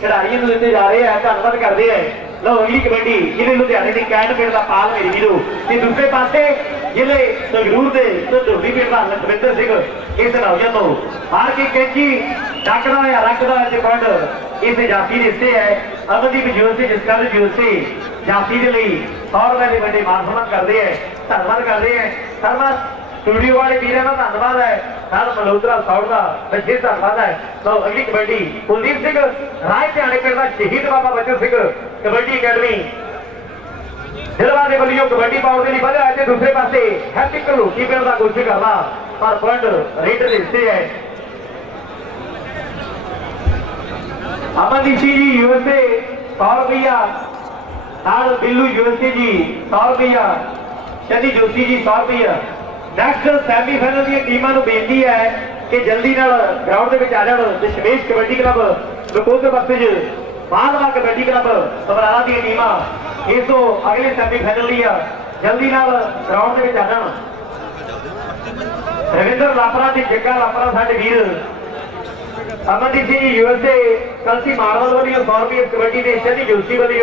खिडारियों को दिते जा रहे हैं धन्यवाद करते हैं लो अगली कबड्डी जिले लुधियाने की कैंट पिंड का पाल मेरी वीरो ते दूसरे पासे जिले संगरूर के ढोली पिंड का लखविंदर सिंह इस नौजवान को हार के कैंची डकदा या रखदा पॉइंट इस जाफी के हिस्से है अमनदीप यूएसए जसकर यूएसए जाफी के लिए 100 रुपए के बड़े मान सम्मान करते हैं धन्यवाद करते हैं धन्यवाद स्टूडियो वाले वीर का धन्यवाद है नाल मल्होत्रा साउंड का विशेष धन्यवाद है तो अगली कबड्डी कुलदीप सिंह राय ध्याने पिंड का शहीद बाबा बच्चन सिंह कबड्डी अकेडमी जिला के वलियों कबड्डी पाउंड के लिए बढ़िया है दूसरे पासे हैप्पी घलोकी पिंड का कोशिश करना पर पॉइंट रेडर के हिस्से है अमनदीप सिंह जी यूएसए 100 रुपया नाल बिल्लू यूएसए जी 100 रुपया सनी जोशी जी 100 रुपया नैक्सट सैमीफाइनल दी टीमां नूं बेनती है कि जल्दी नाल ग्राउंड दे विच आ जाण दशमेश कबड्डी क्लब नकोदर बस्ते च बालवा कबड्डी क्लब समराला दी टीमां इस तो अगले सैमीफाइनल लई जल्दी नाल ग्राउंड दे विच आ जाण रविंदर लापरा ते जग्गा लापरा साडे वीर अमनदीप सिंह जी यूएसए कलसी मारवल वाली 100 रुपये कबड्डी ने सनी जोशी वाली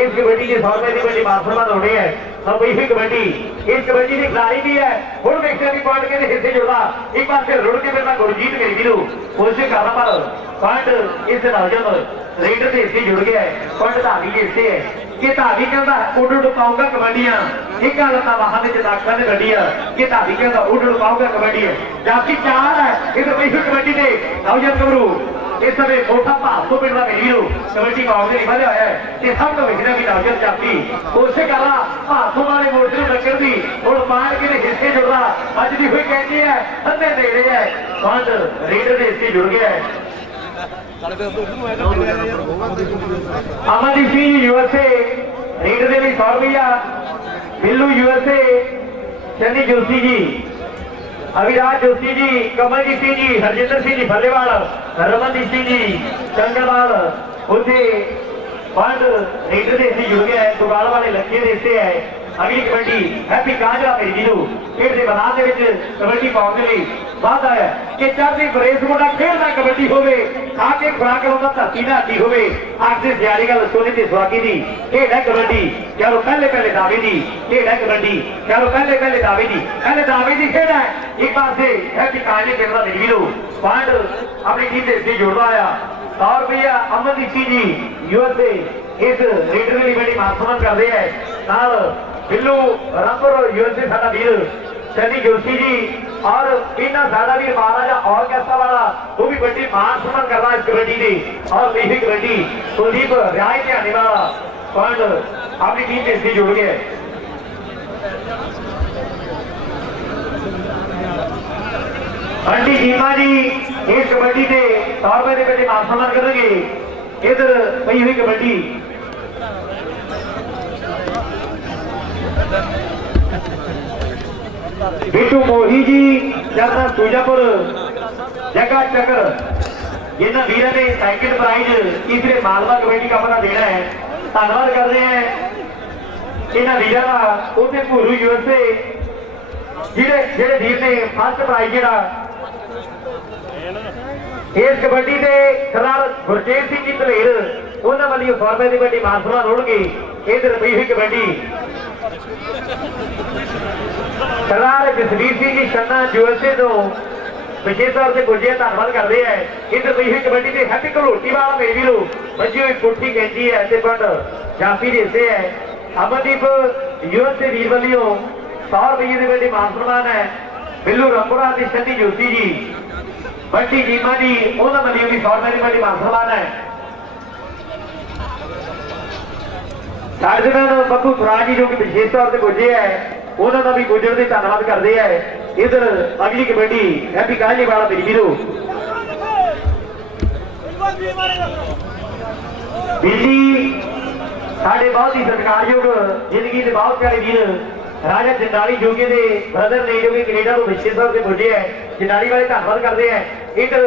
इस कबड्डी के 100 रुपए की बड़ी मान सम्मान होने हैं सब यही कबड्डी इस कबड्डी की खिलाड़ी भी है हुण देखते भी पॉइंट के हिस्से जुड़ता एक बार फिर रुड़ के मेरा गुरजीत मेरी वीरू कोशिश करना पर पॉइंट इस नौजवान रेडर के हिस्से जुड़ गया है पॉइंट धावी के हिस्से है कि धावी कहता उड़ उड़ पाऊंगा कबड्डियां एक लता वाहन च दाखा ने गड्डियां कि धावी कहता उड़ उड़ पाऊंगा कबड्डी जाफी 4 है इस वही कबड्डी के नौजवान गबरू इस समय मोटा भासो पिंड का मेरी कबड्डी पाउंड नहीं बढ़िया है कि सब तो विखना भी नौजवान जाफी कोशिश कर रहा भासो वाले मोर्चे टक्कर दी और पार के हिस्से जुड़ता बजती हुई कहती है अंधे दे रहे हैं पॉइंट रेडर के हिस्से जुड़ गया है अमनदीप सिंह यूएसए रेडर के लिए 100 रुपया बिल्लू यूएसए सनी जोशी जी अविराज जोशी जी कमलजीत सिंह जी हरजिंदर सिंह जी फलेवाल रमनदीप सिंह जी चंगलवाल उसे पॉइंट रेडर के हिस्से जुड़ गया है दुगाल वाले लक्ष्य के हिस्से है अगली कबड्डी हैप्पी कांजरा मेरी वीरू खेड के मैदान के विच कबड्डी पाउंड के लिए वादा है कि चढ़ती बरेस मुंडा खेलना कबड्डी होवे आके खुराक होगा धरती ना हड्डी होवे आखिर सियारी गल सोने ते सुहागी दी खेड है कबड्डी चलो पहले दावे दी खेड है कबड्डी चलो पहले दावे दी खेड है एक बार से हैप्पी कांजरे खेलना मेरी वीरू पॉइंट अपनी टीम के हिस्से जुड़ता आया 100 रुपया अमनदीप सिंह जी यूएसए इस रेडर के लिए बड़ी मान सम्मान करते हैं नाल बिल्लू रामपुर यूएसए साडा वीर सनी जोशी जी और इन्ना ज्यादा भी महाराजा ऑर्केस्ट्रा वाला वो भी बड़ी मान सम्मान कर रहा है इस कबड्डी की। और यही कबड्डी कुलदीप रिहाई ध्याने वाला पॉइंट अपनी टीम से इससे जुड़ गए। आंटी जीमा जी इस कबड्डी के 100 रुपए के बड़े मान सम्मान करेंगे। इधर पई हुई कबड्डी बिट्टू मोही जी जरना सूजापुर जगह चक्कर इन्होंने वीर ने सेकंड प्राइज तीसरे मालवा कबड्डी कप का देना है। धन्यवाद कर रहे हैं इन्होंने वीर का उसे भूरू यूएसए जेडे वीर ने फर्स्ट प्राइज जरा इस कबड्डी के सरदार गुरचेत सिंह जी धलेर उन्होंने वाली 100 रुपए की बड़ी मानसमा रोड़गे। इधर पई हुई कबड्डी सरदार जसवीर सिंह जी छन्ना यूएसए तो विशेष तौर से गुरजे धन्यवाद करते हैं। इधर पई हुई कबड्डी से हैप्पी कलोटी वाला मेरी भी लो बची हुई कोठी कैंची है ते पंड जाफी देते है। अमनदीप यूएसए वीर वालियों 100 रुपये की बड़ी मान सम्मान है। बिल्लू रंपुरा की शनि जोशी जी बट्टी जीमा जी उन्होंने वाली भी 100 रुपए की बड़ी मान सम्मान है। सार्जन बब्बू सुराज जी जो कि विशेष तौर से गुजे है उन्होंने भी गुजर के धन्यवाद करते हैं। इधर अगली कबड्डी हैप्पी काली वाला मेरी वीरो बिल्ली साढ़े बहुत ही सत्कारयोग जिंदगी के बहुत प्यारे वीर राजा जंडाली जोगे के ब्रदर ने जो कि कनेडा तो विशेष तौर से गुजे है जंडाली वाले धन्यवाद करते हैं। इधर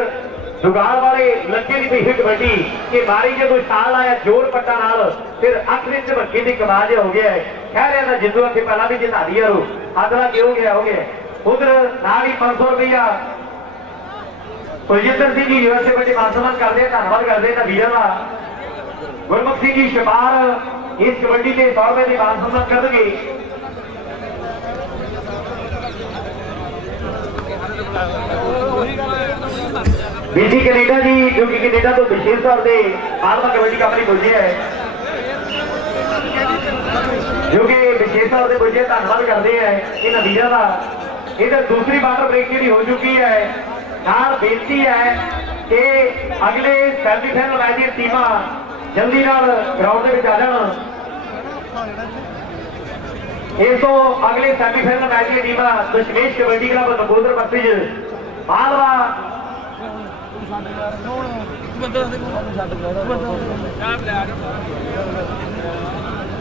जुगाड़ वाले लगे की पई कबड्डी कि मारी जो कोई छाल आया जोर पट्टा नाल फिर अख में झमके की कमाल हो गया है। कह रहे ना जिंदू अखे पहला भी जिता दिया रो अगला क्यों गया हो गया। उधर नाल ही 500 रुपया कुलजिंदर सिंह जी यूएसए बड़ी मान सम्मान करते हैं। धन्यवाद करते हैं वीर का गुरमुख सिंह जी शबार इस कबड्डी के 100 रुपए की मान सम्मान करेंगे। बीजी कनेडा जी जो कि कनेडा तो विशेष तौर से मालवा कबड्डी कंपनी पुजे है जो कि विशेष तौर से पुजे धन्यवाद करते हैं इन वीरों का। इधर दूसरी वाटर ब्रेक जी हो चुकी है। नाल बेनती है कि अगले सेमीफाइनल मैच दी टीम जल्दी ग्राउंड में आ जान। इस तो अगले सेमीफाइनल मैच दी टीम दशमेश कबड्डी क्लब नकोदर बस्ती मालवा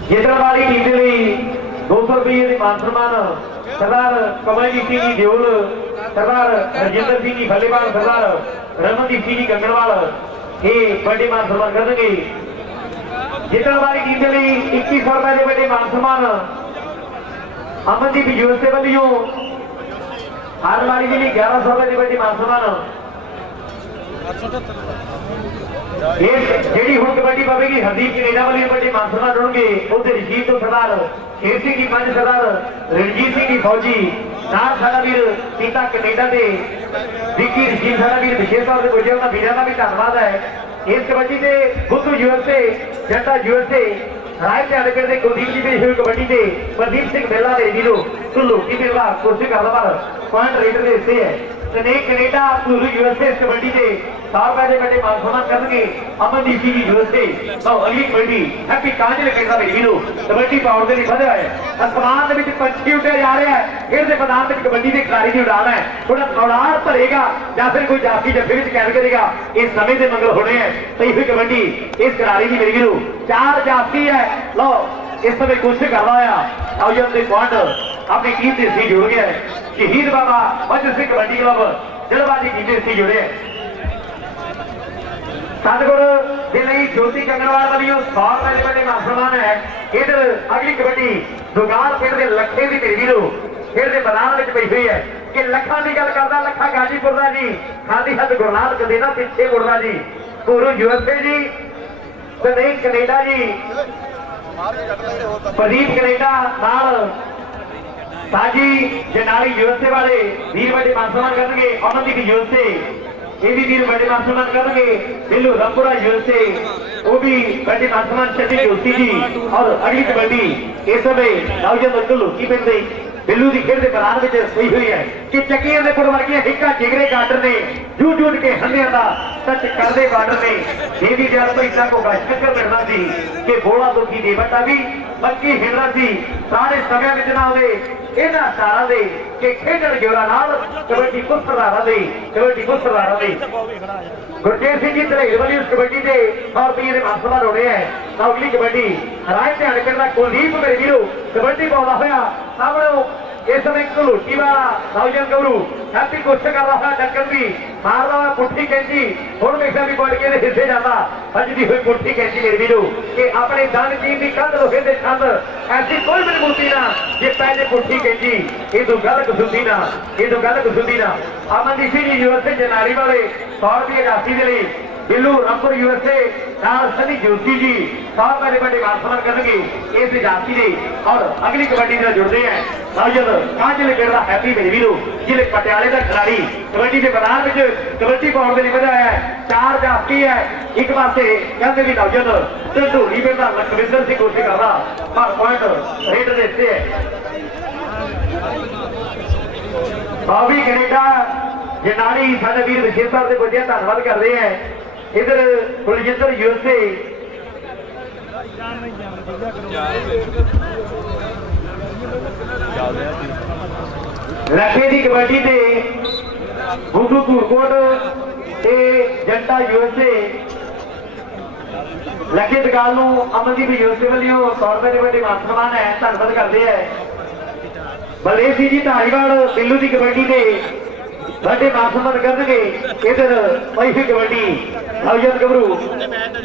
जितने वाली टीम के लिए 200 रुपये की मान सम्मान सरदार कमलजीत सिंह जी दियोल सरदार रजिंदर सिंह जी फलेवाल सरदार रमनदीप सिंह जी गंगड़वाल ये बड़े मान सम्मान करेंगे। जितने वाली टीम के लिए 2100 रुपए के बड़े मान सम्मान अमनदीप यूएसए वालियों हर वाली के लिए 1100 रुपए की बड़ी मान सम्मान जी हूँ कबड्डी पवेगी। हरदीप कनेडा वाली बड़ी मान सम्मान होंगे उधर रशीद तो सरदार शेर सिंह जी पंज सरदार रणजीत सिंह जी फौजी नाल साडा वीर सीता कनेडा के विक्की रशीद साडा वीर विशेष तौर से गुजे उन्होंने वीरों का भी धन्यवाद है। इस कबड्डी से बुद्धू यूएसए जंटा यूएसए राय ध्यानगढ़ के कुलदीप जी भी कबड्डी से प्रदीप सिंह बेला के वीरो टुल्लू की बिरला कुर्सी कर पॉइंट रेटर के हिस्से है। कनेडा टुल्लू यूएसए इस कबड्डी से 100 रुपए के बड़े मान सम्मान करेंगे। अमनदीप सिंह जी यूएसए तो अगली कबड्डी हैप्पी कांजल कहता मेरी वीरो कबड्डी पाउंड के लिए बढ़ है। आसमान में पंछी उड़े जा रहे हैं खेल के मैदान में कबड्डी के खिलाड़ी की उड़ान है। थोड़ा दौड़ान भरेगा या फिर कोई जाफी जफे कैद करेगा इस समय से मंगल होने हैं। तो ये कबड्डी इस खिलाड़ी की मेरी वीरो 4 जाफी है। लो इस समय कोशिश कर रहा है आयोजन के पॉइंट अपनी टीम से जुड़ गया है। शहीद बाबा वज्र सिंह कबड्डी क्लब जलबाजी टीम से जुड़े हैं। सतगुर के लिए ज्योति कंगनवाल वाली 100 रुपए के बड़े मान सम्मान है। इधर अगली कबड्डी दुगाल पिंड के लखे की मेरी वीरो खेल के मैदान में पई हुई है कि लखा की गल करता लखा गाजीपुर का जी खादी हद गुरनाल कदेना पिछे मुड़ना जी गुरु यूएसए जी नहीं कनेडा जी प्रदीप कनेडा नाल साजी जनाली यूएसए वाले वीर बड़े मान सम्मान करेंगे। अमनदीप यूएसए ये भी वीर बड़े मान सम्मान करेंगे। बिल्लू रंपुरा यूएसए वो भी बड़े मान सम्मान शशि जोशी जी। और अगली कबड्डी इस समय नौजवान टुल्लू की पिंड ਬਿੱਲੂ ਦੀ ਖੇਡ ਦੇ ਮੈਦਾਨ ਵਿੱਚ ਹੋਈ ਹੋਈ ਹੈ ਕਿ ਚੱਕੀਆਂ ਦੇ ਪੁਰ ਵਰਗੀਆਂ ਹਿੱਕਾਂ ਜਿਗਰੇ ਗਾਰਡਨ ਨੇ ਜੂਝ ਕੇ ਹੰਨਿਆਂ ਦਾ ਟੱਚ ਕਰਦੇ ਗਾਰਡਨ ਨੇ ਇਹ ਵੀ ਜਦ ਤੋਂ ਇਦਾਂ ਕੋ ਸ਼ੱਕਰ ਮਿਲਦਾ ਸੀ ਕਿ ਬੋਲਾ ਦੁਖੀ ਦੇ ਬੱਟਾ ਵੀ ਬੱਕੀ ਹਿਲਦਾ ਸੀ ਸਾਰੇ ਸਮਿਆਂ ਵਿੱਚ ਨਾ ਉਹਦੇ ਇਹਨਾਂ ਸਾਰਾਂ ਦੇ ਕਿ ਖੇਡਣ ਜੋਰਾਂ ਨਾਲ ਕਬੱਡੀ ਕੁਸਰਾਰਾਂ ਦੇ ਗੁਰਜੀਤ ਸਿੰਘ ਜੀ ਧਰੇਲ ਵਾਲੀ ਉਸ ਕਬੱਡੀ ਦੇ 100 ਰੁਪਏ ਦੇ ਮਾਸਵਾ ਰੋੜੇ ਹੈ ਤਾਂ ਅਗਲੀ ਕਬੱਡੀ ਰਾਜ ਧਿਆਨ ਕਰਦਾ ਕੁਲਦੀਪ ਮੇਰੇ ਵੀਰੋ ਕਬੱਡੀ ਪਾਉਂਦਾ ਹੋਇਆ ਸਾਹਮਣੇ ਇਸ ਸਮੇਂ ਘਲੋਟੀ ਵਾਲਾ ਨੌਜਵਾਨ ਗੱਭਰੂ ਹੈਪੀ ਕੋਸ਼ਿਸ਼ ਕਰ ਰਿਹਾ ਟੱਕਰ ਦੀ ਮਾਰਦਾ ਹੋਇਆ ਪੁੱਠੀ ਕੈਂਚੀ ਹੁਣ ਵੇਖਿਆ ਵੀ ਬੜ ਕੇ ਦੇ ਹਿੱਸੇ ਜਾਂਦਾ ਭੱਜਦੀ ਹੋਈ ਪੁੱਠੀ ਕੈਂਚੀ ਮੇਰੇ ਵੀਰੋ ਕਿ ਆਪਣੇ ਦੰਦ ਜੀਵ ਦੀ ਕੰਧ ਲੋਹੇ ਦੇ ਛੰਦ ਐਸੀ ਕੋਈ ਮਜ਼ਬੂਤੀ ਨਾ ਜੇ ਪੈ ਜੇ ਪੁੱਠੀ ਕੈਂਚੀ ਇਹ ਤੋਂ ਗੱਲ ਕਸੁੰਦੀ ਨਾ ਅਮਨਦੀਪ ਸਿੰਘ ਜੀ ਯੂਐਸਏ ਜਨਾਰੀ ਵਾਲੇ 100 ਰੁਪਏ ਰਾਸ਼ੀ ਦੇ ਲਈ ਬਿੱਲੂ ਰੰਪੁਰ ਯੂਐਸਏ ਨਾਲ ਸਨੀ ਜੋਸ਼ੀ ਜੀ 100 ਰੁਪਏ ਦੇ ਵੱਡੇ ਮਾਨਸਨਮਾਨ ਕਰਨਗੇ ਇਸ ਰਾਸ਼ੀ ਦੇ ਔਰ ਅਗਲੀ ਕਬੱਡੀ ਨਾਲ ਜੁੜਦੇ ਹੈ ਨੌਜਵਾਨ ਕਾਂਜਲੇ ਕਰਦਾ ਹੈਪੀ ਮੇਰੇ ਵੀਰੋ ਜ਼ਿਲ੍ਹੇ ਪਟਿਆਲੇ ਦਾ ਖਿਡਾਰੀ ਕਬੱਡੀ ਦੇ ਮੈਦਾਨ ਵਿੱਚ ਕਬੱਡੀ ਪਾਉਣ ਦੇ ਲਈ ਵਧਿਆ ਹੈ 4 ਜਾਫੀ ਹੈ ਇੱਕ ਪਾਸੇ ਕਹਿੰਦੇ ਵੀ ਨੌਜਵਾਨ ਤੇ ਢੋਲੀ ਪਿੰਡਾ ਲਖਵਿੰਦਰ ਸਿੰਘ ਕੋਸ਼ਿਸ਼ ਕਰਦਾ ਪਰ ਪੁਆਇੰਟ ਰੇਡ ਦੇ ਉੱਤੇ ਹੈ ਬਾਵੀ ਕੈਨੇਡਾ ਜਨਾਲੀ ਸਾਡੇ ਵੀਰ ਵਿਸ਼ੇਸ਼ ਤੌਰ ਤੇ ਪੁੱਜਿਆ ਧੰਨਵਾਦ ਕਰਦੇ ਆ ਇਧਰ ਕੁਲਜਿੰਦਰ ਯੂਐਸਏ ਲੱਖੇ ਦੀ ਕਬੱਡੀ ਤੇ ਗੁੱਗੂ ਧੂਰਕੋਟ ਤੇ ਜੰਟਾ ਯੂਐਸਏ ਲੱਖੇ ਦਗਾਲ ਨੂੰ ਅਮਨਦੀਪ ਯੂਐਸਏ ਵੱਲੋਂ 100 ਰੁਪਏ ਦੇ ਵੱਡੇ ਮਾਨਸਨਮਾਨ ਹੈ ਧੰਨਵਾਦ ਕਰਦੇ ਆ ਬਲਦੇਵ ਸਿੰਘ ਜੀ ਧਾਰੀਵਾਲ ਬਿੱਲੂ ਦੀ ਕਬੱਡੀ ਤੇ ਵੱਡੇ ਮਾਨਸਨਮਾਨ ਕਰਨਗੇ ਇਧਰ ਪਹਿਲੀ ਕਬੱਡੀ ਨੌਜਵਾਨ ਗੱਭਰੂ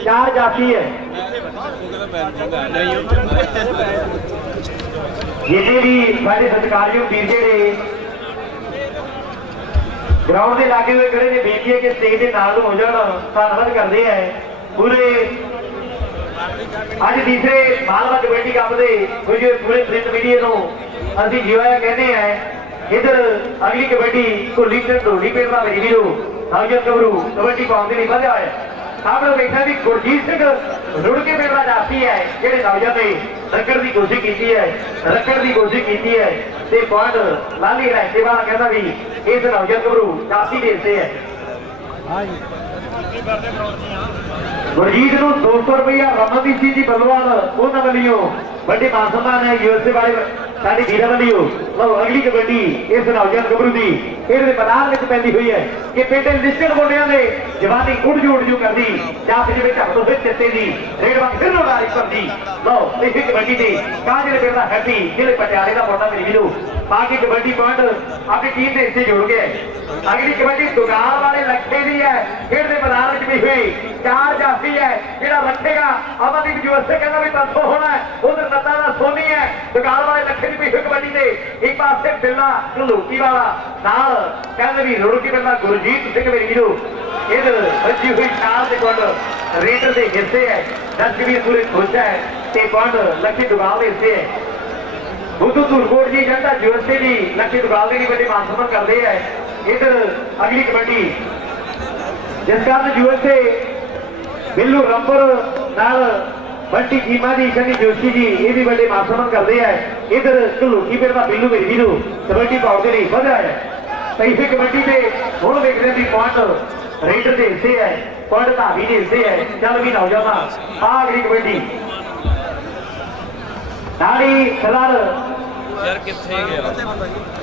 4 ਜਾਫੀ ਹੈ ਜਿੰਨੇ ਵੀ ਸਾਡੇ ਸਤਿਕਾਰਯੋਗ ਵੀਰ ਜਿਹੜੇ ਗਰਾਊਂਡ ਦੇ ਲਾਗੇ ਹੋਏ ਖੜੇ ਨੇ ਬੇਨਤੀ ਹੈ ਕਿ ਸਟੇਜ ਦੇ ਨਾਲ ਹੋ ਜਾਣ ਧੰਨਵਾਦ ਕਰਦੇ ਆ ਪੂਰੇ ਅੱਜ ਤੀਸਰੇ ਮਾਲਵਾ ਕਬੱਡੀ ਕੱਪ ਦੇ ਪੂਰੇ ਪ੍ਰਿੰਟ ਮੀਡੀਆ ਨੂੰ ਅਸੀਂ ਜਿਵਾਇਆ ਕਹਿੰਦੇ ਆ इधर अगली कबड्डी ढोली पिंड का मेरी वीरो नौजवान ਗੱਭਰੂ कबड्डी पाने नहीं बढ़िया है सामने देखा भी गुरजीत सिंह रुड़के पिंड का जाफी है जेडे नौजवान ने रखण की कोशिश की है ते पॉइंट लाली रैंके वाला कहता भी इस नौजवान ਗੱਭਰੂ जाफी दे से है गुरजीत को 200 रुपया रमनदीप सिंह जी बलवाल उन्होंने वालों बड़े मानसनमान है यूएसए वाले साडी वीरा वालों लो अगली कबड्डी इस नौजवान ਗੱਭਰੂ ਦੀ ਇਹਦੇ ਮੈਦਾਨ ਵਿੱਚ ਪੈਂਦੀ ਹੋਈ ਹੈ ਕਿ ਪੇਟੇ ਲਿਸਟਡ ਮੁੰਡਿਆਂ ਦੇ ਜਵਾਨੀ ਉੜ ਕਰਦੀ ਜਾਫ ਜਿਵੇਂ ਢੱਕ ਤੋਂ ਵਿੱਚ ਚਿੱਤੇ ਦੀ ਰੇਡਵਾ ਫਿਰ ਉਡਾਰੀ ਕਰਦੀ ਲੋ ਇਹ ਕਬੱਡੀ ਦੇ ਕਾਂਜਲੇ ਪਿੰਡ ਦਾ ਹੈਪੀ ਜ਼ਿਲ੍ਹੇ ਪਟਿਆਲੇ ਦਾ ਮੁੰਡਾ ਮੇਰੀ ਵੀਰੋ ਬਾਕੀ ਕਬੱਡੀ ਪੁਆਇੰਟ ਆਪਣੀ ਟੀਮ ਦੇ ਹਿੱਸੇ ਜੁੜ ਗਿਆ ਅਗਲੀ ਕਬੱਡੀ ਦੁਕਾਨ ਵਾਲੇ ਲੱਖੇ ਦੀ ਹੈ ਖੇਡ ਦੇ ਮੈਦਾਨ ਵਿੱਚ ਵੀ ਹੋਈ 4 ਜਾਫੀ ਹੈ ਜਿਹੜਾ ਰੱਖੇਗਾ ਅਮਨਦੀਪ ਯੂਐਸਏ ਕਹਿੰਦਾ ਵੀ ਤੱਥੋਂ ਹੋਣਾ ਉਧਰ ਨੱਤਾ ਦਾ ਸੋਨੀ ਹੈ ਦੁਕਾਨ ਵਾਲੇ ਲੱਖੇ ਦੀ ਵੀ ਕਬੱਡੀ ਦੇ ਇੱਕ ਪਾਸੇ ਬਿੱਲਾ ਢਲੋਕੀ ਵਾਲਾ ਨਾਲ ਕਹਿੰਦੇ ਵੀ ਰੁੜਕੀ ਪਿੰਡ ਗੁਰਜੀਤ ਸਿੰਘ ਮੇਰੀ ਵੀਰੋ ਇਧਰ ਵੱਜੀ ਹੋਈ ਸ਼ਾਨ ਦੇ ਕੋਲ ਰੇਡਰ ਦੇ ਹਿੱਸੇ ਹੈ ਦਰਸ਼ਕਵੀਰ ਪੂਰੇ ਖੁਸ਼ ਹੈ ਤੇ ਪੁਆਇੰਟ ਲੱਖੀ ਦੁਕਾਨ ਦੇ ਹਿੱਸੇ ਹੈ ਗੁੱਗੂ ਧੂਰਕੋਟ ਜੀ ਜੰਟਾ ਯੂਐਸਏ ਦੀ ਲੱਖੀ ਦੁਕਾਨ ਦੇ ਲਈ ਵੱਡੇ ਮਾਨਸਨਮਾਨ ਕਰਦੇ ਹੈ इधर अगली कबड्डी जिस कारण यूएसए बिल्लू रंपर नाल बंटी चीमा जी सनी जोशी जी ये भी बड़े मानसनमान करते हैं इधर घलोकी पिंड का बिल्लू मेरी वीरू कबड्डी पाउण दे लई वधिया है तीसरी कबड्डी से हुण देखदे भी पॉइंट रेडर के हिस्से है पॉइंट धावी के हिस्से है चल भी नौजवान आ अगली कबड्डी नाली सरदार यार किथे गया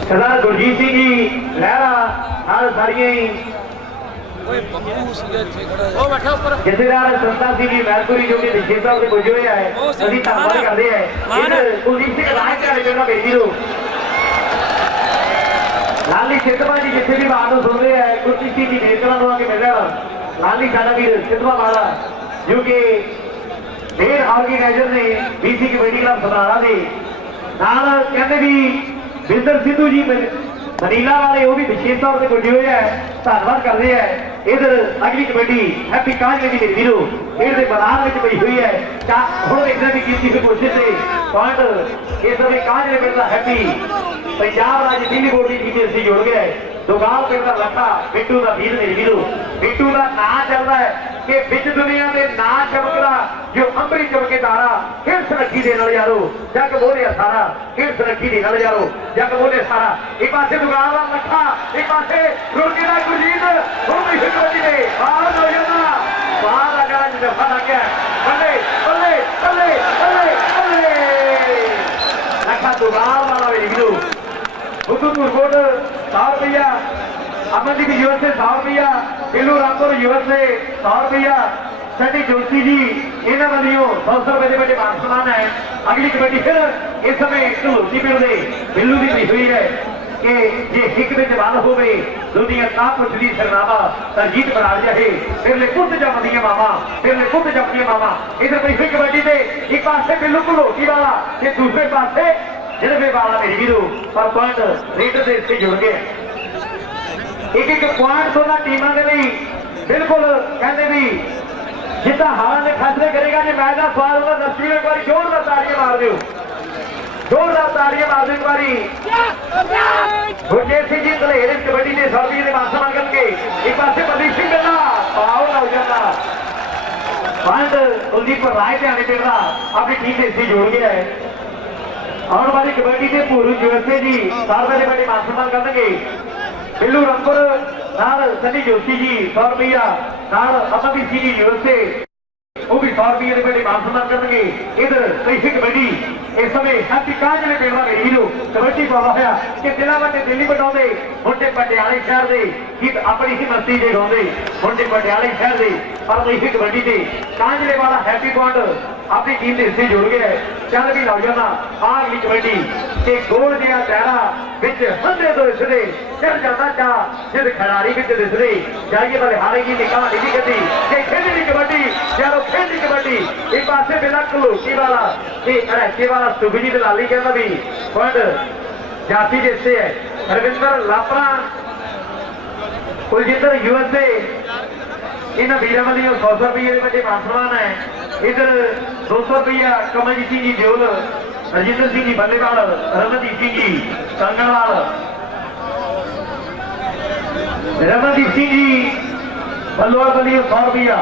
सरदार गुरजीत सिंह जी लहरा नाल सारियां ही जथेदार संता सिंह जी मैलपुरी जो कि विशेष तौर पर पुजे हुए है अभी धन्यवाद करते हैं कुलदीप सिंह राज का बेटा बेटी लो लाली सिद्धवा जी जिथे भी बात सुन रहे हैं गुरजीत सिंह जी बेटवा को आके मिलना लाली साडा वीर सिद्धवा वाला जो कि मेन ऑर्गेनाइजर ने बीसी कबड्डी क्लब सतारा दे नाल कहते भी बिंदर सिद्धू जी मनीला वाले वो भी विशेष तौर पर जुड़े हुए हैं धन्यवाद कर रहे हैं इधर अगली कबड्डी हैप्पी कांजले की वीरो खेल के मैदान में पई हुई है हुण देखने की कीती हुई कोशिश से पॉइंट इस समय कांजले पिंड का हैप्पी पंजाब राज्य दिल्ली बोर्ड की टीम से जुड़ गया है दुगाल पिंड का लखा बिट्टू का वीर मेरी वीरो बिट्टू का नाम चलता है कि बिच दुनिया में ना चमकदा जो अंबरी चमके तारा फिर सुरक्षी दे नजारो जग बोले सारा फिर सुरक्षी दे नजारो जग बोले सारा एक पासे दुकान वाला लखा एक पासे रोटी का गुरजीत वो भी हिकमती ने बाहर हो जाना बाहर लगा दफा लग गया बल्ले बल्ले बल्ले बल्ले बल्ले लखा दुकान वाला भी वीरू बुद्धू तुरकोट 100 रुपया अमनदीप यूएसए 100 रुपया बिल्लू रामपुर यूएसए 100 रुपया सनी जोशी जी इन्होंने वालों 100 रुपए के बड़े मान सम्मान है अगली कमेटी फिर इस समय ढोलकी पिंड के बिल्लू की ली हुई है कि जे हिक में बल हो दुनिया ना पुछदी सरनामा तरजीत बना जाए फिर ले पुत जमदियां मामा फिर ले पुत जमदियां मामा इधर पई हुई कमेटी से एक पासे बिल्लू ढोलकी वाला ते दूसरे पासे जिरवे वाला मेरी वीरो पर पॉइंट रेडर से इससे जुड़ गए एक एक पॉइंट दोनों टीमों के लिए बिल्कुल कहते भी जितना हारा ने फैसले करेगा जो मैच का सवाल होगा दर्शकों एक बार जोरदार तालियां मार दो जोरदार तालियां मार दो एक बारी गुरजेत सिंह जी धलेर इस कबड्डी के 100 रुपये के मान सम्मान करके एक पासे प्रदीप सिंह गन्ना पाओ ना हो जाता पॉइंट कुलदीप राय ध्यान पेड़ा अपनी टीम से इससे जोड़ गया है आने वाली कबड्डी से भूरू यूएसए जी 100 रुपये के बड़े मान सम्मान करेंगे बिल्लू रामपुर नाल सनी जोशी जी 100 रुपया नाल अमनदीप जी यूएसए वो भी 100 रुपये के बड़े मान सम्मान करेंगे इधर कई कबड्डी इस समय हैप्पी कांज ने पेड़वा हीरो कबड्डी पावा होया कि दिला वटे दिल्ली बनाते मुंडे पटियाले शहर के गीत अपनी ही मस्ती से गाते मुंडे पटियाले शहर के पर कई कबड्डी से कांजले वाला हैप्पी पॉइंट अपनी टीम के हिस्से जुड़ गया है चल भी लग जाना अगली कबड्डी के गोल जहा दायरा बिच हंधे तो दिसदे चढ़ जाता चा जिस खिलाड़ी बिच दिसदे जाइए वाले हारेगी की कहानी भी कदी कि खेली कबड्डी चलो खेली कबड्डी एक पासे बिना घलोकी वाला अड़ैके वाला सुखजी दलाली कहना भी पॉइंट जाति के हिस्से है रविंदर लापरा कुलजिंदर यूएसए इन वीर वाली 100 रुपये के बच्चे मान सम्मान है इधर 200 रुपया कमलजीत सिंह जी दिओल रजिंदर सिंह जी बल्लेवाल रमनदीप सिंह जी कंगनवाल रमनदीप सिंह जी बल्लोवाल वाली 100 रुपया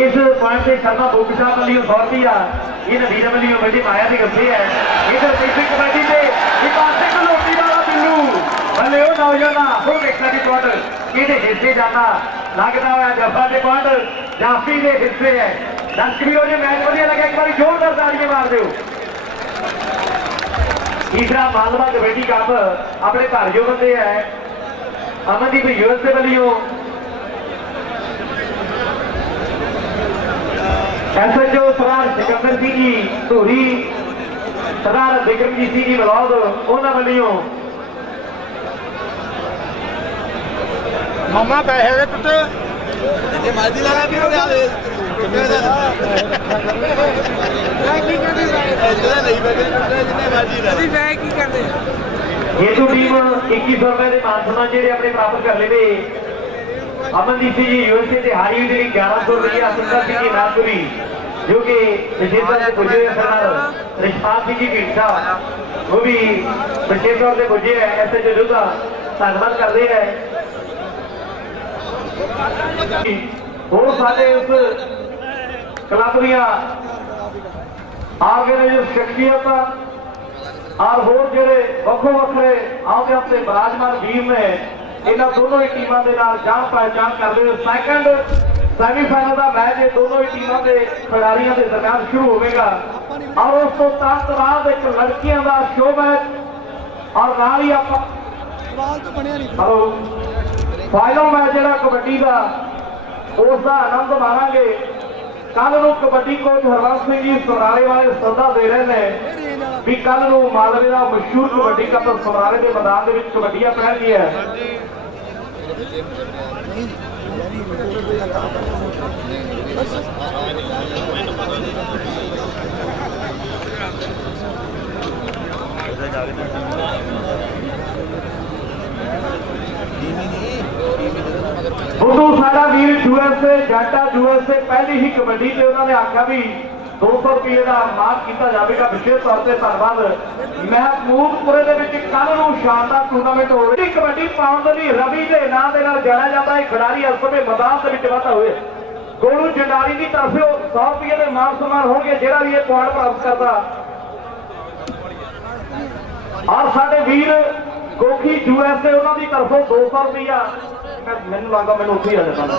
इस पॉइंट से शर्मा बोगटा वाली 100 रुपया इन वीर वाली बड़ी माया के गप्पे है इधर तीसरी कबड्डी से लोटी वाला बिल्लू भले वो नौजना वो देखना की पॉइंट कि हिस्से जाना लगता हुआ जफा के पॉइंट जाफी के हिस्से है दर्शक भी मैच बढ़िया लगे एक बार जोरदार तालियां मार दो तीसरा मालवा कबड्डी कप अपने घर जो बंदे है अमनदीप यूएसए वालों एसएचओ सरदार सिकंदर सिंह जी धूरी सरदार बिक्रमजीत सिंह जी बलौद उन्होंने वालों मामा पैसे टुटे ये माजी लगा भी हो गया ये तो टीम 2100 रुपए के मान सम्मान जो अपने प्राप्त कर ले अमनदीप सिंह जी यूएसए से हारी हुई 1100 रुपया सुंदर सिंह जी नागपुरी जो कि विशेषतौर से पुजे सरदार रिशपाल सिंह जी ढींढसा वो भी विशेष तौर से पुजे है ऐसे जो का धन्यवाद कर रहे हैं और सारे उस क्लब दिया आगे जो शख्सियत और होर जो वक्रो वखरे आते अपने बराजमान टीम ने इन दोनों ही टीमों के नाल जान पहचान करते हुए सैकंड सैमीफाइनल का मैच ये दोनों ही टीमों के खिलाड़ियों के दरम्यान शुरू होगा और उस तो तुरंत बाद एक लड़कियों का शो मैच और नाल ही आप फाइनल मैच जो कबड्डी का उसका आनंद मारांगे कल नूं कबड्डी कोच हरवंश सिंह जी समराले वाले सदा दे रहे हैं भी कल नूं मालवे का मशहूर कबड्डी कप समराले के मैदान के कबड्डियां पहनगी है बुद्धू साडा वीर यूएसए जाटा यूएसए पहली ही कबड्डी से उन्होंने आख्या भी 200 रुपये का मान किया जाएगा विशेष तौर पर धन्यवाद महमूदपुरे के कल नूं शानदार टूर्नामेंट हो रही कबड्डी पाउण के लिए रवि के नाम के जाना जाता है खिलाड़ी इस समय मैदान के वाधा हुए ਗੋਲੂ ਜੰਡਾਲੀ ਦੀ ਤਰਫੋਂ 100 ਰੁਪਏ ਦੇ ਮਾਨ ਸਨਮਾਨ ਹੋਣਗੇ ਜਿਹੜਾ ਵੀ ਇਹ ਪੁਆਇੰਟ ਪ੍ਰਾਪਤ ਕਰਦਾ। ਔਰ ਸਾਡੇ ਵੀਰ ਗੋਖੀ USA ਉਹਨਾਂ ਦੀ ਤਰਫੋਂ 200 ਰੁਪਇਆ। ਮੈਨੂੰ ਲੱਗਦਾ ਮੈਨੂੰ ਉੱਥੇ ਹੀ ਆ ਜਾਣਾ।